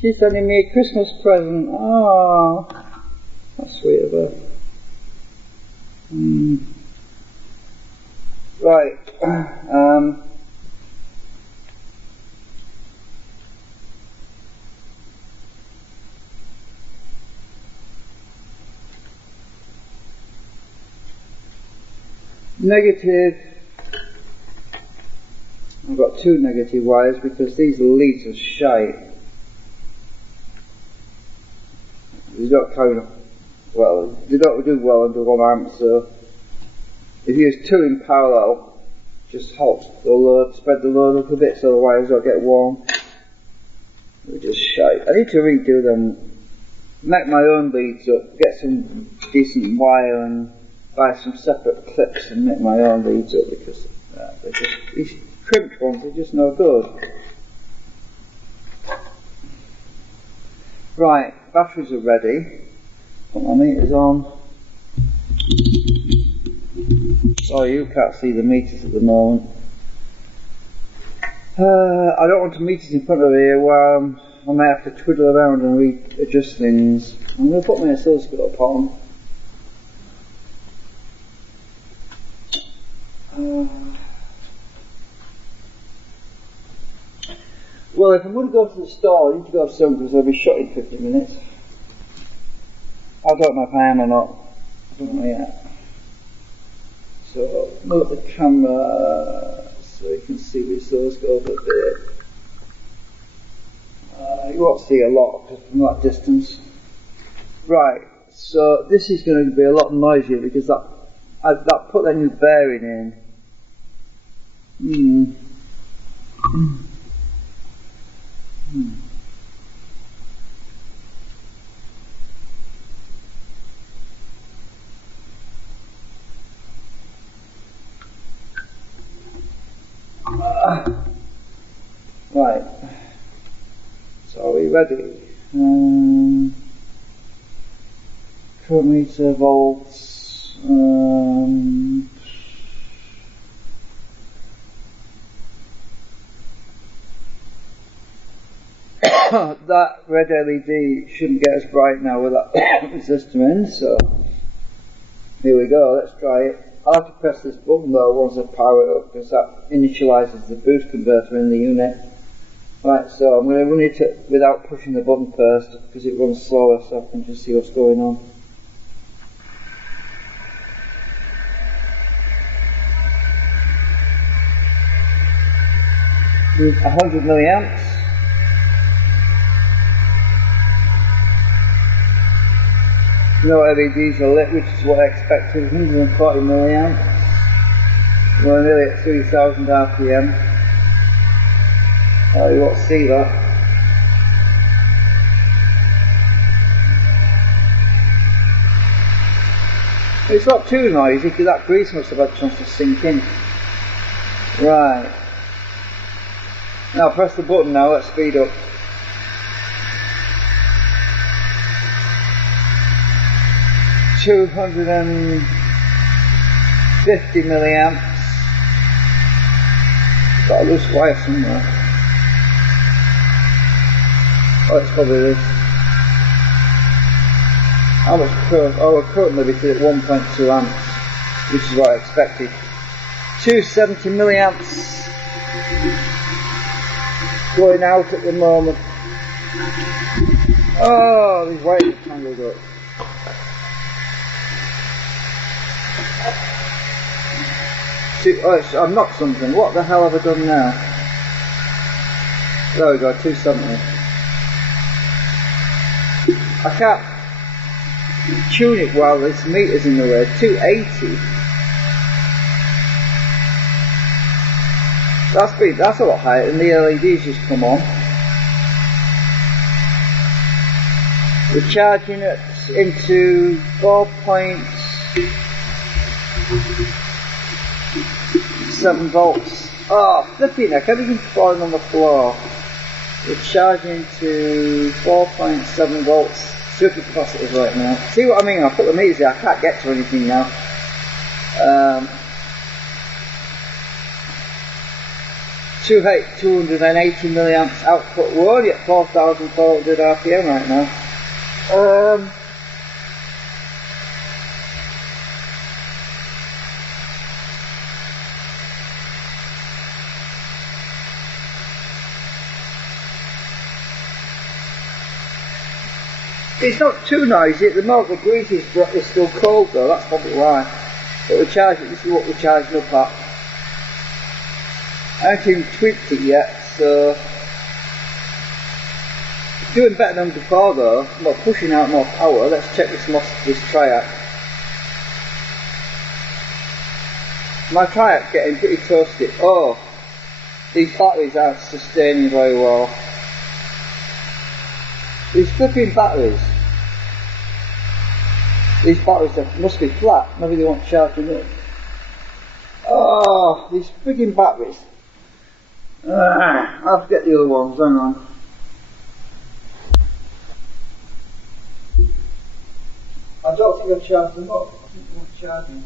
She's sending me a Christmas present. Oh, that's sweet of her. Right. Negative. I've got two negative wires because these leads are shite. They don't count well. They don't do well under 1 amp. So if you use two in parallel, just halt the load, spread the load up a bit so the wires don't get warm. They're just shite. I need to redo them, make my own leads up, get some decent wire and buy some separate clips and make my own leads up because they're just, these crimped ones are just no good. Right, batteries are ready. Put my meters on. Sorry, you can't see the meters at the moment. I don't want the meters in front of here where I may have to twiddle around and readjust things. I'm going to put my oscilloscope on. Well, if I'm going to go to the store, I need to go soon because I'll be shut in 50 minutes. I don't know if I am or not. I don't know yet. So, move the camera so you can see the oscilloscope a bit. You won't see a lot from that distance. Right, so this is going to be a lot noisier because that put that new bearing in. Right, so are we ready? Current meter, volts, that red LED shouldn't get as bright now with that resistor in, so here we go, let's try it. I'll have to press this button though once I power it up because that initialises the boost converter in the unit. Right, so I'm going to run it without pushing the button first because it runs slower so I can just see what's going on. With 100 milliamps. No LEDs are lit, which is what I expected. 140 milliamps. We're nearly at 3000 RPM. Oh, you won't see that. It's not too noisy because that grease must have had a chance to sink in. Right. Now press the button now, let's speed up. $250 milliamps. Got a loose wire somewhere. Oh, it's probably this. How much current? Oh, we're currently limited at 1.2 amps, which is what I expected. 270 milliamps. Going out at the moment. Oh, these wires are tangled up. Oh, I've knocked something. What the hell have I done now? There we go, 270. I can't tune it while this meter's in the way. 280. That's a lot higher, and the LEDs just come on. We're charging it into 4.7 volts. Oh, flipping heck, everything's falling on the floor. We're charging to 4.7 volts super capacitive right now. See what I mean? I put the meters there, I can't get to anything now. 280 milliamps output. We're only at 4,400 RPM right now. It's not too noisy at the moment. The grease is still cold though, that's probably why. But we're charging, this is what we're charging up at. I haven't even tweaked it yet, so it's doing better than before though. Not pushing out more power. Let's check this triac. My triac's getting pretty toasty. Oh, these batteries aren't sustaining very well. These flipping batteries. These batteries must be flat. Maybe they won't charge enough. Oh, these frigging batteries. I'll have to get the other ones, hang on. I don't think I've charged them up. I think I'm charging.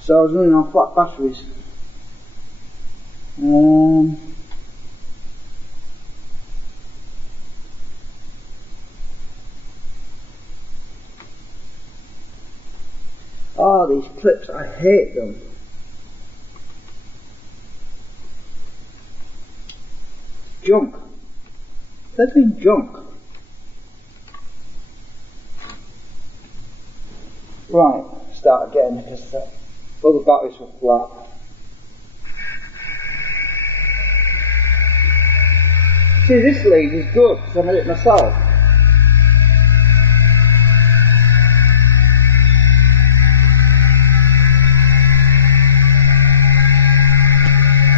So I was running on flat batteries. Oh, these clips, I hate them. Junk. They're doing junk. Right, start again because the other batteries were flat. See, this lead is good because I made it myself.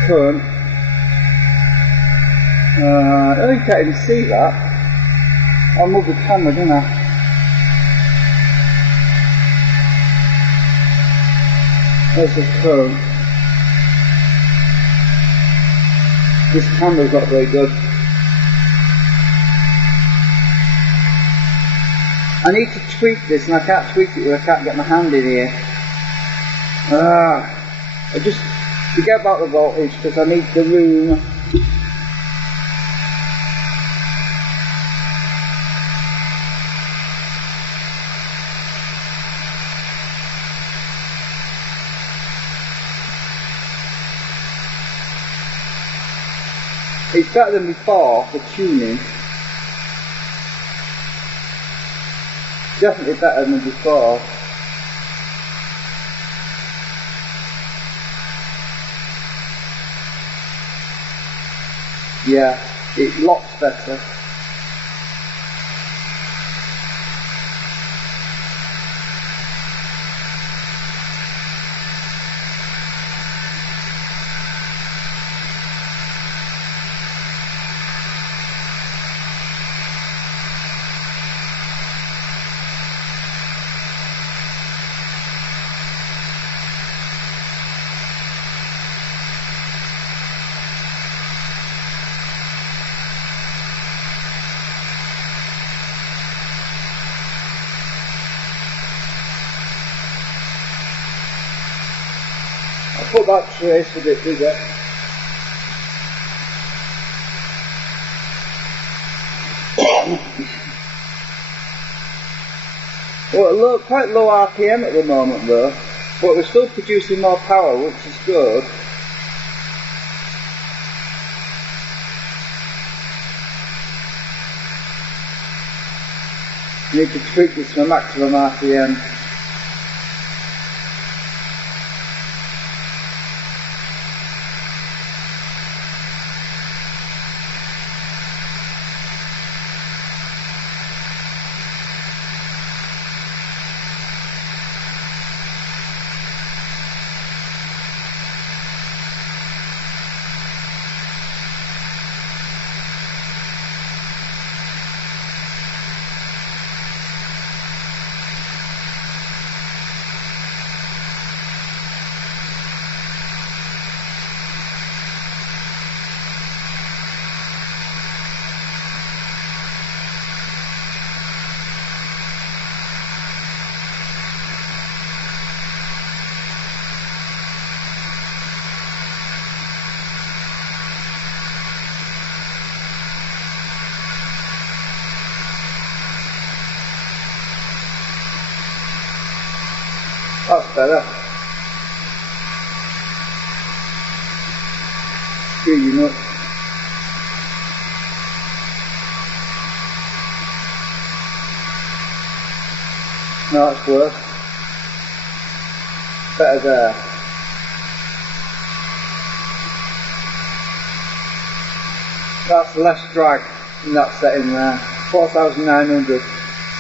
Current. I can't even see that. I'll move the camera, didn't I? There's the current. This camera's not very good. I need to tweak this and I can't tweak it because I can't get my hand in here. I just forget about the voltage because I need the room. It's better than before for tuning. Definitely better than before. Yeah, it locks better. I'll put that trace a bit bigger. Well, quite low RPM at the moment though, but we're still producing more power, which is good. Need to tweak this to maximum RPM. That's better. Speeding up. No, it's worse. Better there. That's less drag in that setting there. 4,900.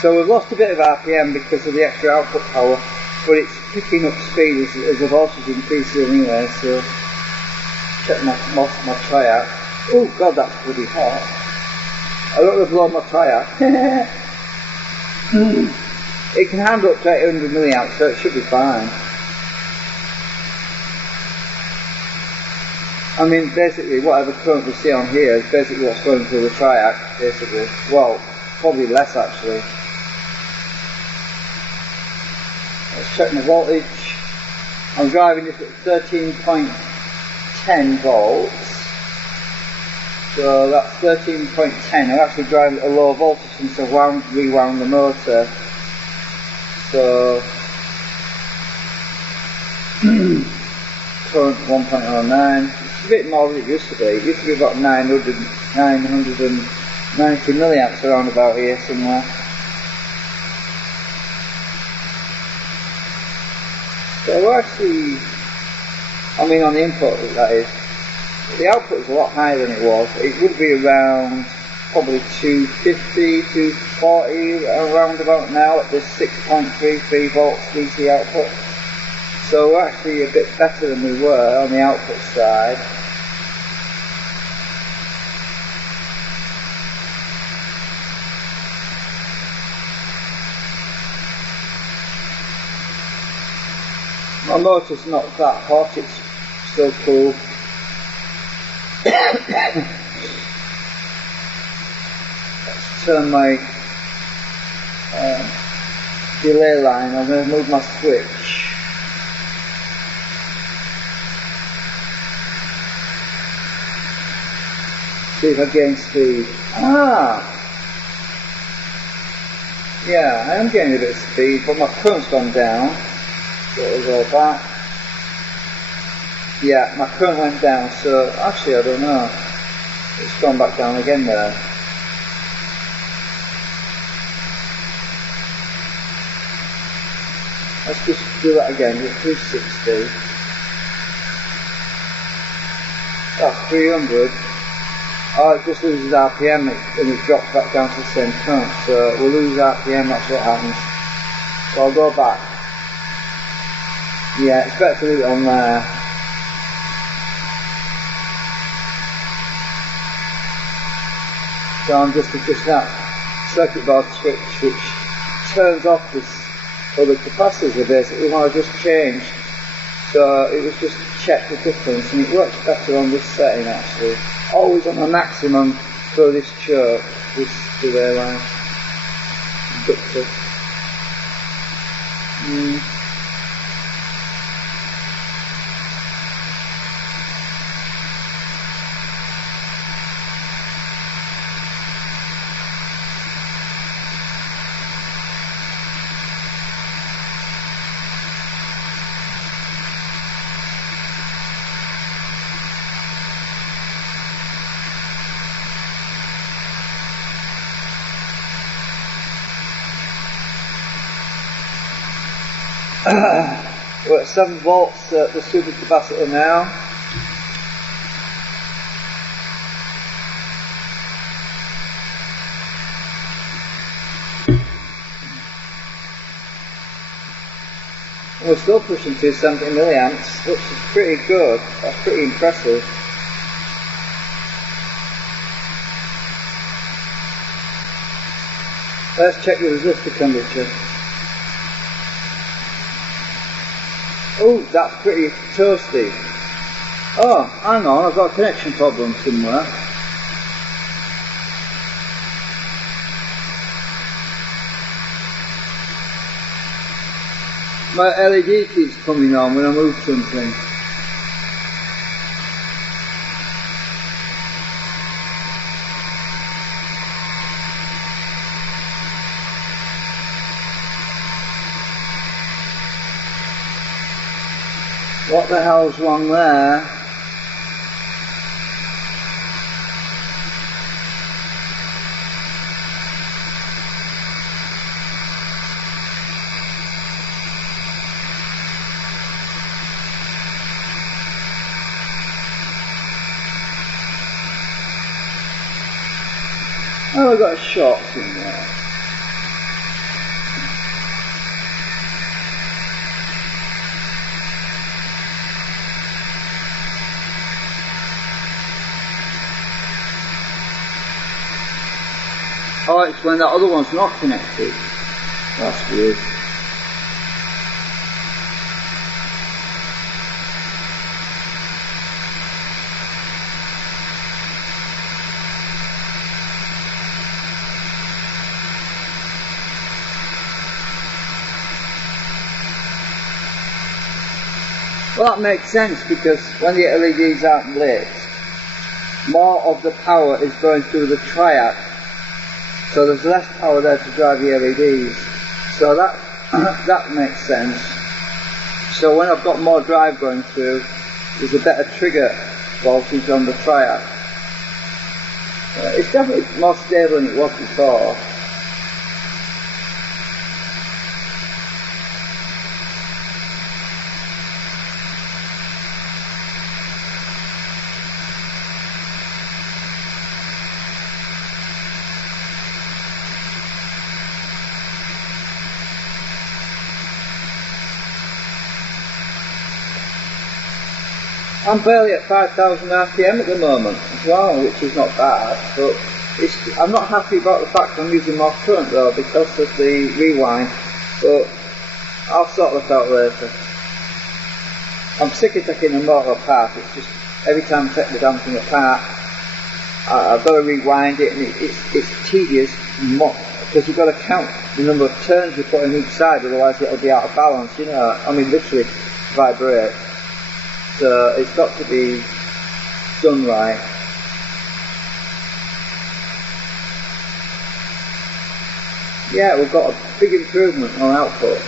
So we've lost a bit of RPM because of the extra output power, but it's picking up speed as the voltage increases anyway, so check my tie out. Oh god, that's bloody hot. I don't want to blow my tie out. It can handle up to 800 milliamps, so it should be fine. I mean, basically, whatever current we see on here is basically what's going through the triac, basically. Well, probably less actually. Let's check my voltage. I'm driving this at 13.10 volts. So that's 13.10. I'm actually driving at a low voltage since I've rewound the motor. So current 1.09. It's a bit more than it used to be. It used to be about 990 milliamps around about here somewhere. So actually, I mean on the input that is, the output is a lot higher than it was. It would be around probably 250, 240 around about now at this 6.33 volts DC output. So we're actually a bit better than we were on the output side. My motor's not that hot, it's still cool. Let's turn my delay line. I'm going to move my switch. See if I gain speed. Ah! Yeah, I am gaining a bit of speed, but my current's gone down. So we'll go back. Yeah, my current went down, so actually I don't know. It's gone back down again there. Let's just do that again, get 360. That's 300. Oh, it just loses RPM and it drops back down to the same current. So we'll lose RPM, that's what happens. So I'll go back. Yeah, it's better to leave it on there. So I'm just adjusting that circuit board switch which turns off this other capacitor basically when I just changed. So it was just to check the difference and it works better on this setting actually. Always on the maximum for this choke, this delay line. Inductor. We're at 7 volts at the supercapacitor now. And we're still pushing 270 milliamps, which is pretty good. That's pretty impressive. Let's check the resistor temperature. Oh, that's pretty toasty. Oh, hang on, I've got a connection problem somewhere. My LED keeps coming on when I move something. What the hell's wrong there? Oh, I've got a short in there. Oh, it's when that other one's not connected. That's weird. Well, that makes sense because when the LEDs aren't lit, more of the power is going through the triac. So there's less power there to drive the LEDs. So that makes sense. So when I've got more drive going through, there's a better trigger voltage on the triac. It's definitely more stable than it was before. I'm barely at 5,000 RPM at the moment as well, which is not bad, but I'm not happy about the fact I'm using more current though because of the rewind, but I'll sort that out later. I'm sick of taking the motor apart. It's just every time I take the damn thing apart, I've got to rewind it, and it's tedious because you've got to count the number of turns you put on each side, otherwise it'll be out of balance, you know, I mean literally vibrate. So it's got to be done right. Yeah, we've got a big improvement on output.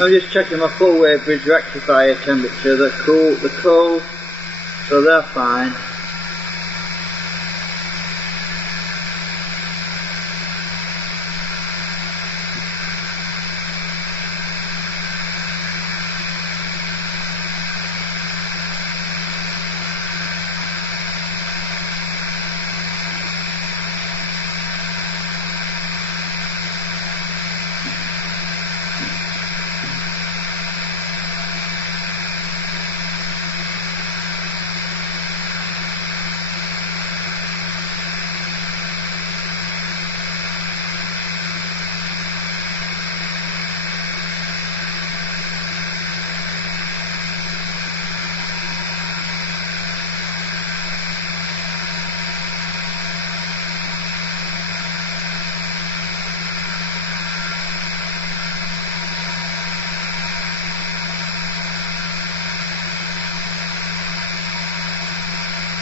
I'm just checking my full wave bridge rectifier temperature. They're cool, so they're fine.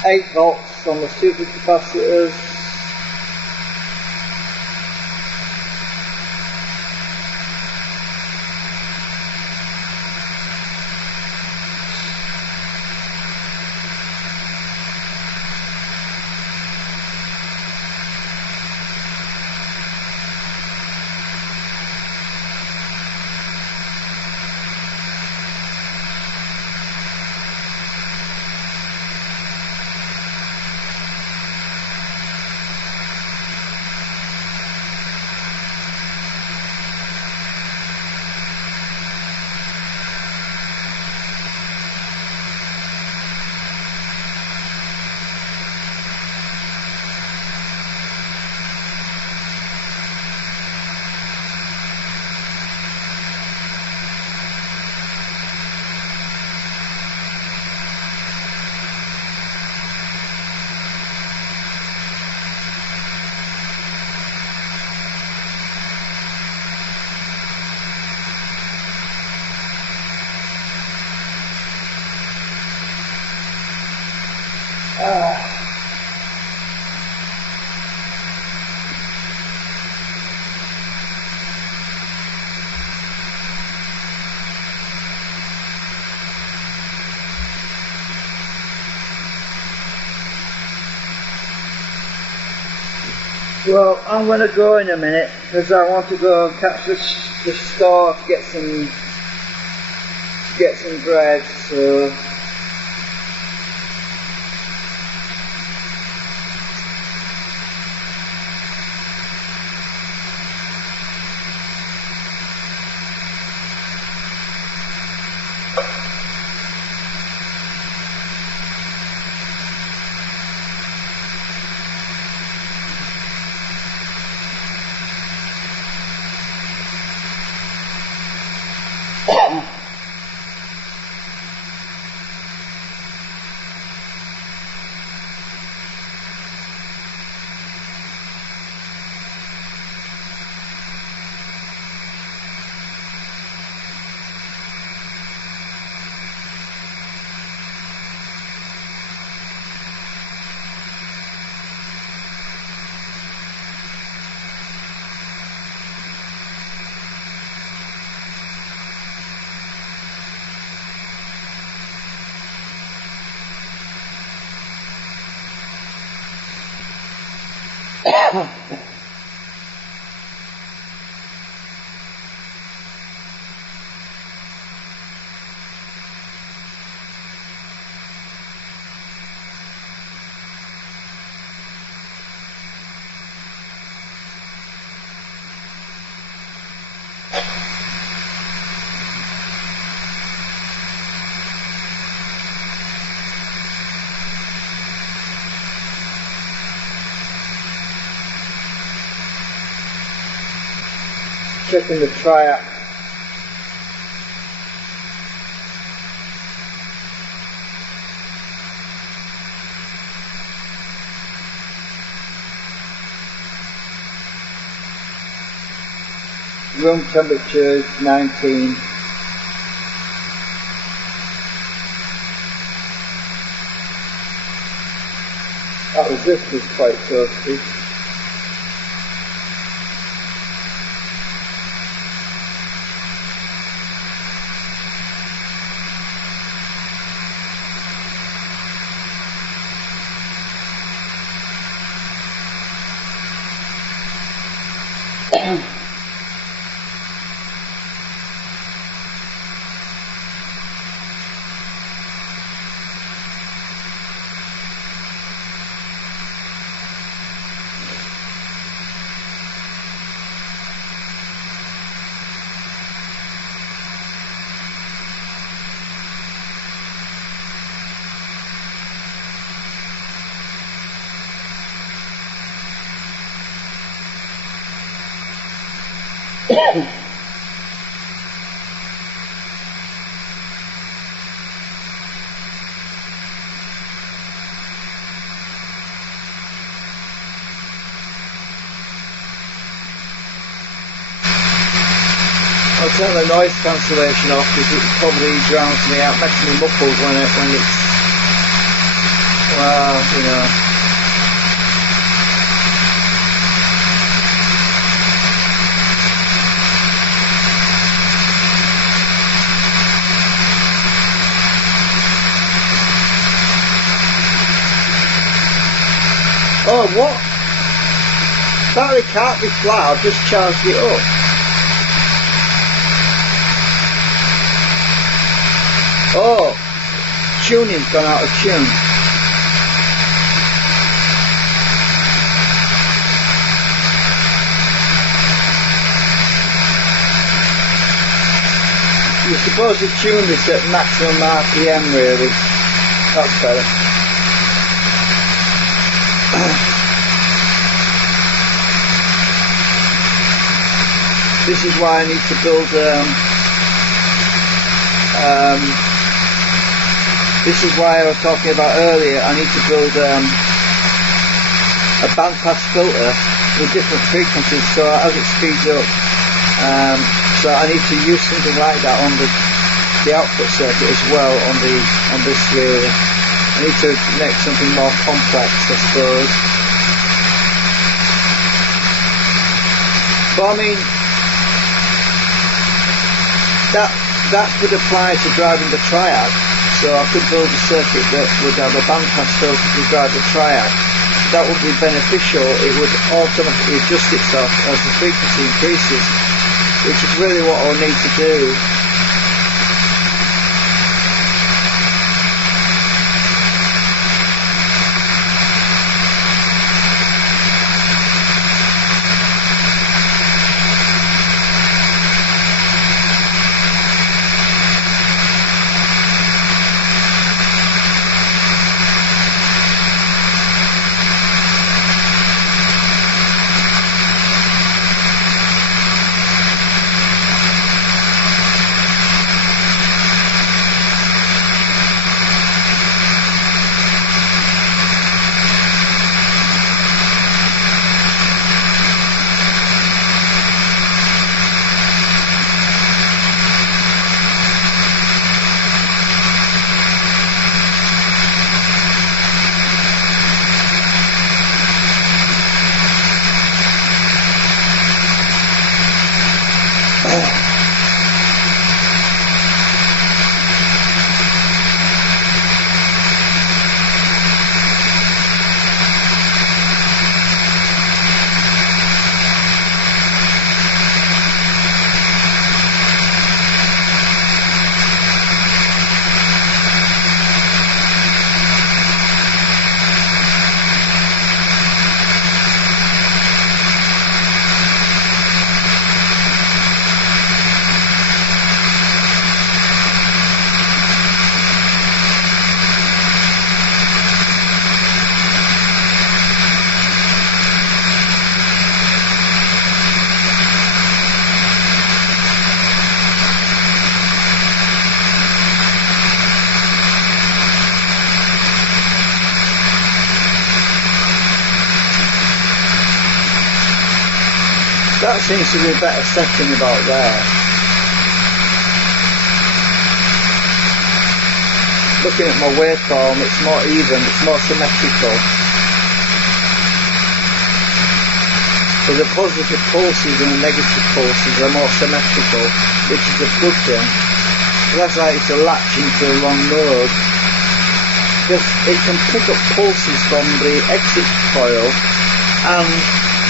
Eight volts on the supercapacitors. Well, I'm going to go in a minute because I want to go and catch the store to get some bread. So checking the triac. Room temperature is 19. That resist is quite toasty. I'll turn the noise cancellation off because it probably drowns me out, makes me muffled when it's, well, you know. Oh, what? Battery can't be flat, I've just charged it up. Oh, tuning's gone out of tune. You're supposed to tune this at maximum RPM really. That's better. This is why I need to build this is why I was talking about earlier, I need to build a bandpass filter with different frequencies, so as it speeds up, so I need to use something like that on the output circuit as well on this really. I need to make something more complex, I suppose. But I mean, that could apply to driving the triad. So I could build a circuit that would have a bandpass filter to drive the triad. That would be beneficial. It would automatically adjust itself as the frequency increases, which is really what I'll need to do. That seems to be a better setting about there. Looking at my waveform, it's more even, it's more symmetrical. So the positive pulses and the negative pulses are more symmetrical, which is a good thing. Less likely to latch into the wrong node. Because it can pick up pulses from the exit coil and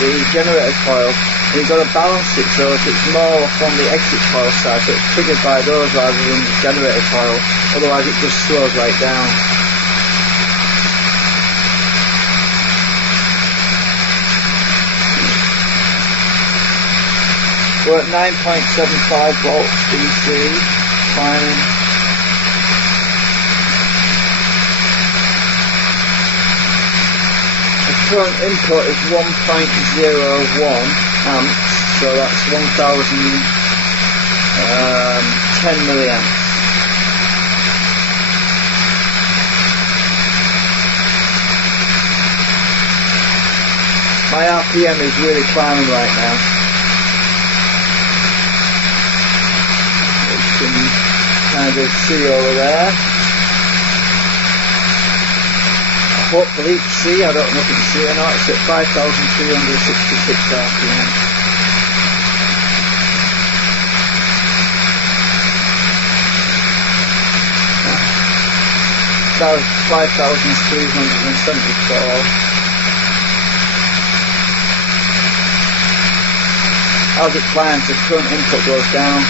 the generator coil. You've got to balance it so if it's more from the exit coil side, so it's triggered by those rather than the generator coil, otherwise it just slows right down. We're at 9.75 volts DC, climbing. The current input is 1.01 amps, so that's 1010 milliamps. My RPM is really climbing right now. You can kind of see over there. Hopefully you can see, I don't know if you can see or not, it's at 5,366 RPM. That was 5,374. As it climbs, the current input goes down.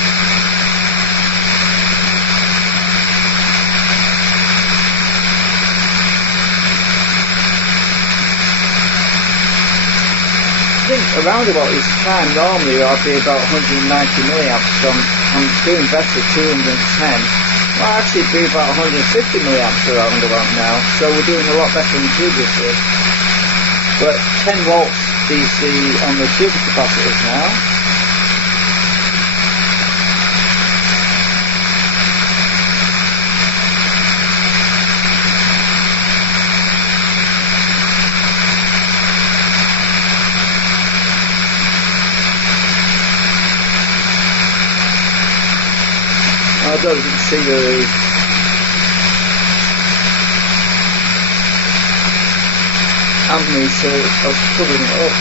I think around about this time normally I'll be about 190 milliamps, so I'm doing better, 210. Well, actually it'd be about 150 milliamps around about now, so we're doing a lot better than previously. But 10 volts DC on the super capacitors now. I don't know if you can see the me, so I was covering it up.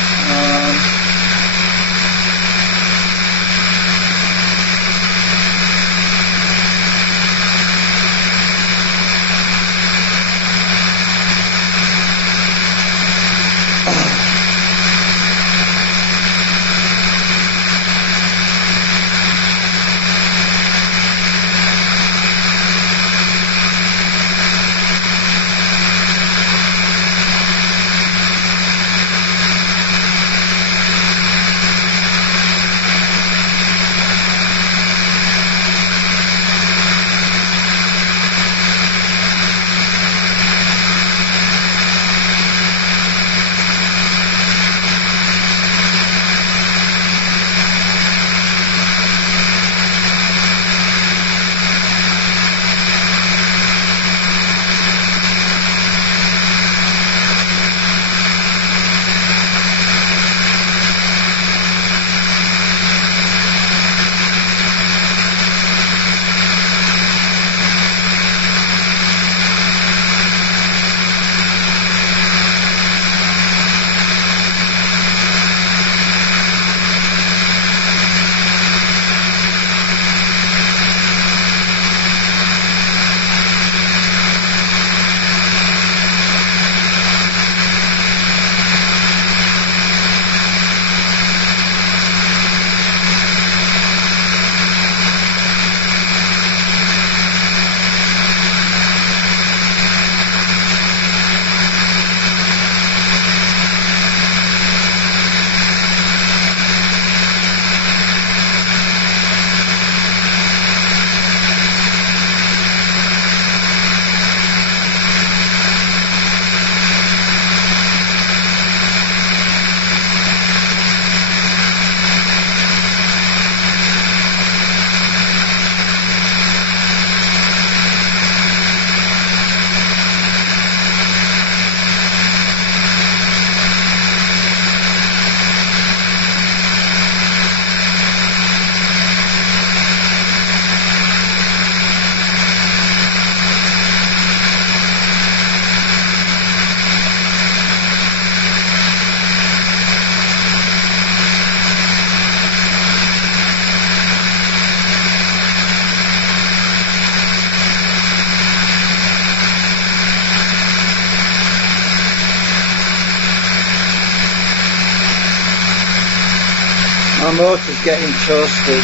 My motor's getting toasted.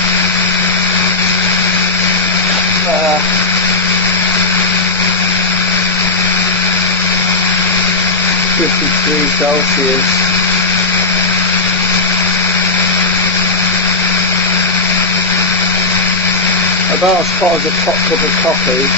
53 Celsius. About as hot as a hot cup of coffee.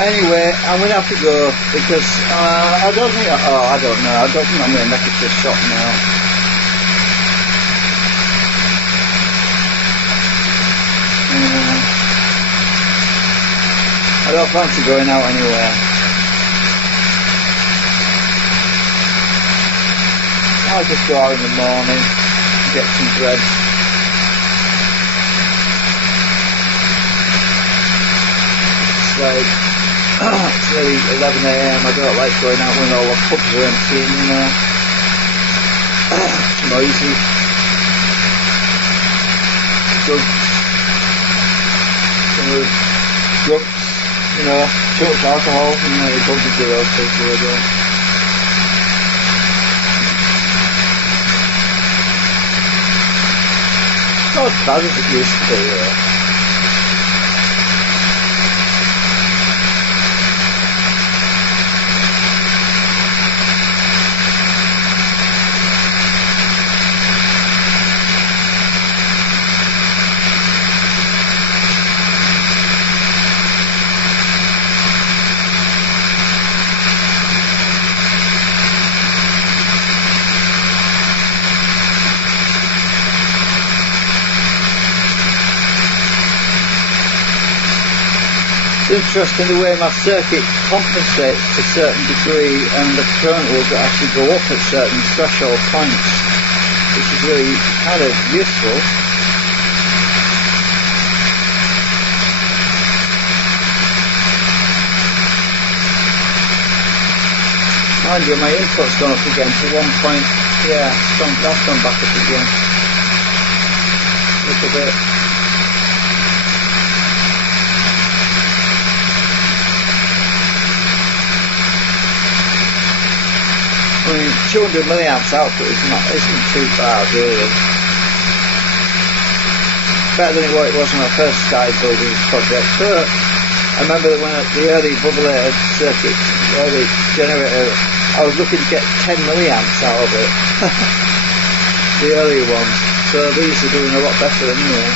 Anyway, I'm gonna have to go because I don't think. I don't know. I don't think I'm gonna make it to the shop now. I don't fancy going out anywhere. I'll just go out in the morning and get some bread. It's like it's nearly 11 AM. I don't like going out when all the pubs are empty, you know. It's noisy. Drunks, you know, too much alcohol, and you bump into those people again. Not as bad as it used to be, though. interesting the way my circuit compensates to a certain degree, and the current will actually go up at certain threshold points, which is really kind of useful. Mind you, my input's gone up again to 1 point. Yeah, that's gone back up again. A little bit. I mean, 200 milliamps output isn't too bad, really. Better than what it was when I first started building this project. But I remember when the early bubbler circuit, the early generator, I was looking to get 10 milliamps out of it. The earlier ones. So these are doing a lot better anyway.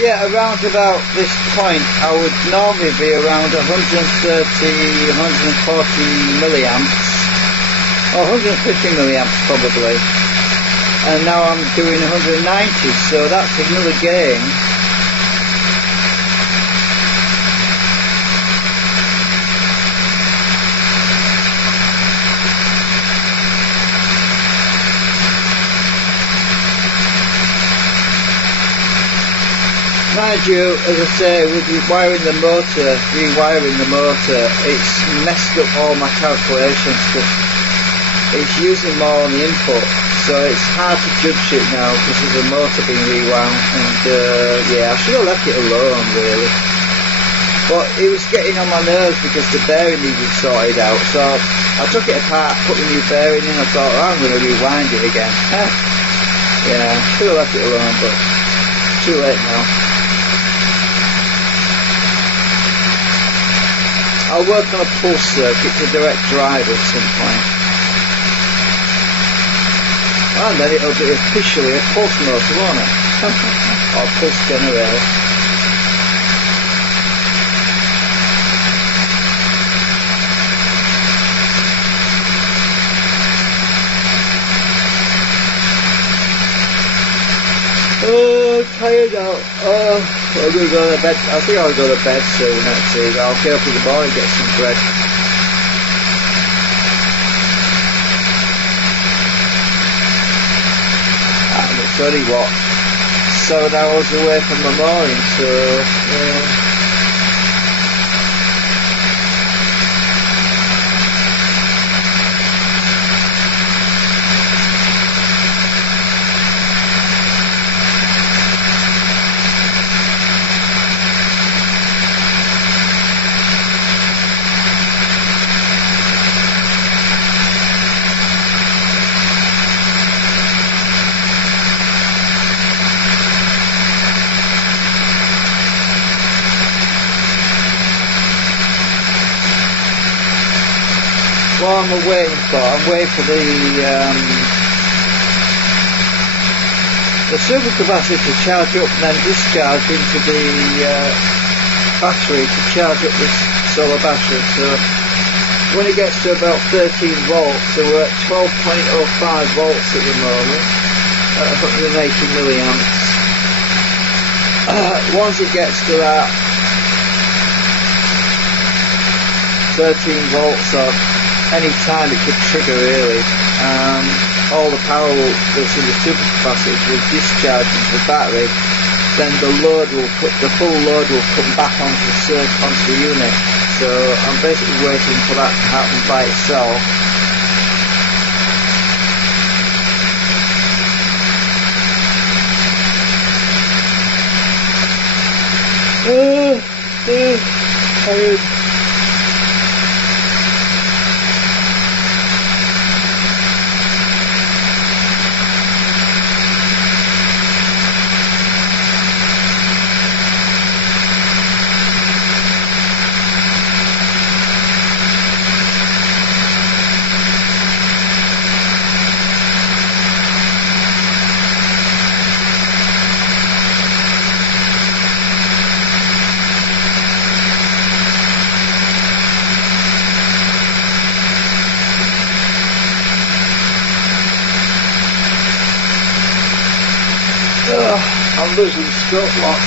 Yeah, around about this point I would normally be around 130, 140 milliamps, or 150 milliamps probably, and now I'm doing 190, so that's another gain. mind you, as I say, with rewiring the motor, it's messed up all my calculations because it's using more on the input, so it's hard to judge it now because there's a motor being rewound, and yeah, I should have left it alone really. But it was getting on my nerves because the bearing needed sorted out, so I took it apart, put the new bearing in, I thought, oh, I'm going to rewind it again. Yeah, should have left it alone, but too late now. I'll work on a pulse circuit to direct drive at some point. And then it'll be officially a pulse motor, won't it? Or pulse generator. Oh, tired out. Oh, I'm going to go to bed. I think I'll go to bed soon actually. I'll get up in the morning and get some bread. And it's only what, 7 hours away from the morning, so yeah. What I'm waiting for, I'm waiting for the supercapacitor to charge up and then discharge into the battery to charge up this solar battery. So when it gets to about 13 volts, so we're at 12.05 volts at the moment, at 180 milliamps. Once it gets to that 13 volts or any time it could trigger really, all the power that's in the supercapacitor will discharge into the battery, then the full load will come back onto the unit. So I'm basically waiting for that to happen by itself. Tired. I'm losing stroke lock.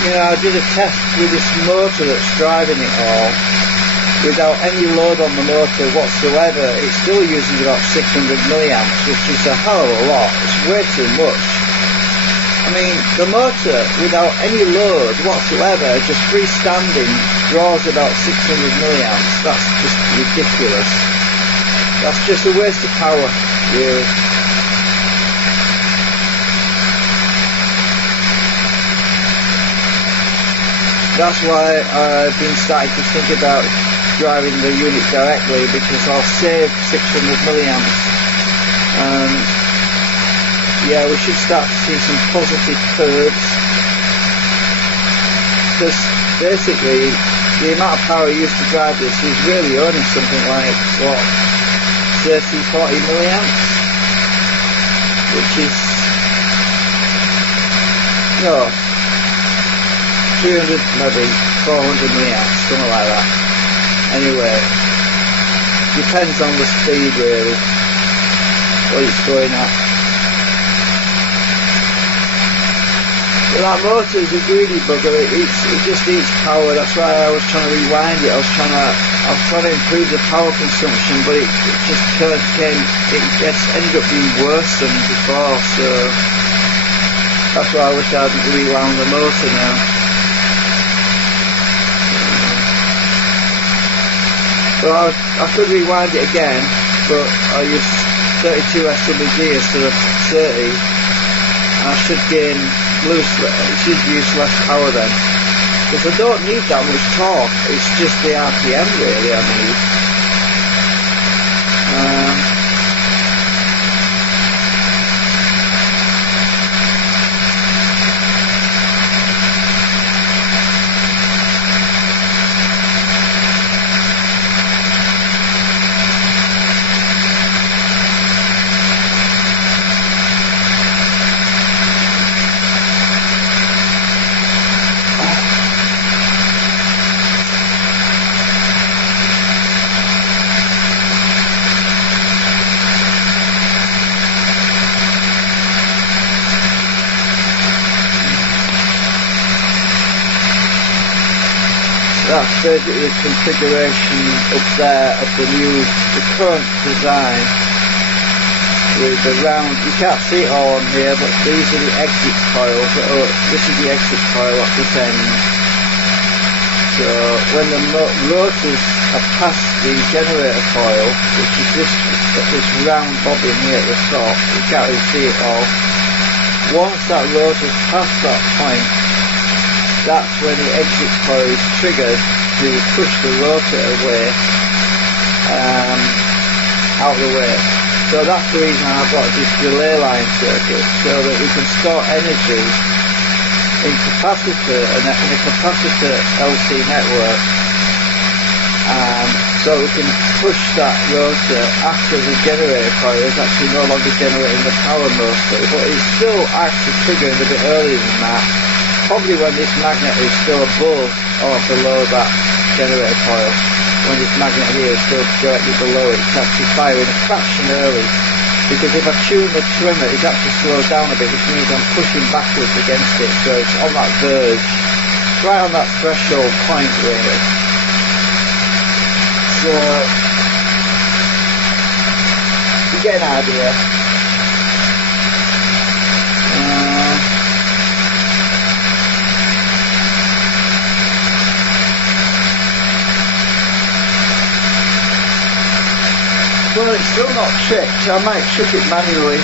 You know, I did a test with this motor that's driving it all. Without any load on the motor whatsoever, it still uses about 600 milliamps, which is a hell of a lot. It's way too much. I mean, the motor, without any load whatsoever, just freestanding, draws about 600 milliamps. That's just ridiculous. That's just a waste of power, really. That's why I've been starting to think about driving the unit directly, because I'll save 600 milliamps. Yeah, we should start to see some positive curves, because basically the amount of power used to drive this is really only something like, what, 30-40 milliamps, which is, no, 300, maybe 400 milliamps, something like that. Anyway, depends on the speed really, what it's going at. But that motor is a greedy bugger. It just eats power. That's why I was trying to rewind it. I was trying to improve the power consumption, but it just ended up being worse than before. So that's why I wish I hadn't rewound the motor now. Well, I could rewind it again, but I use 32 SWD instead of 30, and I should use less power then, because I don't need that much torque. It's just the RPM really I need. That's basically the configuration up there of the current design, with the round, you can't see it all on here, but these are the exit coils. This is the exit coil at this end. So when the rotors have passed the generator coil, which is this round bobbin here at the top, you can't really see it all. Once that rotor's past that point, that's when the exit coil is triggered to push the rotor away, out of the way. So that's the reason I've got this relay line circuit, so that we can store energy in capacitor and in a capacitor LC network, so we can push that rotor after the generator coil is actually no longer generating the power mostly, but it's still actually triggering a bit earlier than that. Probably when this magnet is still above or below that generator coil. When this magnet here is still directly below it, it's actually firing a fraction early. Because if I tune the trimmer, it actually slows down a bit, which means I'm pushing backwards against it. So it's on that verge, right on that threshold point really. So you get an idea. Well, it's still not tripped. I might trip it manually.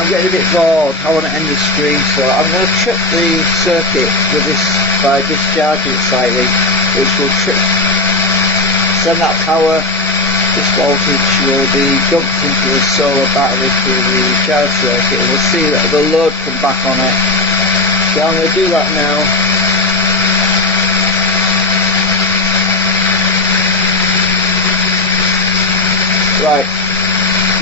I'm getting a bit bored. I want to end the stream, so I'm going to trip the circuit with this by discharging it slightly, which will send that power. This voltage will be dumped into the solar battery through the charge circuit, and we'll see that the load come back on it. So I'm going to do that now. Right,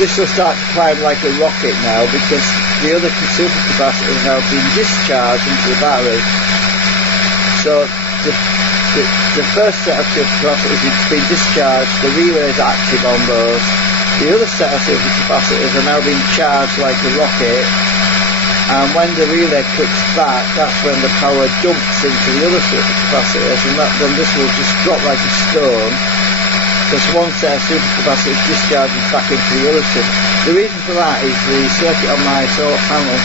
this will start to climb like a rocket now, because the other super capacitor has now been discharged into the battery. So the first set of super capacitors has been discharged, the relay is active on those. The other set of super capacitors are now being charged like a rocket, and when the relay clicks back, that's when the power dumps into the other supercapacitors, and then this will just drop like a stone, because one set of supercapacitors discharges back into the other super. The reason for that is the circuit on my solar panel,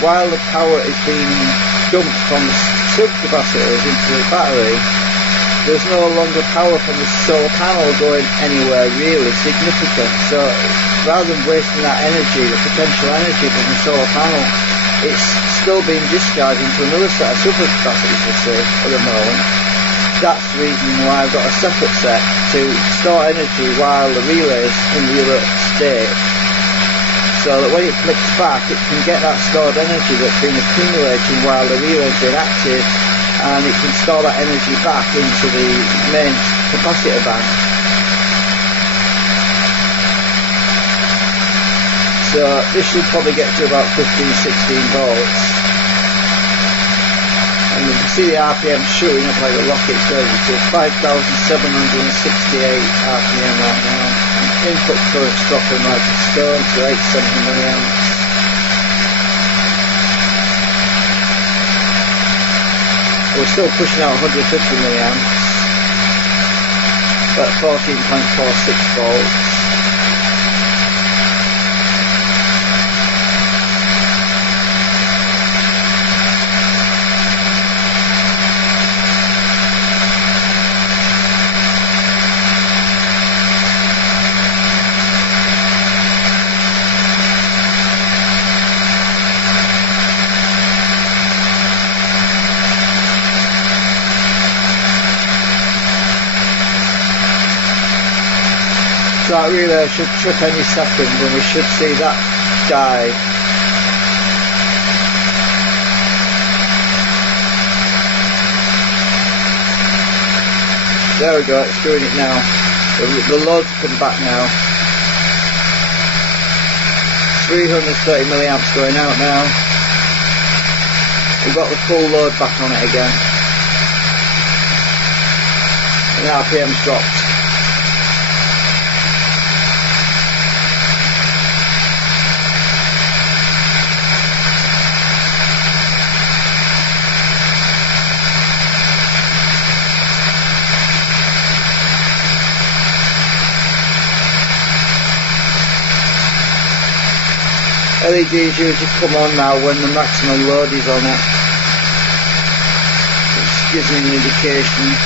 while the power is being dumped from the supercapacitors into the battery, there's no longer power from the solar panel going anywhere really significant. So rather than wasting that energy, the potential energy from the solar panel, it's still being discharged into another set of supercapacitors, you see, at the moment. That's the reason why I've got a separate set to store energy while the relay's in the other state, so that when it flicks back, it can get that stored energy that's been accumulating while the relay's been active, and it can store that energy back into the main capacitor bank. So this should probably get to about 15-16 volts. And you can see the RPM shooting up like a rocket, so it's 5,768 RPM right now. And input current's dropping like a stone to 870 milliamps. We're still pushing out 150 milliamps at 14.46 volts. That relay should trip any second, and we should see that die. There we go, it's doing it now. The load's come back now. 330 milliamps going out now. We've got the full load back on it again. And the RPM's dropped. LEDs usually come on now when the maximum load is on it, which gives me an indication.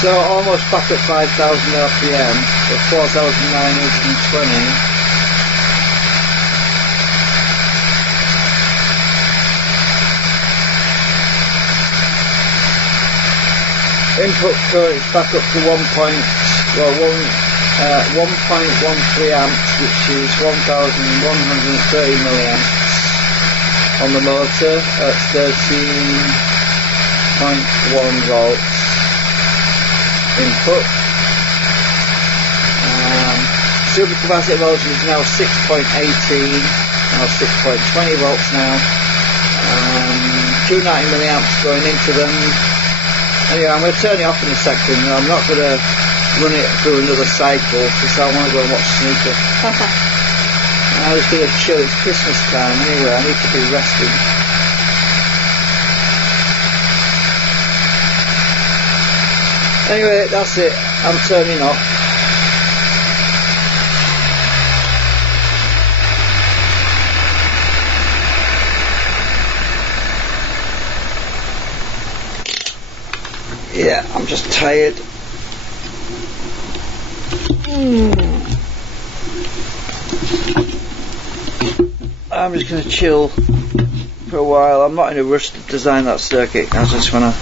So almost back at 5,000 RPM, or 4,920. Input current is back up to 1.13 amps, which is 1,130 milliamps on the motor at 13.1 volts. Input. Supercapacitor voltage is now 6.18, now 6.20 volts now. 290 milliamps going into them. Anyway, I'm going to turn it off in a second. I'm not going to run it through another cycle because I want to go and watch snooker. I'm just going to chill. It's Christmas time anyway. I need to be resting. Anyway, that's it. I'm turning off. tired. I'm just going to chill for a while. I'm not in a rush to design that circuit. I just want to.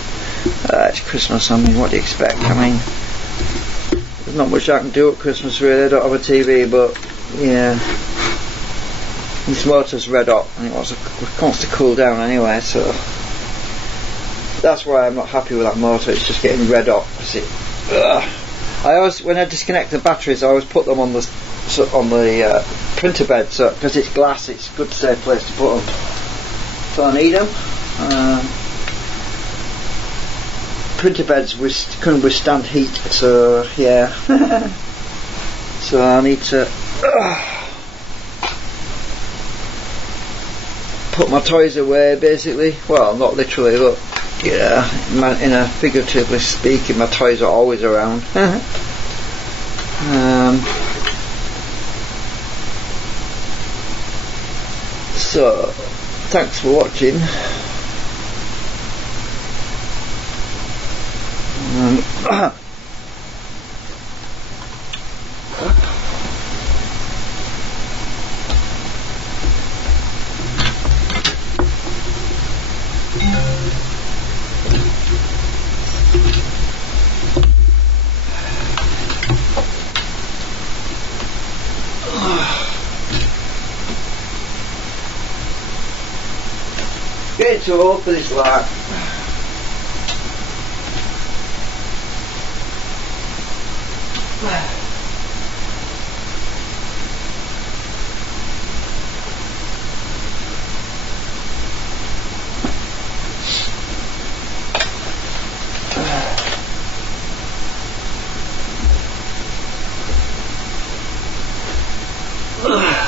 It's Christmas. I mean, what do you expect? I mean, there's not much I can do at Christmas really. I don't have a TV, but yeah, this motor's red hot and it wants to cool down anyway. So that's why I'm not happy with that motor. It's just getting red hot. I always, when I disconnect the batteries, I always put them on the printer bed, so because it's glass, it's a good safe place to put them. So I need them. Printer beds couldn't withstand heat, so yeah. So I need to put my toys away, basically. Well, not literally, but yeah, in a figuratively speaking, my toys are always around. So, thanks for watching. Getting too old for this light. Ugh.